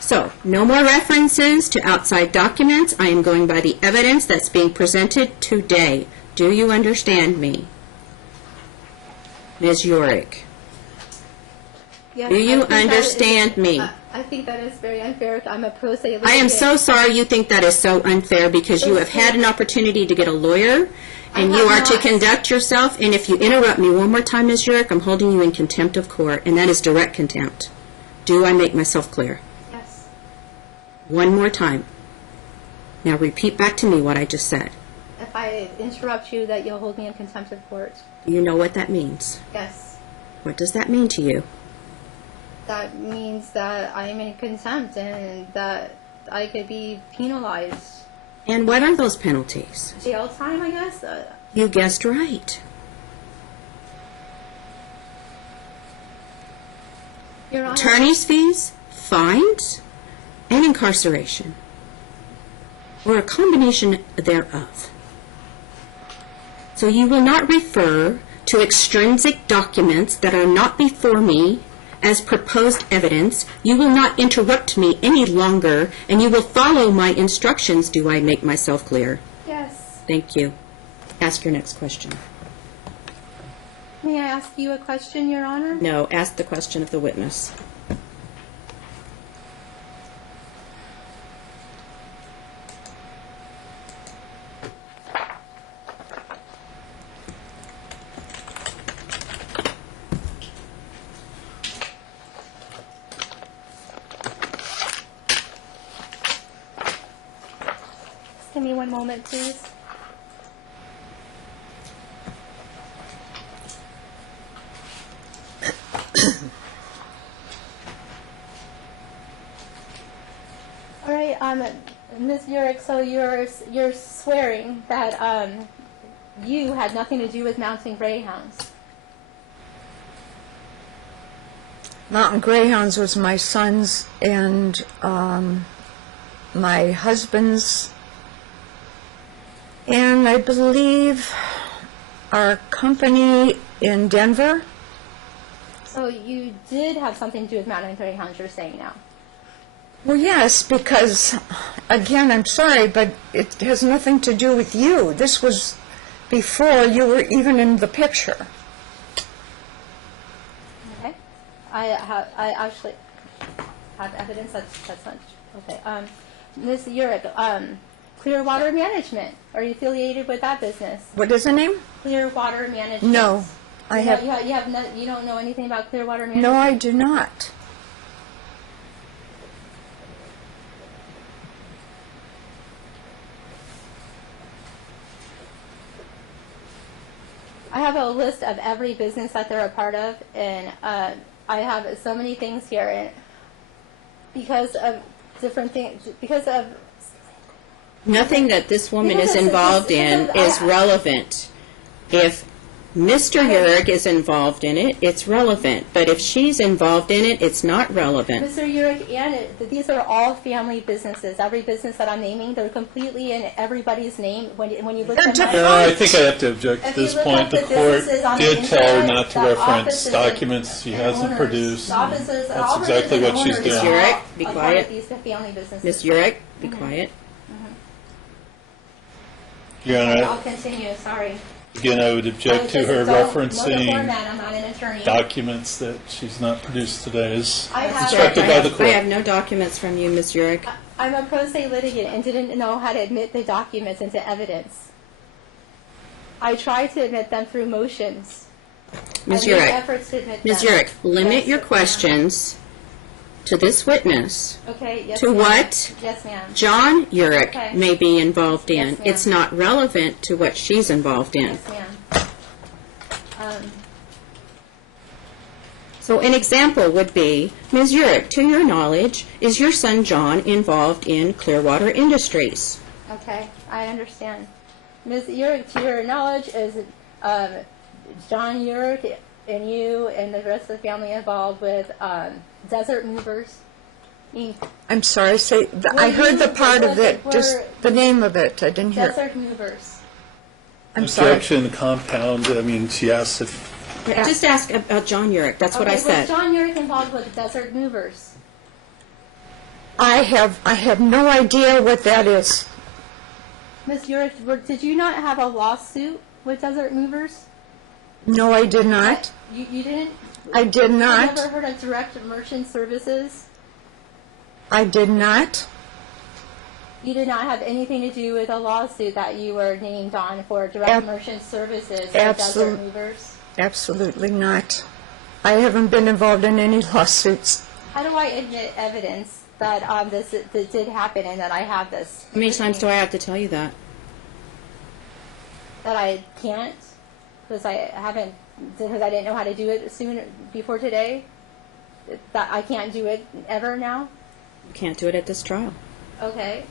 So, no more references to outside documents. I am going by the evidence that's being presented today. Do you understand me? Ms. Urich? Yes, Do you I think that is- understand me? I think that is very unfair. I'm a pro se I am litigant. so sorry you think that is so unfair because you have had an opportunity to get a lawyer and I you have are to not. conduct yourself, and if you interrupt me one more time, Ms. Urich, I'm holding you in contempt of court, and that is direct contempt. Do I make myself clear? Yes. One more time. Now repeat back to me what I just said. If I interrupt you, that you'll hold me in contempt of court. Do you know what that means? Yes. What does that mean to you? That means that I'm in contempt and that I could be penalized. And what are those penalties? Jail time, I guess. You guessed right. Your Honor. Attorney's fees, fines, and incarceration, or a combination thereof. So you will not refer to extrinsic documents that are not before me as proposed evidence. You will not interrupt me any longer, and you will follow my instructions. Do I make myself clear? Yes. Thank you. Ask your next question. May I ask you a question, Your Honor? No, ask the question of the witness. Just give me one moment, please. All right, Ms. Urich, so you're swearing that you had nothing to do with mounting greyhounds. Mountain Greyhounds was my son's and my husband's, and I believe our company in Denver. So you did have something to do with mounting greyhounds, you're saying now. Well, yes, because, again, I'm sorry, but it has nothing to do with you. This was before you were even in the picture. Okay. I actually have evidence that's not okay. Ms. Urich, Clearwater Management. Are you affiliated with that business? What is the name? Clearwater Management. No, I have. You don't know anything about Clearwater Management? No, I do not. I have a list of every business that they're a part of, and I have so many things here, and because of different things, because of Nothing that this woman Because is it's- involved it's- in it's- is relevant. If Mr. Urich is involved in it, it's relevant. But if she's involved in it, it's not relevant. Mr. Urich, these are all family businesses. Every business that I'm naming, they're completely in everybody's name. When you look at my... No, I think I have to object at If you this look point. up The the court businesses on the did tell her internet, not to the reference offices documents she and hasn't owners, produced. the offices, That's all exactly what she's owners doing. are Ms. Urich, all be a part quiet. of these family businesses. Ms. Urich, be quiet. Your Honor, I'll continue, sorry. again, I would object to her Know the referencing format, I'm not an attorney. documents that she's not produced today as I have- instructed by the I court. have no documents from you, Ms. Urich. I'm a pro se litigant and didn't know how to admit the documents into evidence. I tried to admit them through motions. Ms. I made Urich, efforts to admit Ms. them. Urich, limit Yes, your ma'am. questions to this witness, Okay, yes, to ma'am. what Yes, ma'am. John Urich Okay. may be involved in. Yes, ma'am. It's not relevant to what she's involved in. Yes, ma'am. So an example would be, Ms. Urich, to your knowledge, is your son John involved in Clearwater Industries? Okay, I understand. Ms. Urich, to your knowledge, is John Urich and you and the rest of the family involved with Desert Movers, Inc.? I'm sorry, I heard the part of it, just the name of it, I didn't hear. Desert Movers. I'm sorry. Objection, compound, I mean, she asked if, Just ask about John Urich, that's what I Was said. John Urich involved with Desert Movers? I have no idea what that is. Ms. Urich, did you not have a lawsuit with Desert Movers? No, I did not. You didn't? I did Have not. you ever heard of Direct Merchant Services? I did not. You did not have anything to do with a lawsuit that you were named on for Direct Merchant Services or Desert Movers? Absolutely not. I haven't been involved in any lawsuits. How do I admit evidence that this did happen and that I have this? How many times do I have to tell you that? That I can't because I didn't know how to do it before today. That I can't do it ever now. You can't do it at this trial. Okay.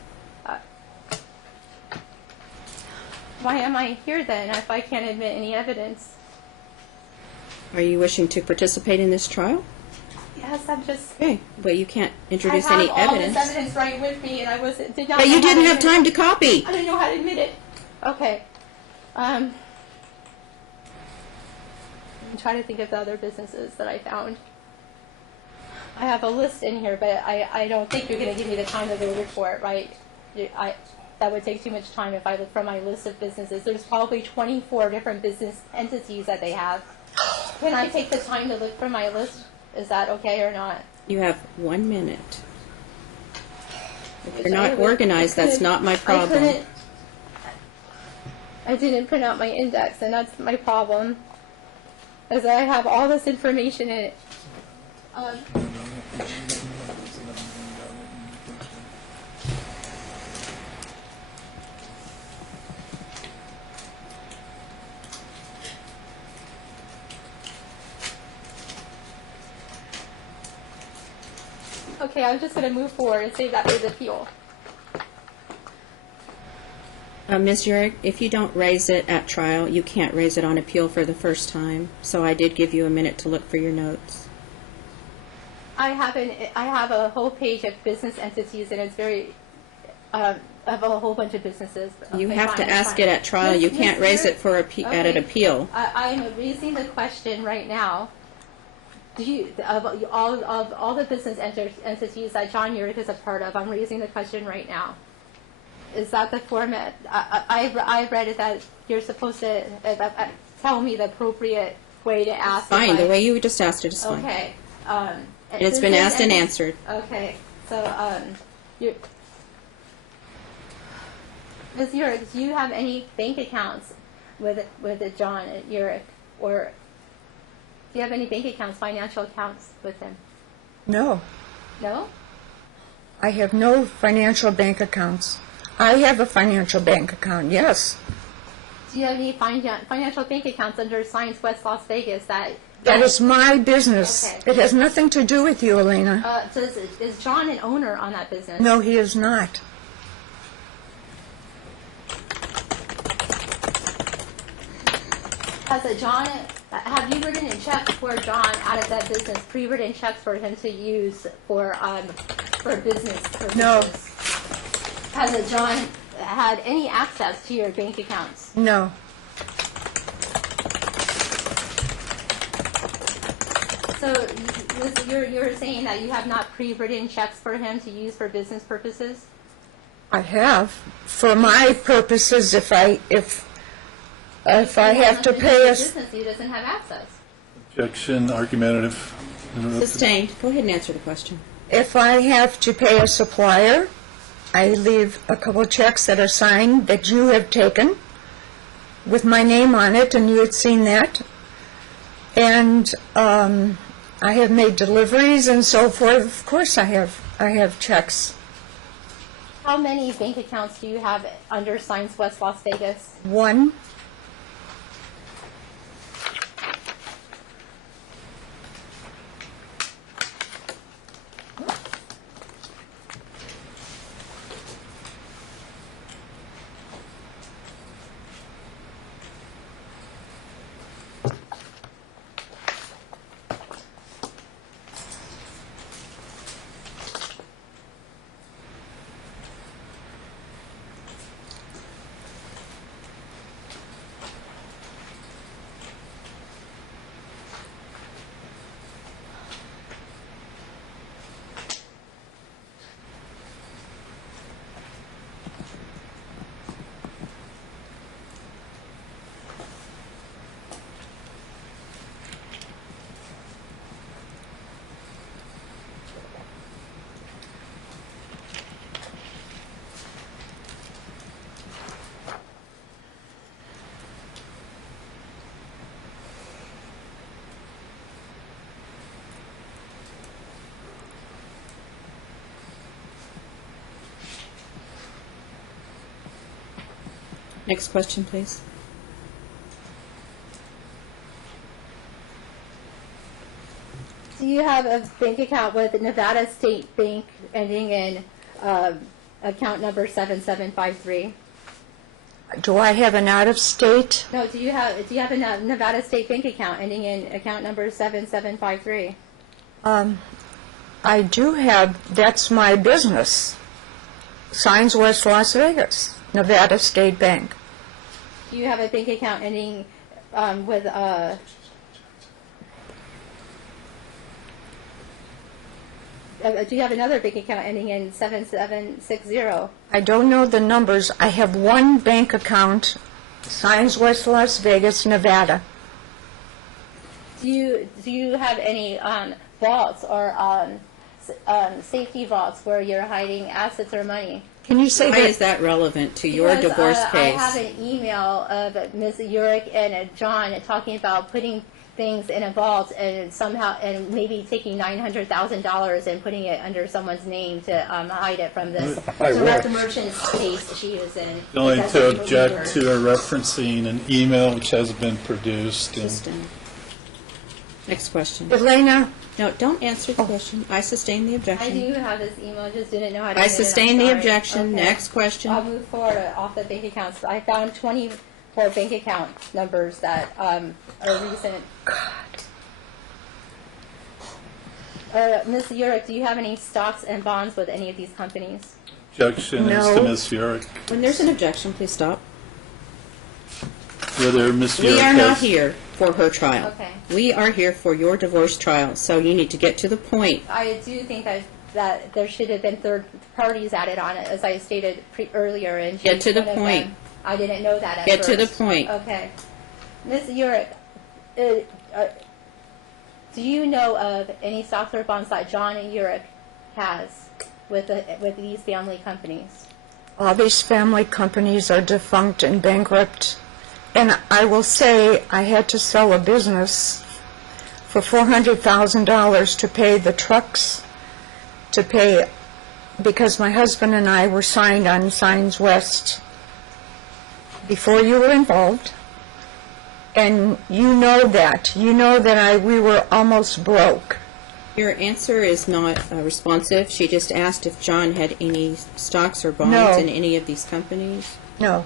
Why am I here then if I can't admit any evidence? Are you wishing to participate in this trial? Yes, I'm just. Okay, but you can't introduce I have any all evidence. this evidence right with me, and I did not. But know you how didn't have admit time it. to copy. I didn't know how to admit it. Okay. I'm trying to think of the other businesses that I found. I have a list in here, but I don't think you're going to give me the time to go look for it, right? That would take too much time if I look from my list of businesses. There's probably 24 different business entities that they have. Can I take the time to look from my list? Is that okay or not? You have 1 minute. If you're not organized, that's not my problem. I didn't print out my index, and that's my problem. Is that I have all this information in it. Okay, I'm just going to move forward and save that for the appeal. Ms. Urich, if you don't raise it at trial, you can't raise it on appeal for the first time. So I did give you a minute to look for your notes. I have a whole page of business entities, and it's very. I have a whole bunch of businesses. You Okay, have to fine, ask fine. it at trial. You can't raise it for at an appeal. I'm raising the question right now. Do you of all the business entities that John Urich is a part of? I'm raising the question right now. Is that the format? I read it that you're supposed to tell me the appropriate way to ask. Fine, the way you just asked it is fine. Okay. And it's been asked and answered. Okay. So, Ms. Urich, do you have any bank accounts with John Urich, or do you have any bank accounts, financial accounts with him? No, No? I have no financial bank accounts. I have a financial bank account, yes. Do you have any financial bank accounts under Science West Las Vegas that... That is my business. Okay. It has nothing to do with you, Elena. So is John an owner on that business? No, he is not. Have you written in checks for John out of that business, pre-written checks for him to use for business purposes? No. Has John had any access to your bank accounts? No. So you're saying that you have not pre-written checks for him to use for business purposes? I have. For my purposes, if I have to pay a... business, he doesn't have access. Objection, argumentative. Sustained. Go ahead and answer the question. If I have to pay a supplier, I leave a couple of checks that are signed that you have taken with my name on it, and you had seen that. And I have made deliveries and so forth. Of course I have checks. How many bank accounts do you have under Science West Las Vegas? One. Next question, please. Do you have a bank account with Nevada State Bank ending in account number 7753? Do I have an out-of-state? No, do you have a Nevada State Bank account ending in account number 7753? I do have. That's my business. Science West Las Vegas, Nevada State Bank. Do you have a bank account ending with do you have another bank account ending in 7760? I don't know the numbers. I have one bank account, Signs West Las Vegas, Nevada. Do you have any vaults or safety vaults where you're hiding assets or money? Can you say Why that? is that relevant to your Because, divorce case? I have an email of Ms. Urich and John talking about putting things in a vault and somehow and maybe taking $900,000 and putting it under someone's name to hide it from this direct merchant's case she was in. Going That's to what we object were. to her referencing an email which has been produced. And Sustain. Next question. Elena, No, don't answer the question. I sustain the I objection. do have this email, just didn't know how to I get it. I'm sustain the sorry. objection. Okay. Next question. I'll move forward off the bank accounts. I found 24 bank account numbers that are recent. Ms. Urich, do you have any stocks and bonds with any of these companies? objection is No. to Ms. Urich. When there's an objection, please stop. Whether Ms. Urich We are not has- here for her trial. Okay. We are here for your divorce trial, so you need to get to the point. I do think that there should have been third parties added on it, as I stated earlier. And Get she's to the one of point. them. I didn't know that at Get first. to the point. Okay. Ms. Urich, do you know of any stocks or bonds that John Urich has with these family companies? all these family companies are defunct and bankrupt. And I will say I had to sell a business for $400,000 to pay the trucks, because my husband and I were signed on Signs West before you were involved. And you know that. You know that we were almost broke. Your answer is not responsive. She just asked if John had any stocks or bonds No. in any of these companies. No.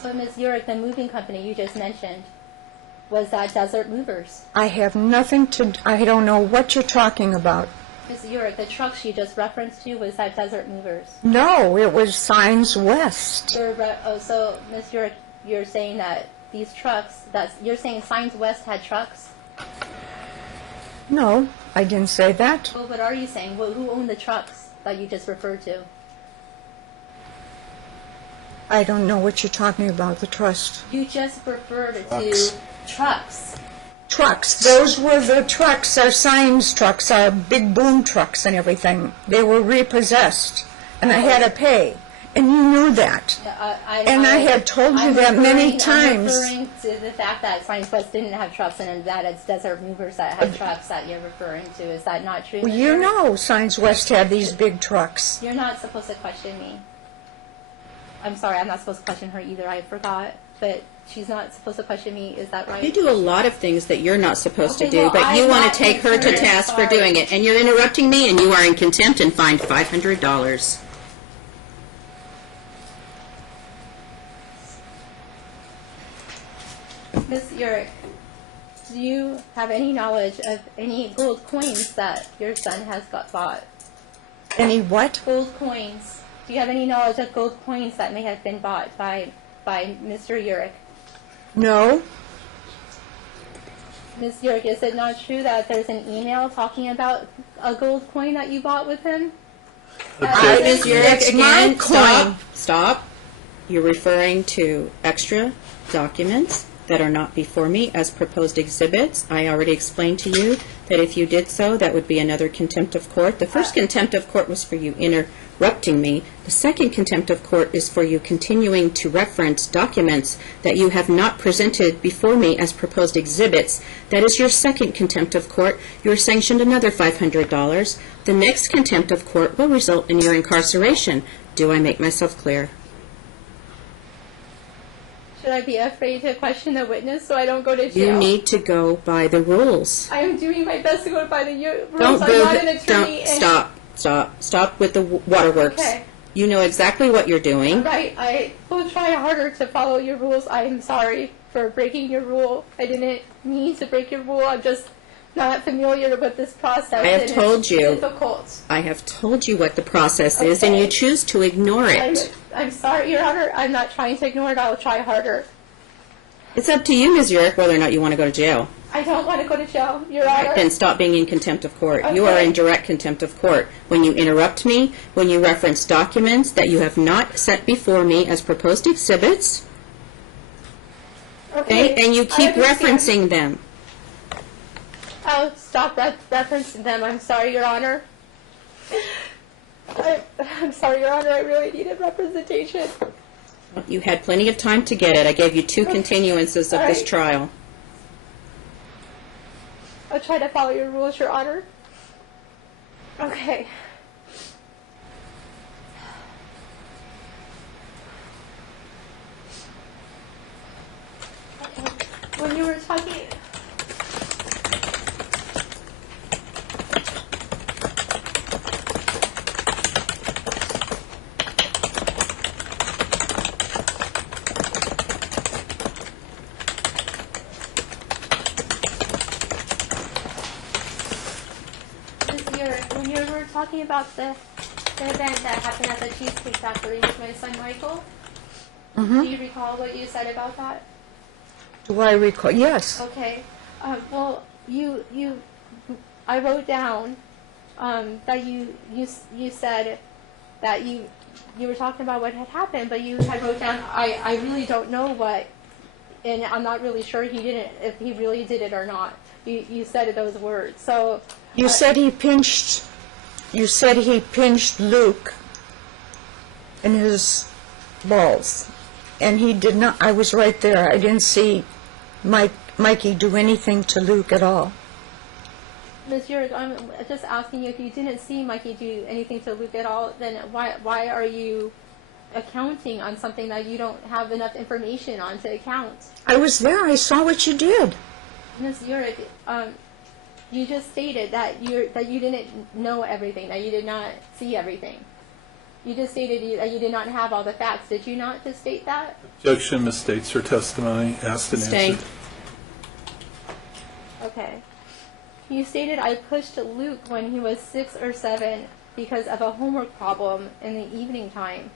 So, Ms. Urich, the moving company you just mentioned, was that Desert Movers? I have nothing to, I don't know what you're talking about. Ms. Urich, the trucks you just referenced to, was that Desert Movers? No, it was Signs West. So, Ms. Urich, you're saying that these trucks, you're saying Signs West had trucks? No, I didn't say that. Well, what are you saying? Who owned the trucks that you just referred to? I don't know what you're talking about, the trust. You just referred Trucks. to trucks. Trucks, those were the trucks, our Signs trucks, our big boom trucks and everything. They were repossessed, and I had to pay. And you knew that. And I had told you that many times. I'm referring to the fact that Signs West didn't have trucks and that it's Desert Movers that had trucks that you're referring to. Is that not true? Well, Ms. you Urich? know Signs West had these big trucks. You're not supposed to question me. I'm sorry, I'm not supposed to question her either. I forgot. But she's not supposed to question me. Is that right? You do a lot of things that you're not supposed to Okay, do, well, but you I'm want not to take her to concerned. task for Sorry. doing it. And you're interrupting me, and you are in contempt and fined $500. Ms. Urich, do you have any knowledge of any gold coins that your son has got bought? Any what? Gold coins. Do you have any knowledge of gold coins that may have been bought by Mr. Urich? No. Ms. Urich, is it not true that there's an email talking about a gold coin that you bought with him? Objection. Ms. Urich, That's my again, coin. stop. You're referring to extra documents that are not before me as proposed exhibits. I already explained to you that if you did so, that would be another contempt of court. The first contempt of court was for you interrupting me. The second contempt of court is for you continuing to reference documents that you have not presented before me as proposed exhibits. That is your second contempt of court. You are sanctioned another $500. The next contempt of court will result in your incarceration. Do I make myself clear? Should I be afraid to question the witness so I don't go to jail? You need to go by the rules. I am doing my best to go by the rules. Don't I'm not an attorney. Stop with the waterworks. Okay. You know exactly what you're doing. Right. I will try harder to follow your rules. I am sorry for breaking your rule. I didn't mean to break your rule. I'm just not familiar with this process. I have and told it's you. difficult. I have told you what the process is, and Okay. you choose to ignore it. I'm sorry, Your Honor. I'm not trying to ignore it. I'll try harder. It's up to you, Ms. Urich, whether or not you want to go to jail. I don't want to go to jail, Your Honor. Then stop being in contempt of court. You are Okay. in direct contempt of court. When you interrupt me, when you reference documents that you have not set before me as proposed exhibits, okay, and you I keep understand. referencing them. I'll stop referencing them. I'm sorry, Your Honor. I'm sorry, Your Honor. I really needed representation. You had plenty of time to get it. I gave you 2 continuances of this Alright. trial. I'll try to follow your rules, Your Honor. Okay. When you were talking... When you were talking about the event that happened at the Cheesecake Factory with my son Michael, do you recall what you said about that? Do I recall? Yes. Okay. Well, I wrote down that you said that you were talking about what had happened, but you had wrote down I really don't know what, and I'm not really sure if he really did it or not. You said those words. So You said he pinched Luke in his balls, and he did not. I was right there. I didn't see Mikey do anything to Luke at all. Ms. Urich, I'm just asking you, if you didn't see Mikey do anything to Luke at all, then why are you accounting on something that you don't have enough information on to account? I was there. I saw what you did. Ms. Urich, you just stated that you didn't know everything, that you did not see everything. You just stated that you did not have all the facts. Did you not just state that? Objection misstates her testimony. Asked and Stay. answered. Okay. You stated I pushed Luke when he was 6 or 7 because of a homework problem in the evening time.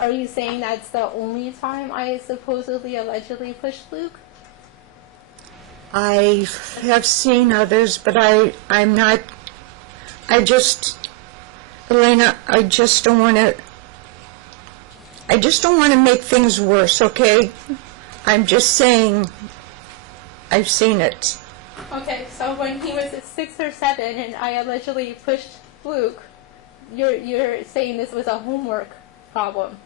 Are you saying that's the only time I supposedly, allegedly pushed Luke? I have seen others, but I'm not. Elena, I just don't want to make things worse, okay? I'm just saying I've seen it. Okay, so when he was 6 or 7 and I allegedly pushed Luke, you're saying this was a homework problem.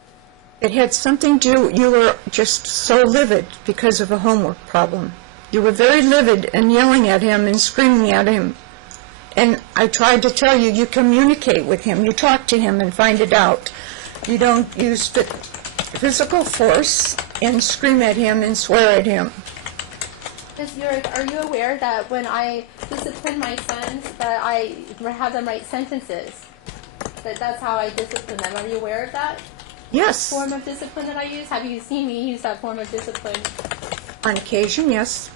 It had something to do, you were just so livid because of a homework problem. You were very livid and yelling at him and screaming at him. And I tried to tell you, you communicate with him, you talk to him and find it out. You don't use physical force and scream at him and swear at him. Ms. Urich, are you aware that when I discipline my sons, that I have them write sentences? That's how I discipline them. Are you aware of that Yes, form of discipline that I use? Have you seen me use that form of discipline? on occasion, yes.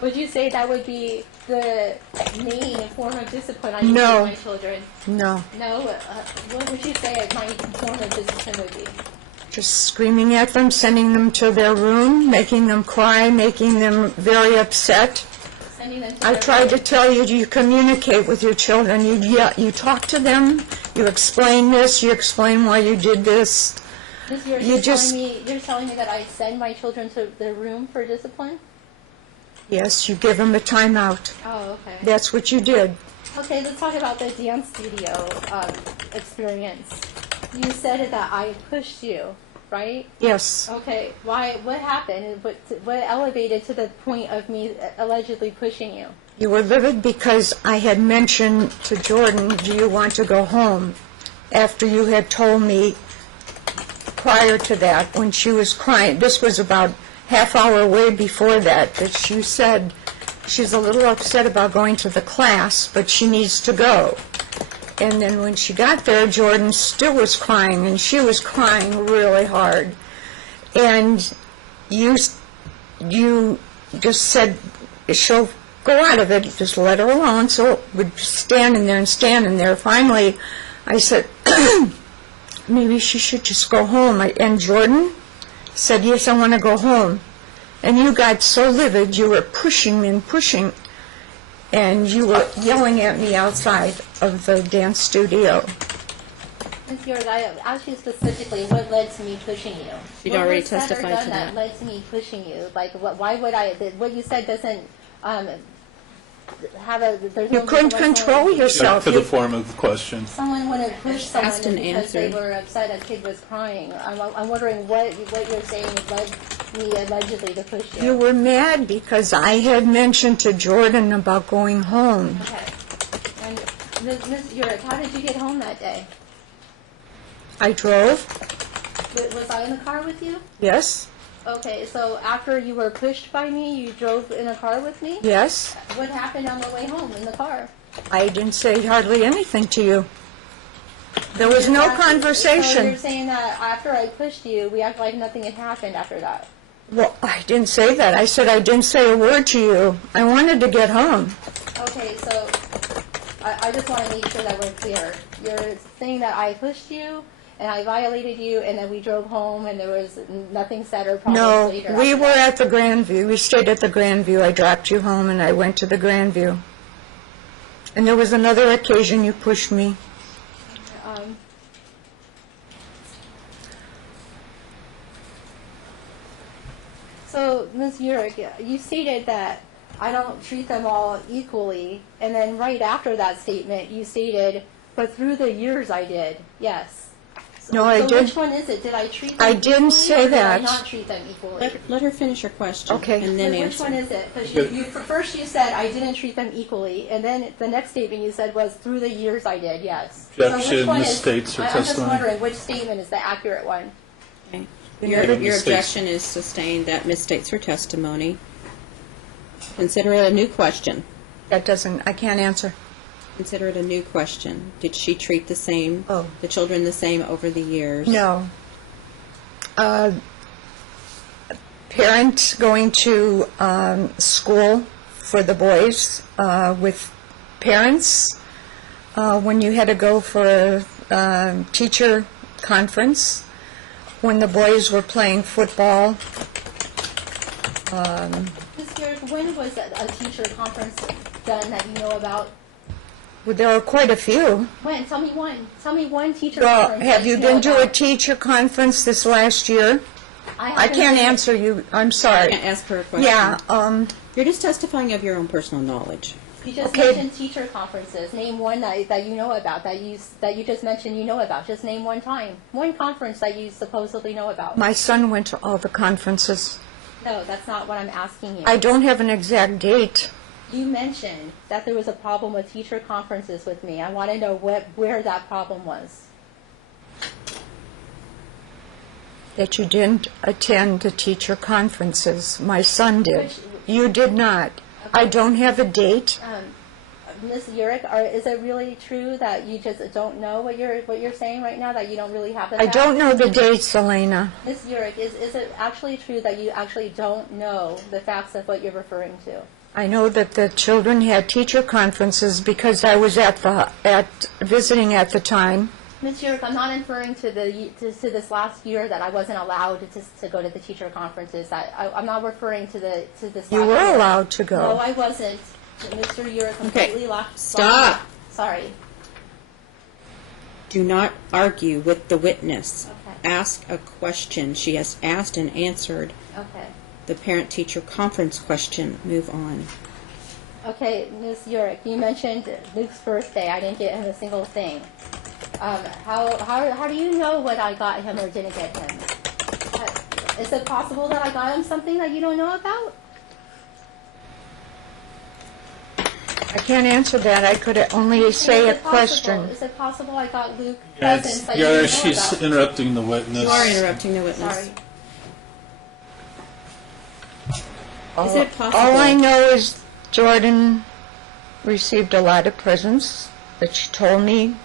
Would you say that would be the main form of discipline I use No. with my children? No, No? What would you say my form of discipline would be? just screaming at them, sending them to their room, making them cry, making them very upset. Sending them to I their tried to room? tell you, you communicate with your children. You talk to them, you explain this, you explain why you did this. Ms. Urich, you just- you're telling me that I send my children to their room for discipline? Yes, you give them a timeout. Oh, okay. That's what you did. Okay, let's talk about the dance studio experience. You said that I pushed you, right? Yes. Okay, why? What happened? What elevated to the point of me allegedly pushing you? You were livid because I had mentioned to Jordan, do you want to go home? After you had told me prior to that, when she was crying, this was about half hour way before that she said she's a little upset about going to the class, but she needs to go. And then when she got there, Jordan still was crying, and she was crying really hard. And you just said, she'll go out of it, just let her alone. So we'd be standing there. Finally, I said, maybe she should just go home. And Jordan said, yes, I want to go home. And you got so livid, you were pushing me and pushing, and you were yelling at me outside of the dance studio. Ms. York, I asked you specifically what led to me pushing you. She'd already What was said or testified done to that. led to me pushing you? Like, why would I, what you said doesn't have a, there's no You couldn't reason why control someone- yourself. To the You- form of the question. Someone wouldn't push someone Asked and because they answered. were upset a kid was crying. I'm wondering what you're saying led me allegedly to push you. You were mad because I had mentioned to Jordan about going home. Okay. And Ms. Urich, how did you get home that day? I drove, Was I in the car with you? yes, Okay, so after you were pushed by me, you drove in a car with me? yes. What happened on the way home in the car? I didn't say hardly anything to you. There was no So you're conversation. saying that after I pushed you, we acted like nothing had happened after that? Well, I didn't say that. I said I didn't say a word to you. I wanted to get home. Okay, so I just want to make sure that we're clear. You're saying that I pushed you, and I violated you, and then we drove home, and there was nothing said or promised No, later. we after were that. at the Grandview. We stayed at the Grandview. I dropped you home and I went to the Grandview. And there was another occasion you pushed me. So, Ms. Urich, you stated that I don't treat them all equally, and then right after that statement, you stated, but through the years I did, yes. No, I So did- which one is it? Did I treat them I didn't equally, say or that. did I not treat them equally? Let her finish her question. Okay. And then Which one answer. is it? Because first you said I didn't treat them equally, and then the next statement you said was through the years I did, yes. Objection, So which one misstates her I'm just testimony. wondering which statement is the accurate one? Okay. Yeah, Your mistakes. objection is sustained. That misstates her testimony. Consider it a new question. That doesn't, I can't answer. Consider it a new question. Did she treat the children the same over the years? No. Parents going to school for the boys with parents, when you had to go for a teacher conference, when the boys were playing football. Ms. Garrett, when was a teacher conference done that you know about? Well, there were quite a few. When? Tell me one. Tell me one teacher Well, conference. have that you know been to a about. teacher conference this last year? I haven't can't been- answer you, I'm I sorry. can't ask her a question. Yeah, You're just testifying of your own personal knowledge. You just Okay. mentioned teacher conferences. Name one that you know about, that you just mentioned you know about. Just name one time. One conference that you supposedly know about. my son went to all the conferences. No, that's not what I'm asking you. I don't have an exact date. You mentioned that there was a problem with teacher conferences with me. I want to know where that problem was. That you didn't attend the teacher conferences. My son did. Which- You did not. I don't have a date. Ms. Urich, is it really true that you just don't know what you're saying right now, that you don't really have the I facts? don't know the dates, Elena. Ms. Urich, is it actually true that you actually don't know the facts of what you're referring to? I know that the children had teacher conferences because I was visiting at the time. Ms. Urich, I'm not referring to this last year that I wasn't allowed to go to the teacher conferences. I'm not referring to this You last were year. allowed to No, go. I wasn't. Mr. Urich completely lost. Stop. Sorry. Do not argue with the witness. Okay. Ask a question. She has asked and answered Okay. the parent-teacher conference question. Move on. Okay, Ms. Urich, you mentioned Luke's birthday. I didn't get him a single thing. How do you know what I got him or didn't get him? Is it possible that I got him something that you don't know about? I can't answer that. I could only say Is a it possible- question. Is it possible I got Luke Yeah, presents that you yeah, didn't know she's about? interrupting the witness. You are interrupting the witness. Sorry. Is it possible? All I know is Jordan received a lot of presents that she told me,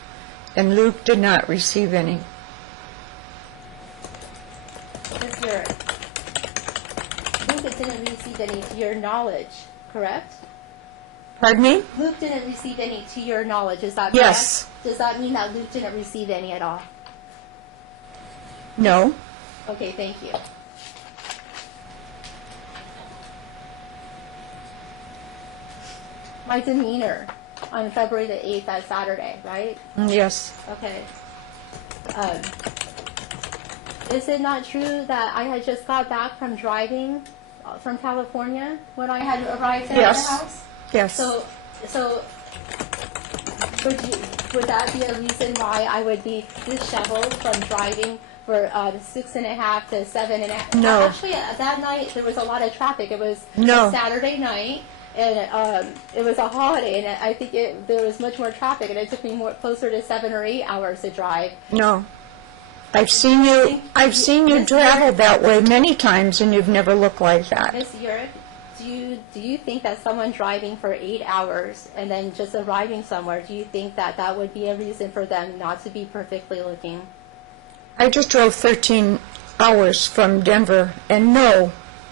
and Luke did not receive any. Ms. Urich, Luke didn't receive any to your knowledge, correct? Pardon me? Luke didn't receive any to your knowledge, is that correct? Yes. Does that mean that Luke didn't receive any at all? No. Okay, thank you. my demeanor on February the 8th, that Saturday, right? Yes. Okay. Is it not true that I had just got back from driving from California when I had arrived at Yes. the house? Yes. So would that be a reason why I would be disheveled from driving for 6.5 to 7.5? No. Actually, that night there was a lot of traffic. It was No. a Saturday night, and it was a holiday, and I think there was much more traffic, and it took me closer to 7 or 8 hours to drive. No. I've seen you travel that way many times, and you've never looked like that. Miss Urich, do you think that someone driving for 8 hours and then just arriving somewhere, do you think that that would be a reason for them not to be perfectly looking? I just drove 13 hours from Denver, and no,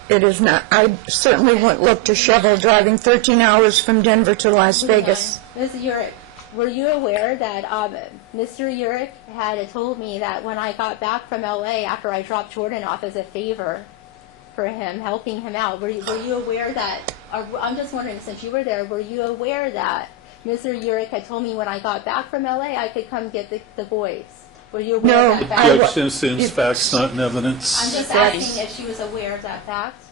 it is not. I certainly wouldn't look disheveled driving 13 hours from Denver to Las Vegas. Ms. Urich, were you aware that Mr. Urich had told me that when I got back from LA after I dropped Jordan off as a favor for him, helping him out, were you aware that, I'm just wondering, since you were there, were you aware that Mr. Urich had told me when I got back from LA I could come get the boys? Were you aware of that fact? Objection assumes facts not in evidence. I'm just asking if she was aware of that fact.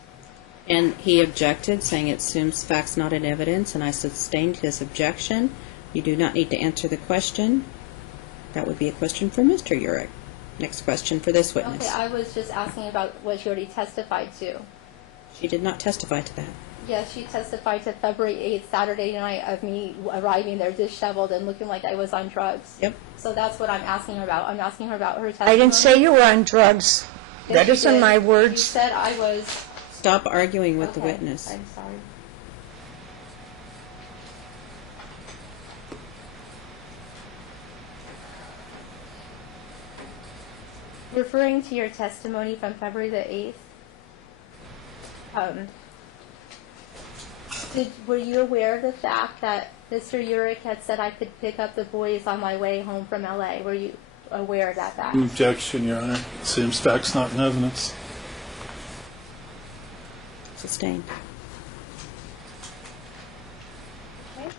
And he objected, saying it assumes facts not in evidence, and I sustained his objection. You do not need to answer the question. That would be a question for Mr. Urich. Next question for this witness. Okay, I was just asking about what she already testified to. She did not testify to that. Yes, she testified to February 8th, Saturday night, of me arriving there disheveled and looking like I was on drugs. Yep. So that's what I'm asking her about. I'm asking her about her testimony. I didn't say you were on drugs. Yes, That you isn't did. my You words. said I was. Stop arguing with the Okay, witness. I'm sorry. Referring to your testimony from February the 8th, were you aware of the fact that Mr. Urich had said I could pick up the boys on my way home from LA? Were you aware of that fact? Objection, Your Honor. Assumes facts not in evidence. Sustained. Okay.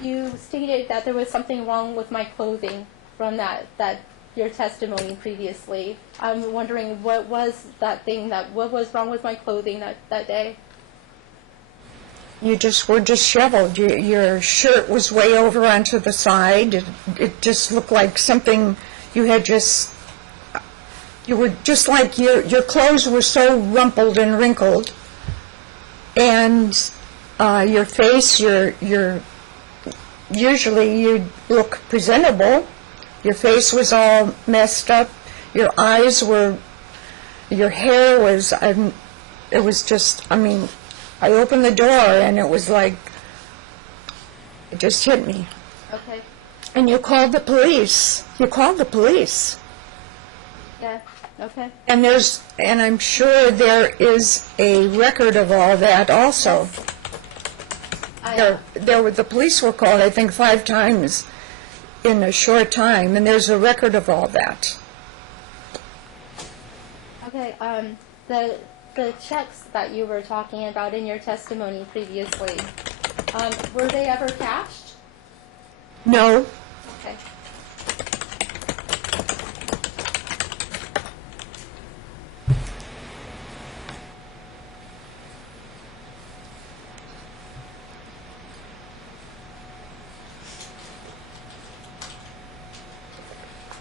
You stated that there was something wrong with my clothing from that your testimony previously. I'm wondering what was that thing what was wrong with my clothing that day? You just were disheveled. Your shirt was way over onto the side. It just looked like something you had just... You were just like your clothes were so rumpled and wrinkled, and your face, usually you look presentable. Your face was all messed up. Your eyes were, your hair was, it was just, I mean, I opened the door and it was like, it just hit me. Okay. And you called the police. You called the police. Yeah. Okay. And I'm sure there is a record of all that also. The police were called, I think, 5 times in a short time, and there's a record of all that. Okay. The checks that you were talking about in your testimony previously, were they ever cashed? No. Okay.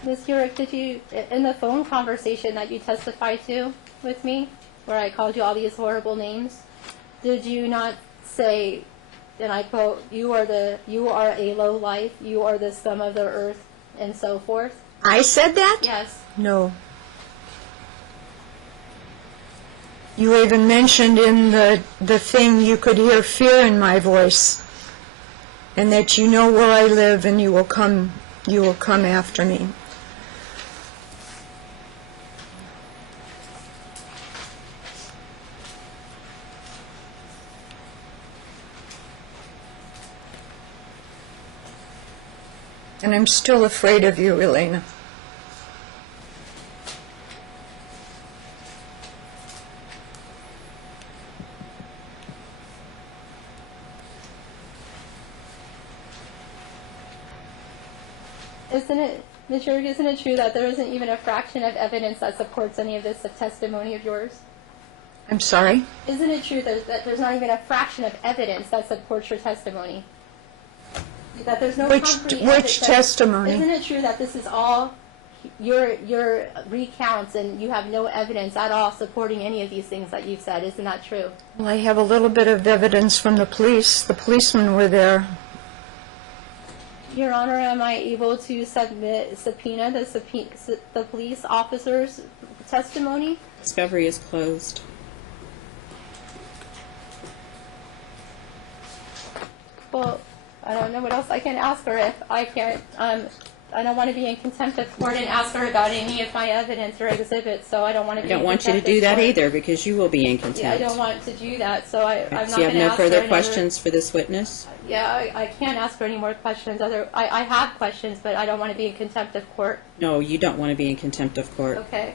Ms. Urich, did you, in the phone conversation that you testified to with me, where I called you all these horrible names, did you not say, and I quote, you are a low life, you are the scum of the earth, and so forth? I said that? Yes. No. You even mentioned in the thing you could hear fear in my voice, and that you know where I live and you will come after me. And I'm still afraid of you, Elena. Isn't it, Ms. Urich, isn't it true that there isn't even a fraction of evidence that supports any of this testimony of yours? I'm sorry? Isn't it true that there's not even a fraction of evidence that supports your testimony? That there's no concrete evidence Which testimony? Isn't it true that this is all your recounts and you have no evidence at all supporting any of these things that you've said? Isn't that true? Well, I have a little bit of evidence from the police. The policemen were there. Your Honor, am I able to subpoena the police officer's testimony? Discovery is closed. Well, I don't know what else I can ask her if I can't. I don't want to be in contempt of court and ask her about any of my evidence or exhibits, so I don't want to I be don't in want you to contempt do of that court. either, because you will be in contempt. Yeah, I don't want to do that, so I'm not So you going to have no ask her further another- questions for this witness? Yeah, I can't ask her any more questions. I have questions, but I don't want to be in contempt of court. No, you don't want to be in contempt of court. Okay,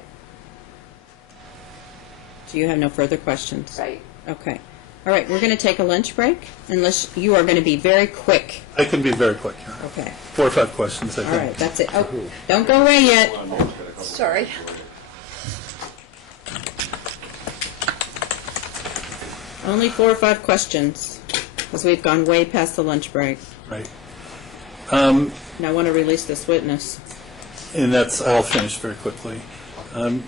So you have no further questions? right. Okay. All right, we're going to take a lunch break, unless you are going to be very quick. I can be very quick. Your Honor. Okay. 4 or 5 questions, I All think. right, that's it. Oh, don't go away yet. Sorry. Only 4 or 5 questions, because we've gone way past the lunch break. Right. And I want to release this witness. And I'll finish very quickly.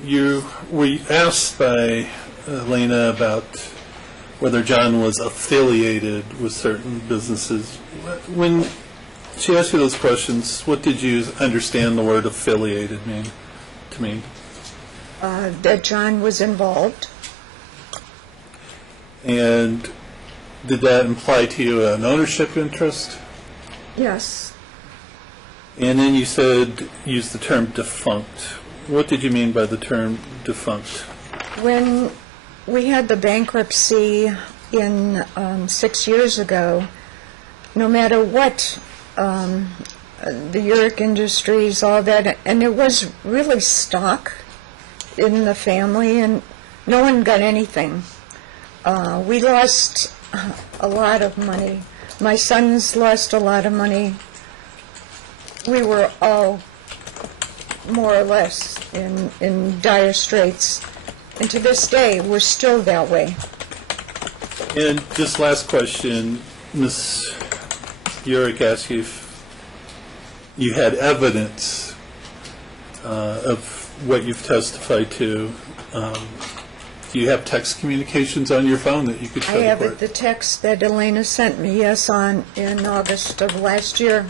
You were asked by Elena about whether John was affiliated with certain businesses. When she asked you those questions, what did you understand the word affiliated to mean? That John was involved. And did that imply to you an ownership interest? Yes. And then you used the term defunct. What did you mean by the term defunct? When we had the bankruptcy in 6 years ago, no matter what, the Urich Industries, all that, and it was really stock in the family, and no one got anything. We lost a lot of money. My sons lost a lot of money. We were all more or less in dire straits. And to this day, we're still that way. And just last question, Ms. Urich asked you if you had evidence of what you've testified to. Do you have text communications on your phone that you could show I have the court? the text that Elena sent me, yes, in August of last year.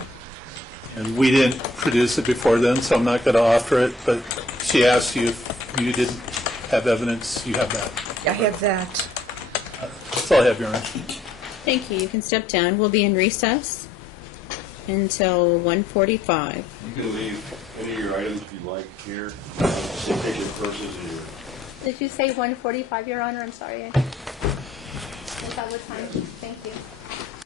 And we didn't produce it before then, so I'm not going to offer it, but she asked you if you didn't have evidence. You have that. I have that. That's all I have, Your Honor. Thank you. You can step down. We'll be in recess until 1:45. You can leave any of your items if you like here. Just take your purses and your... Did you say 1:45, Your Honor? I'm sorry. Is that what time? Thank you.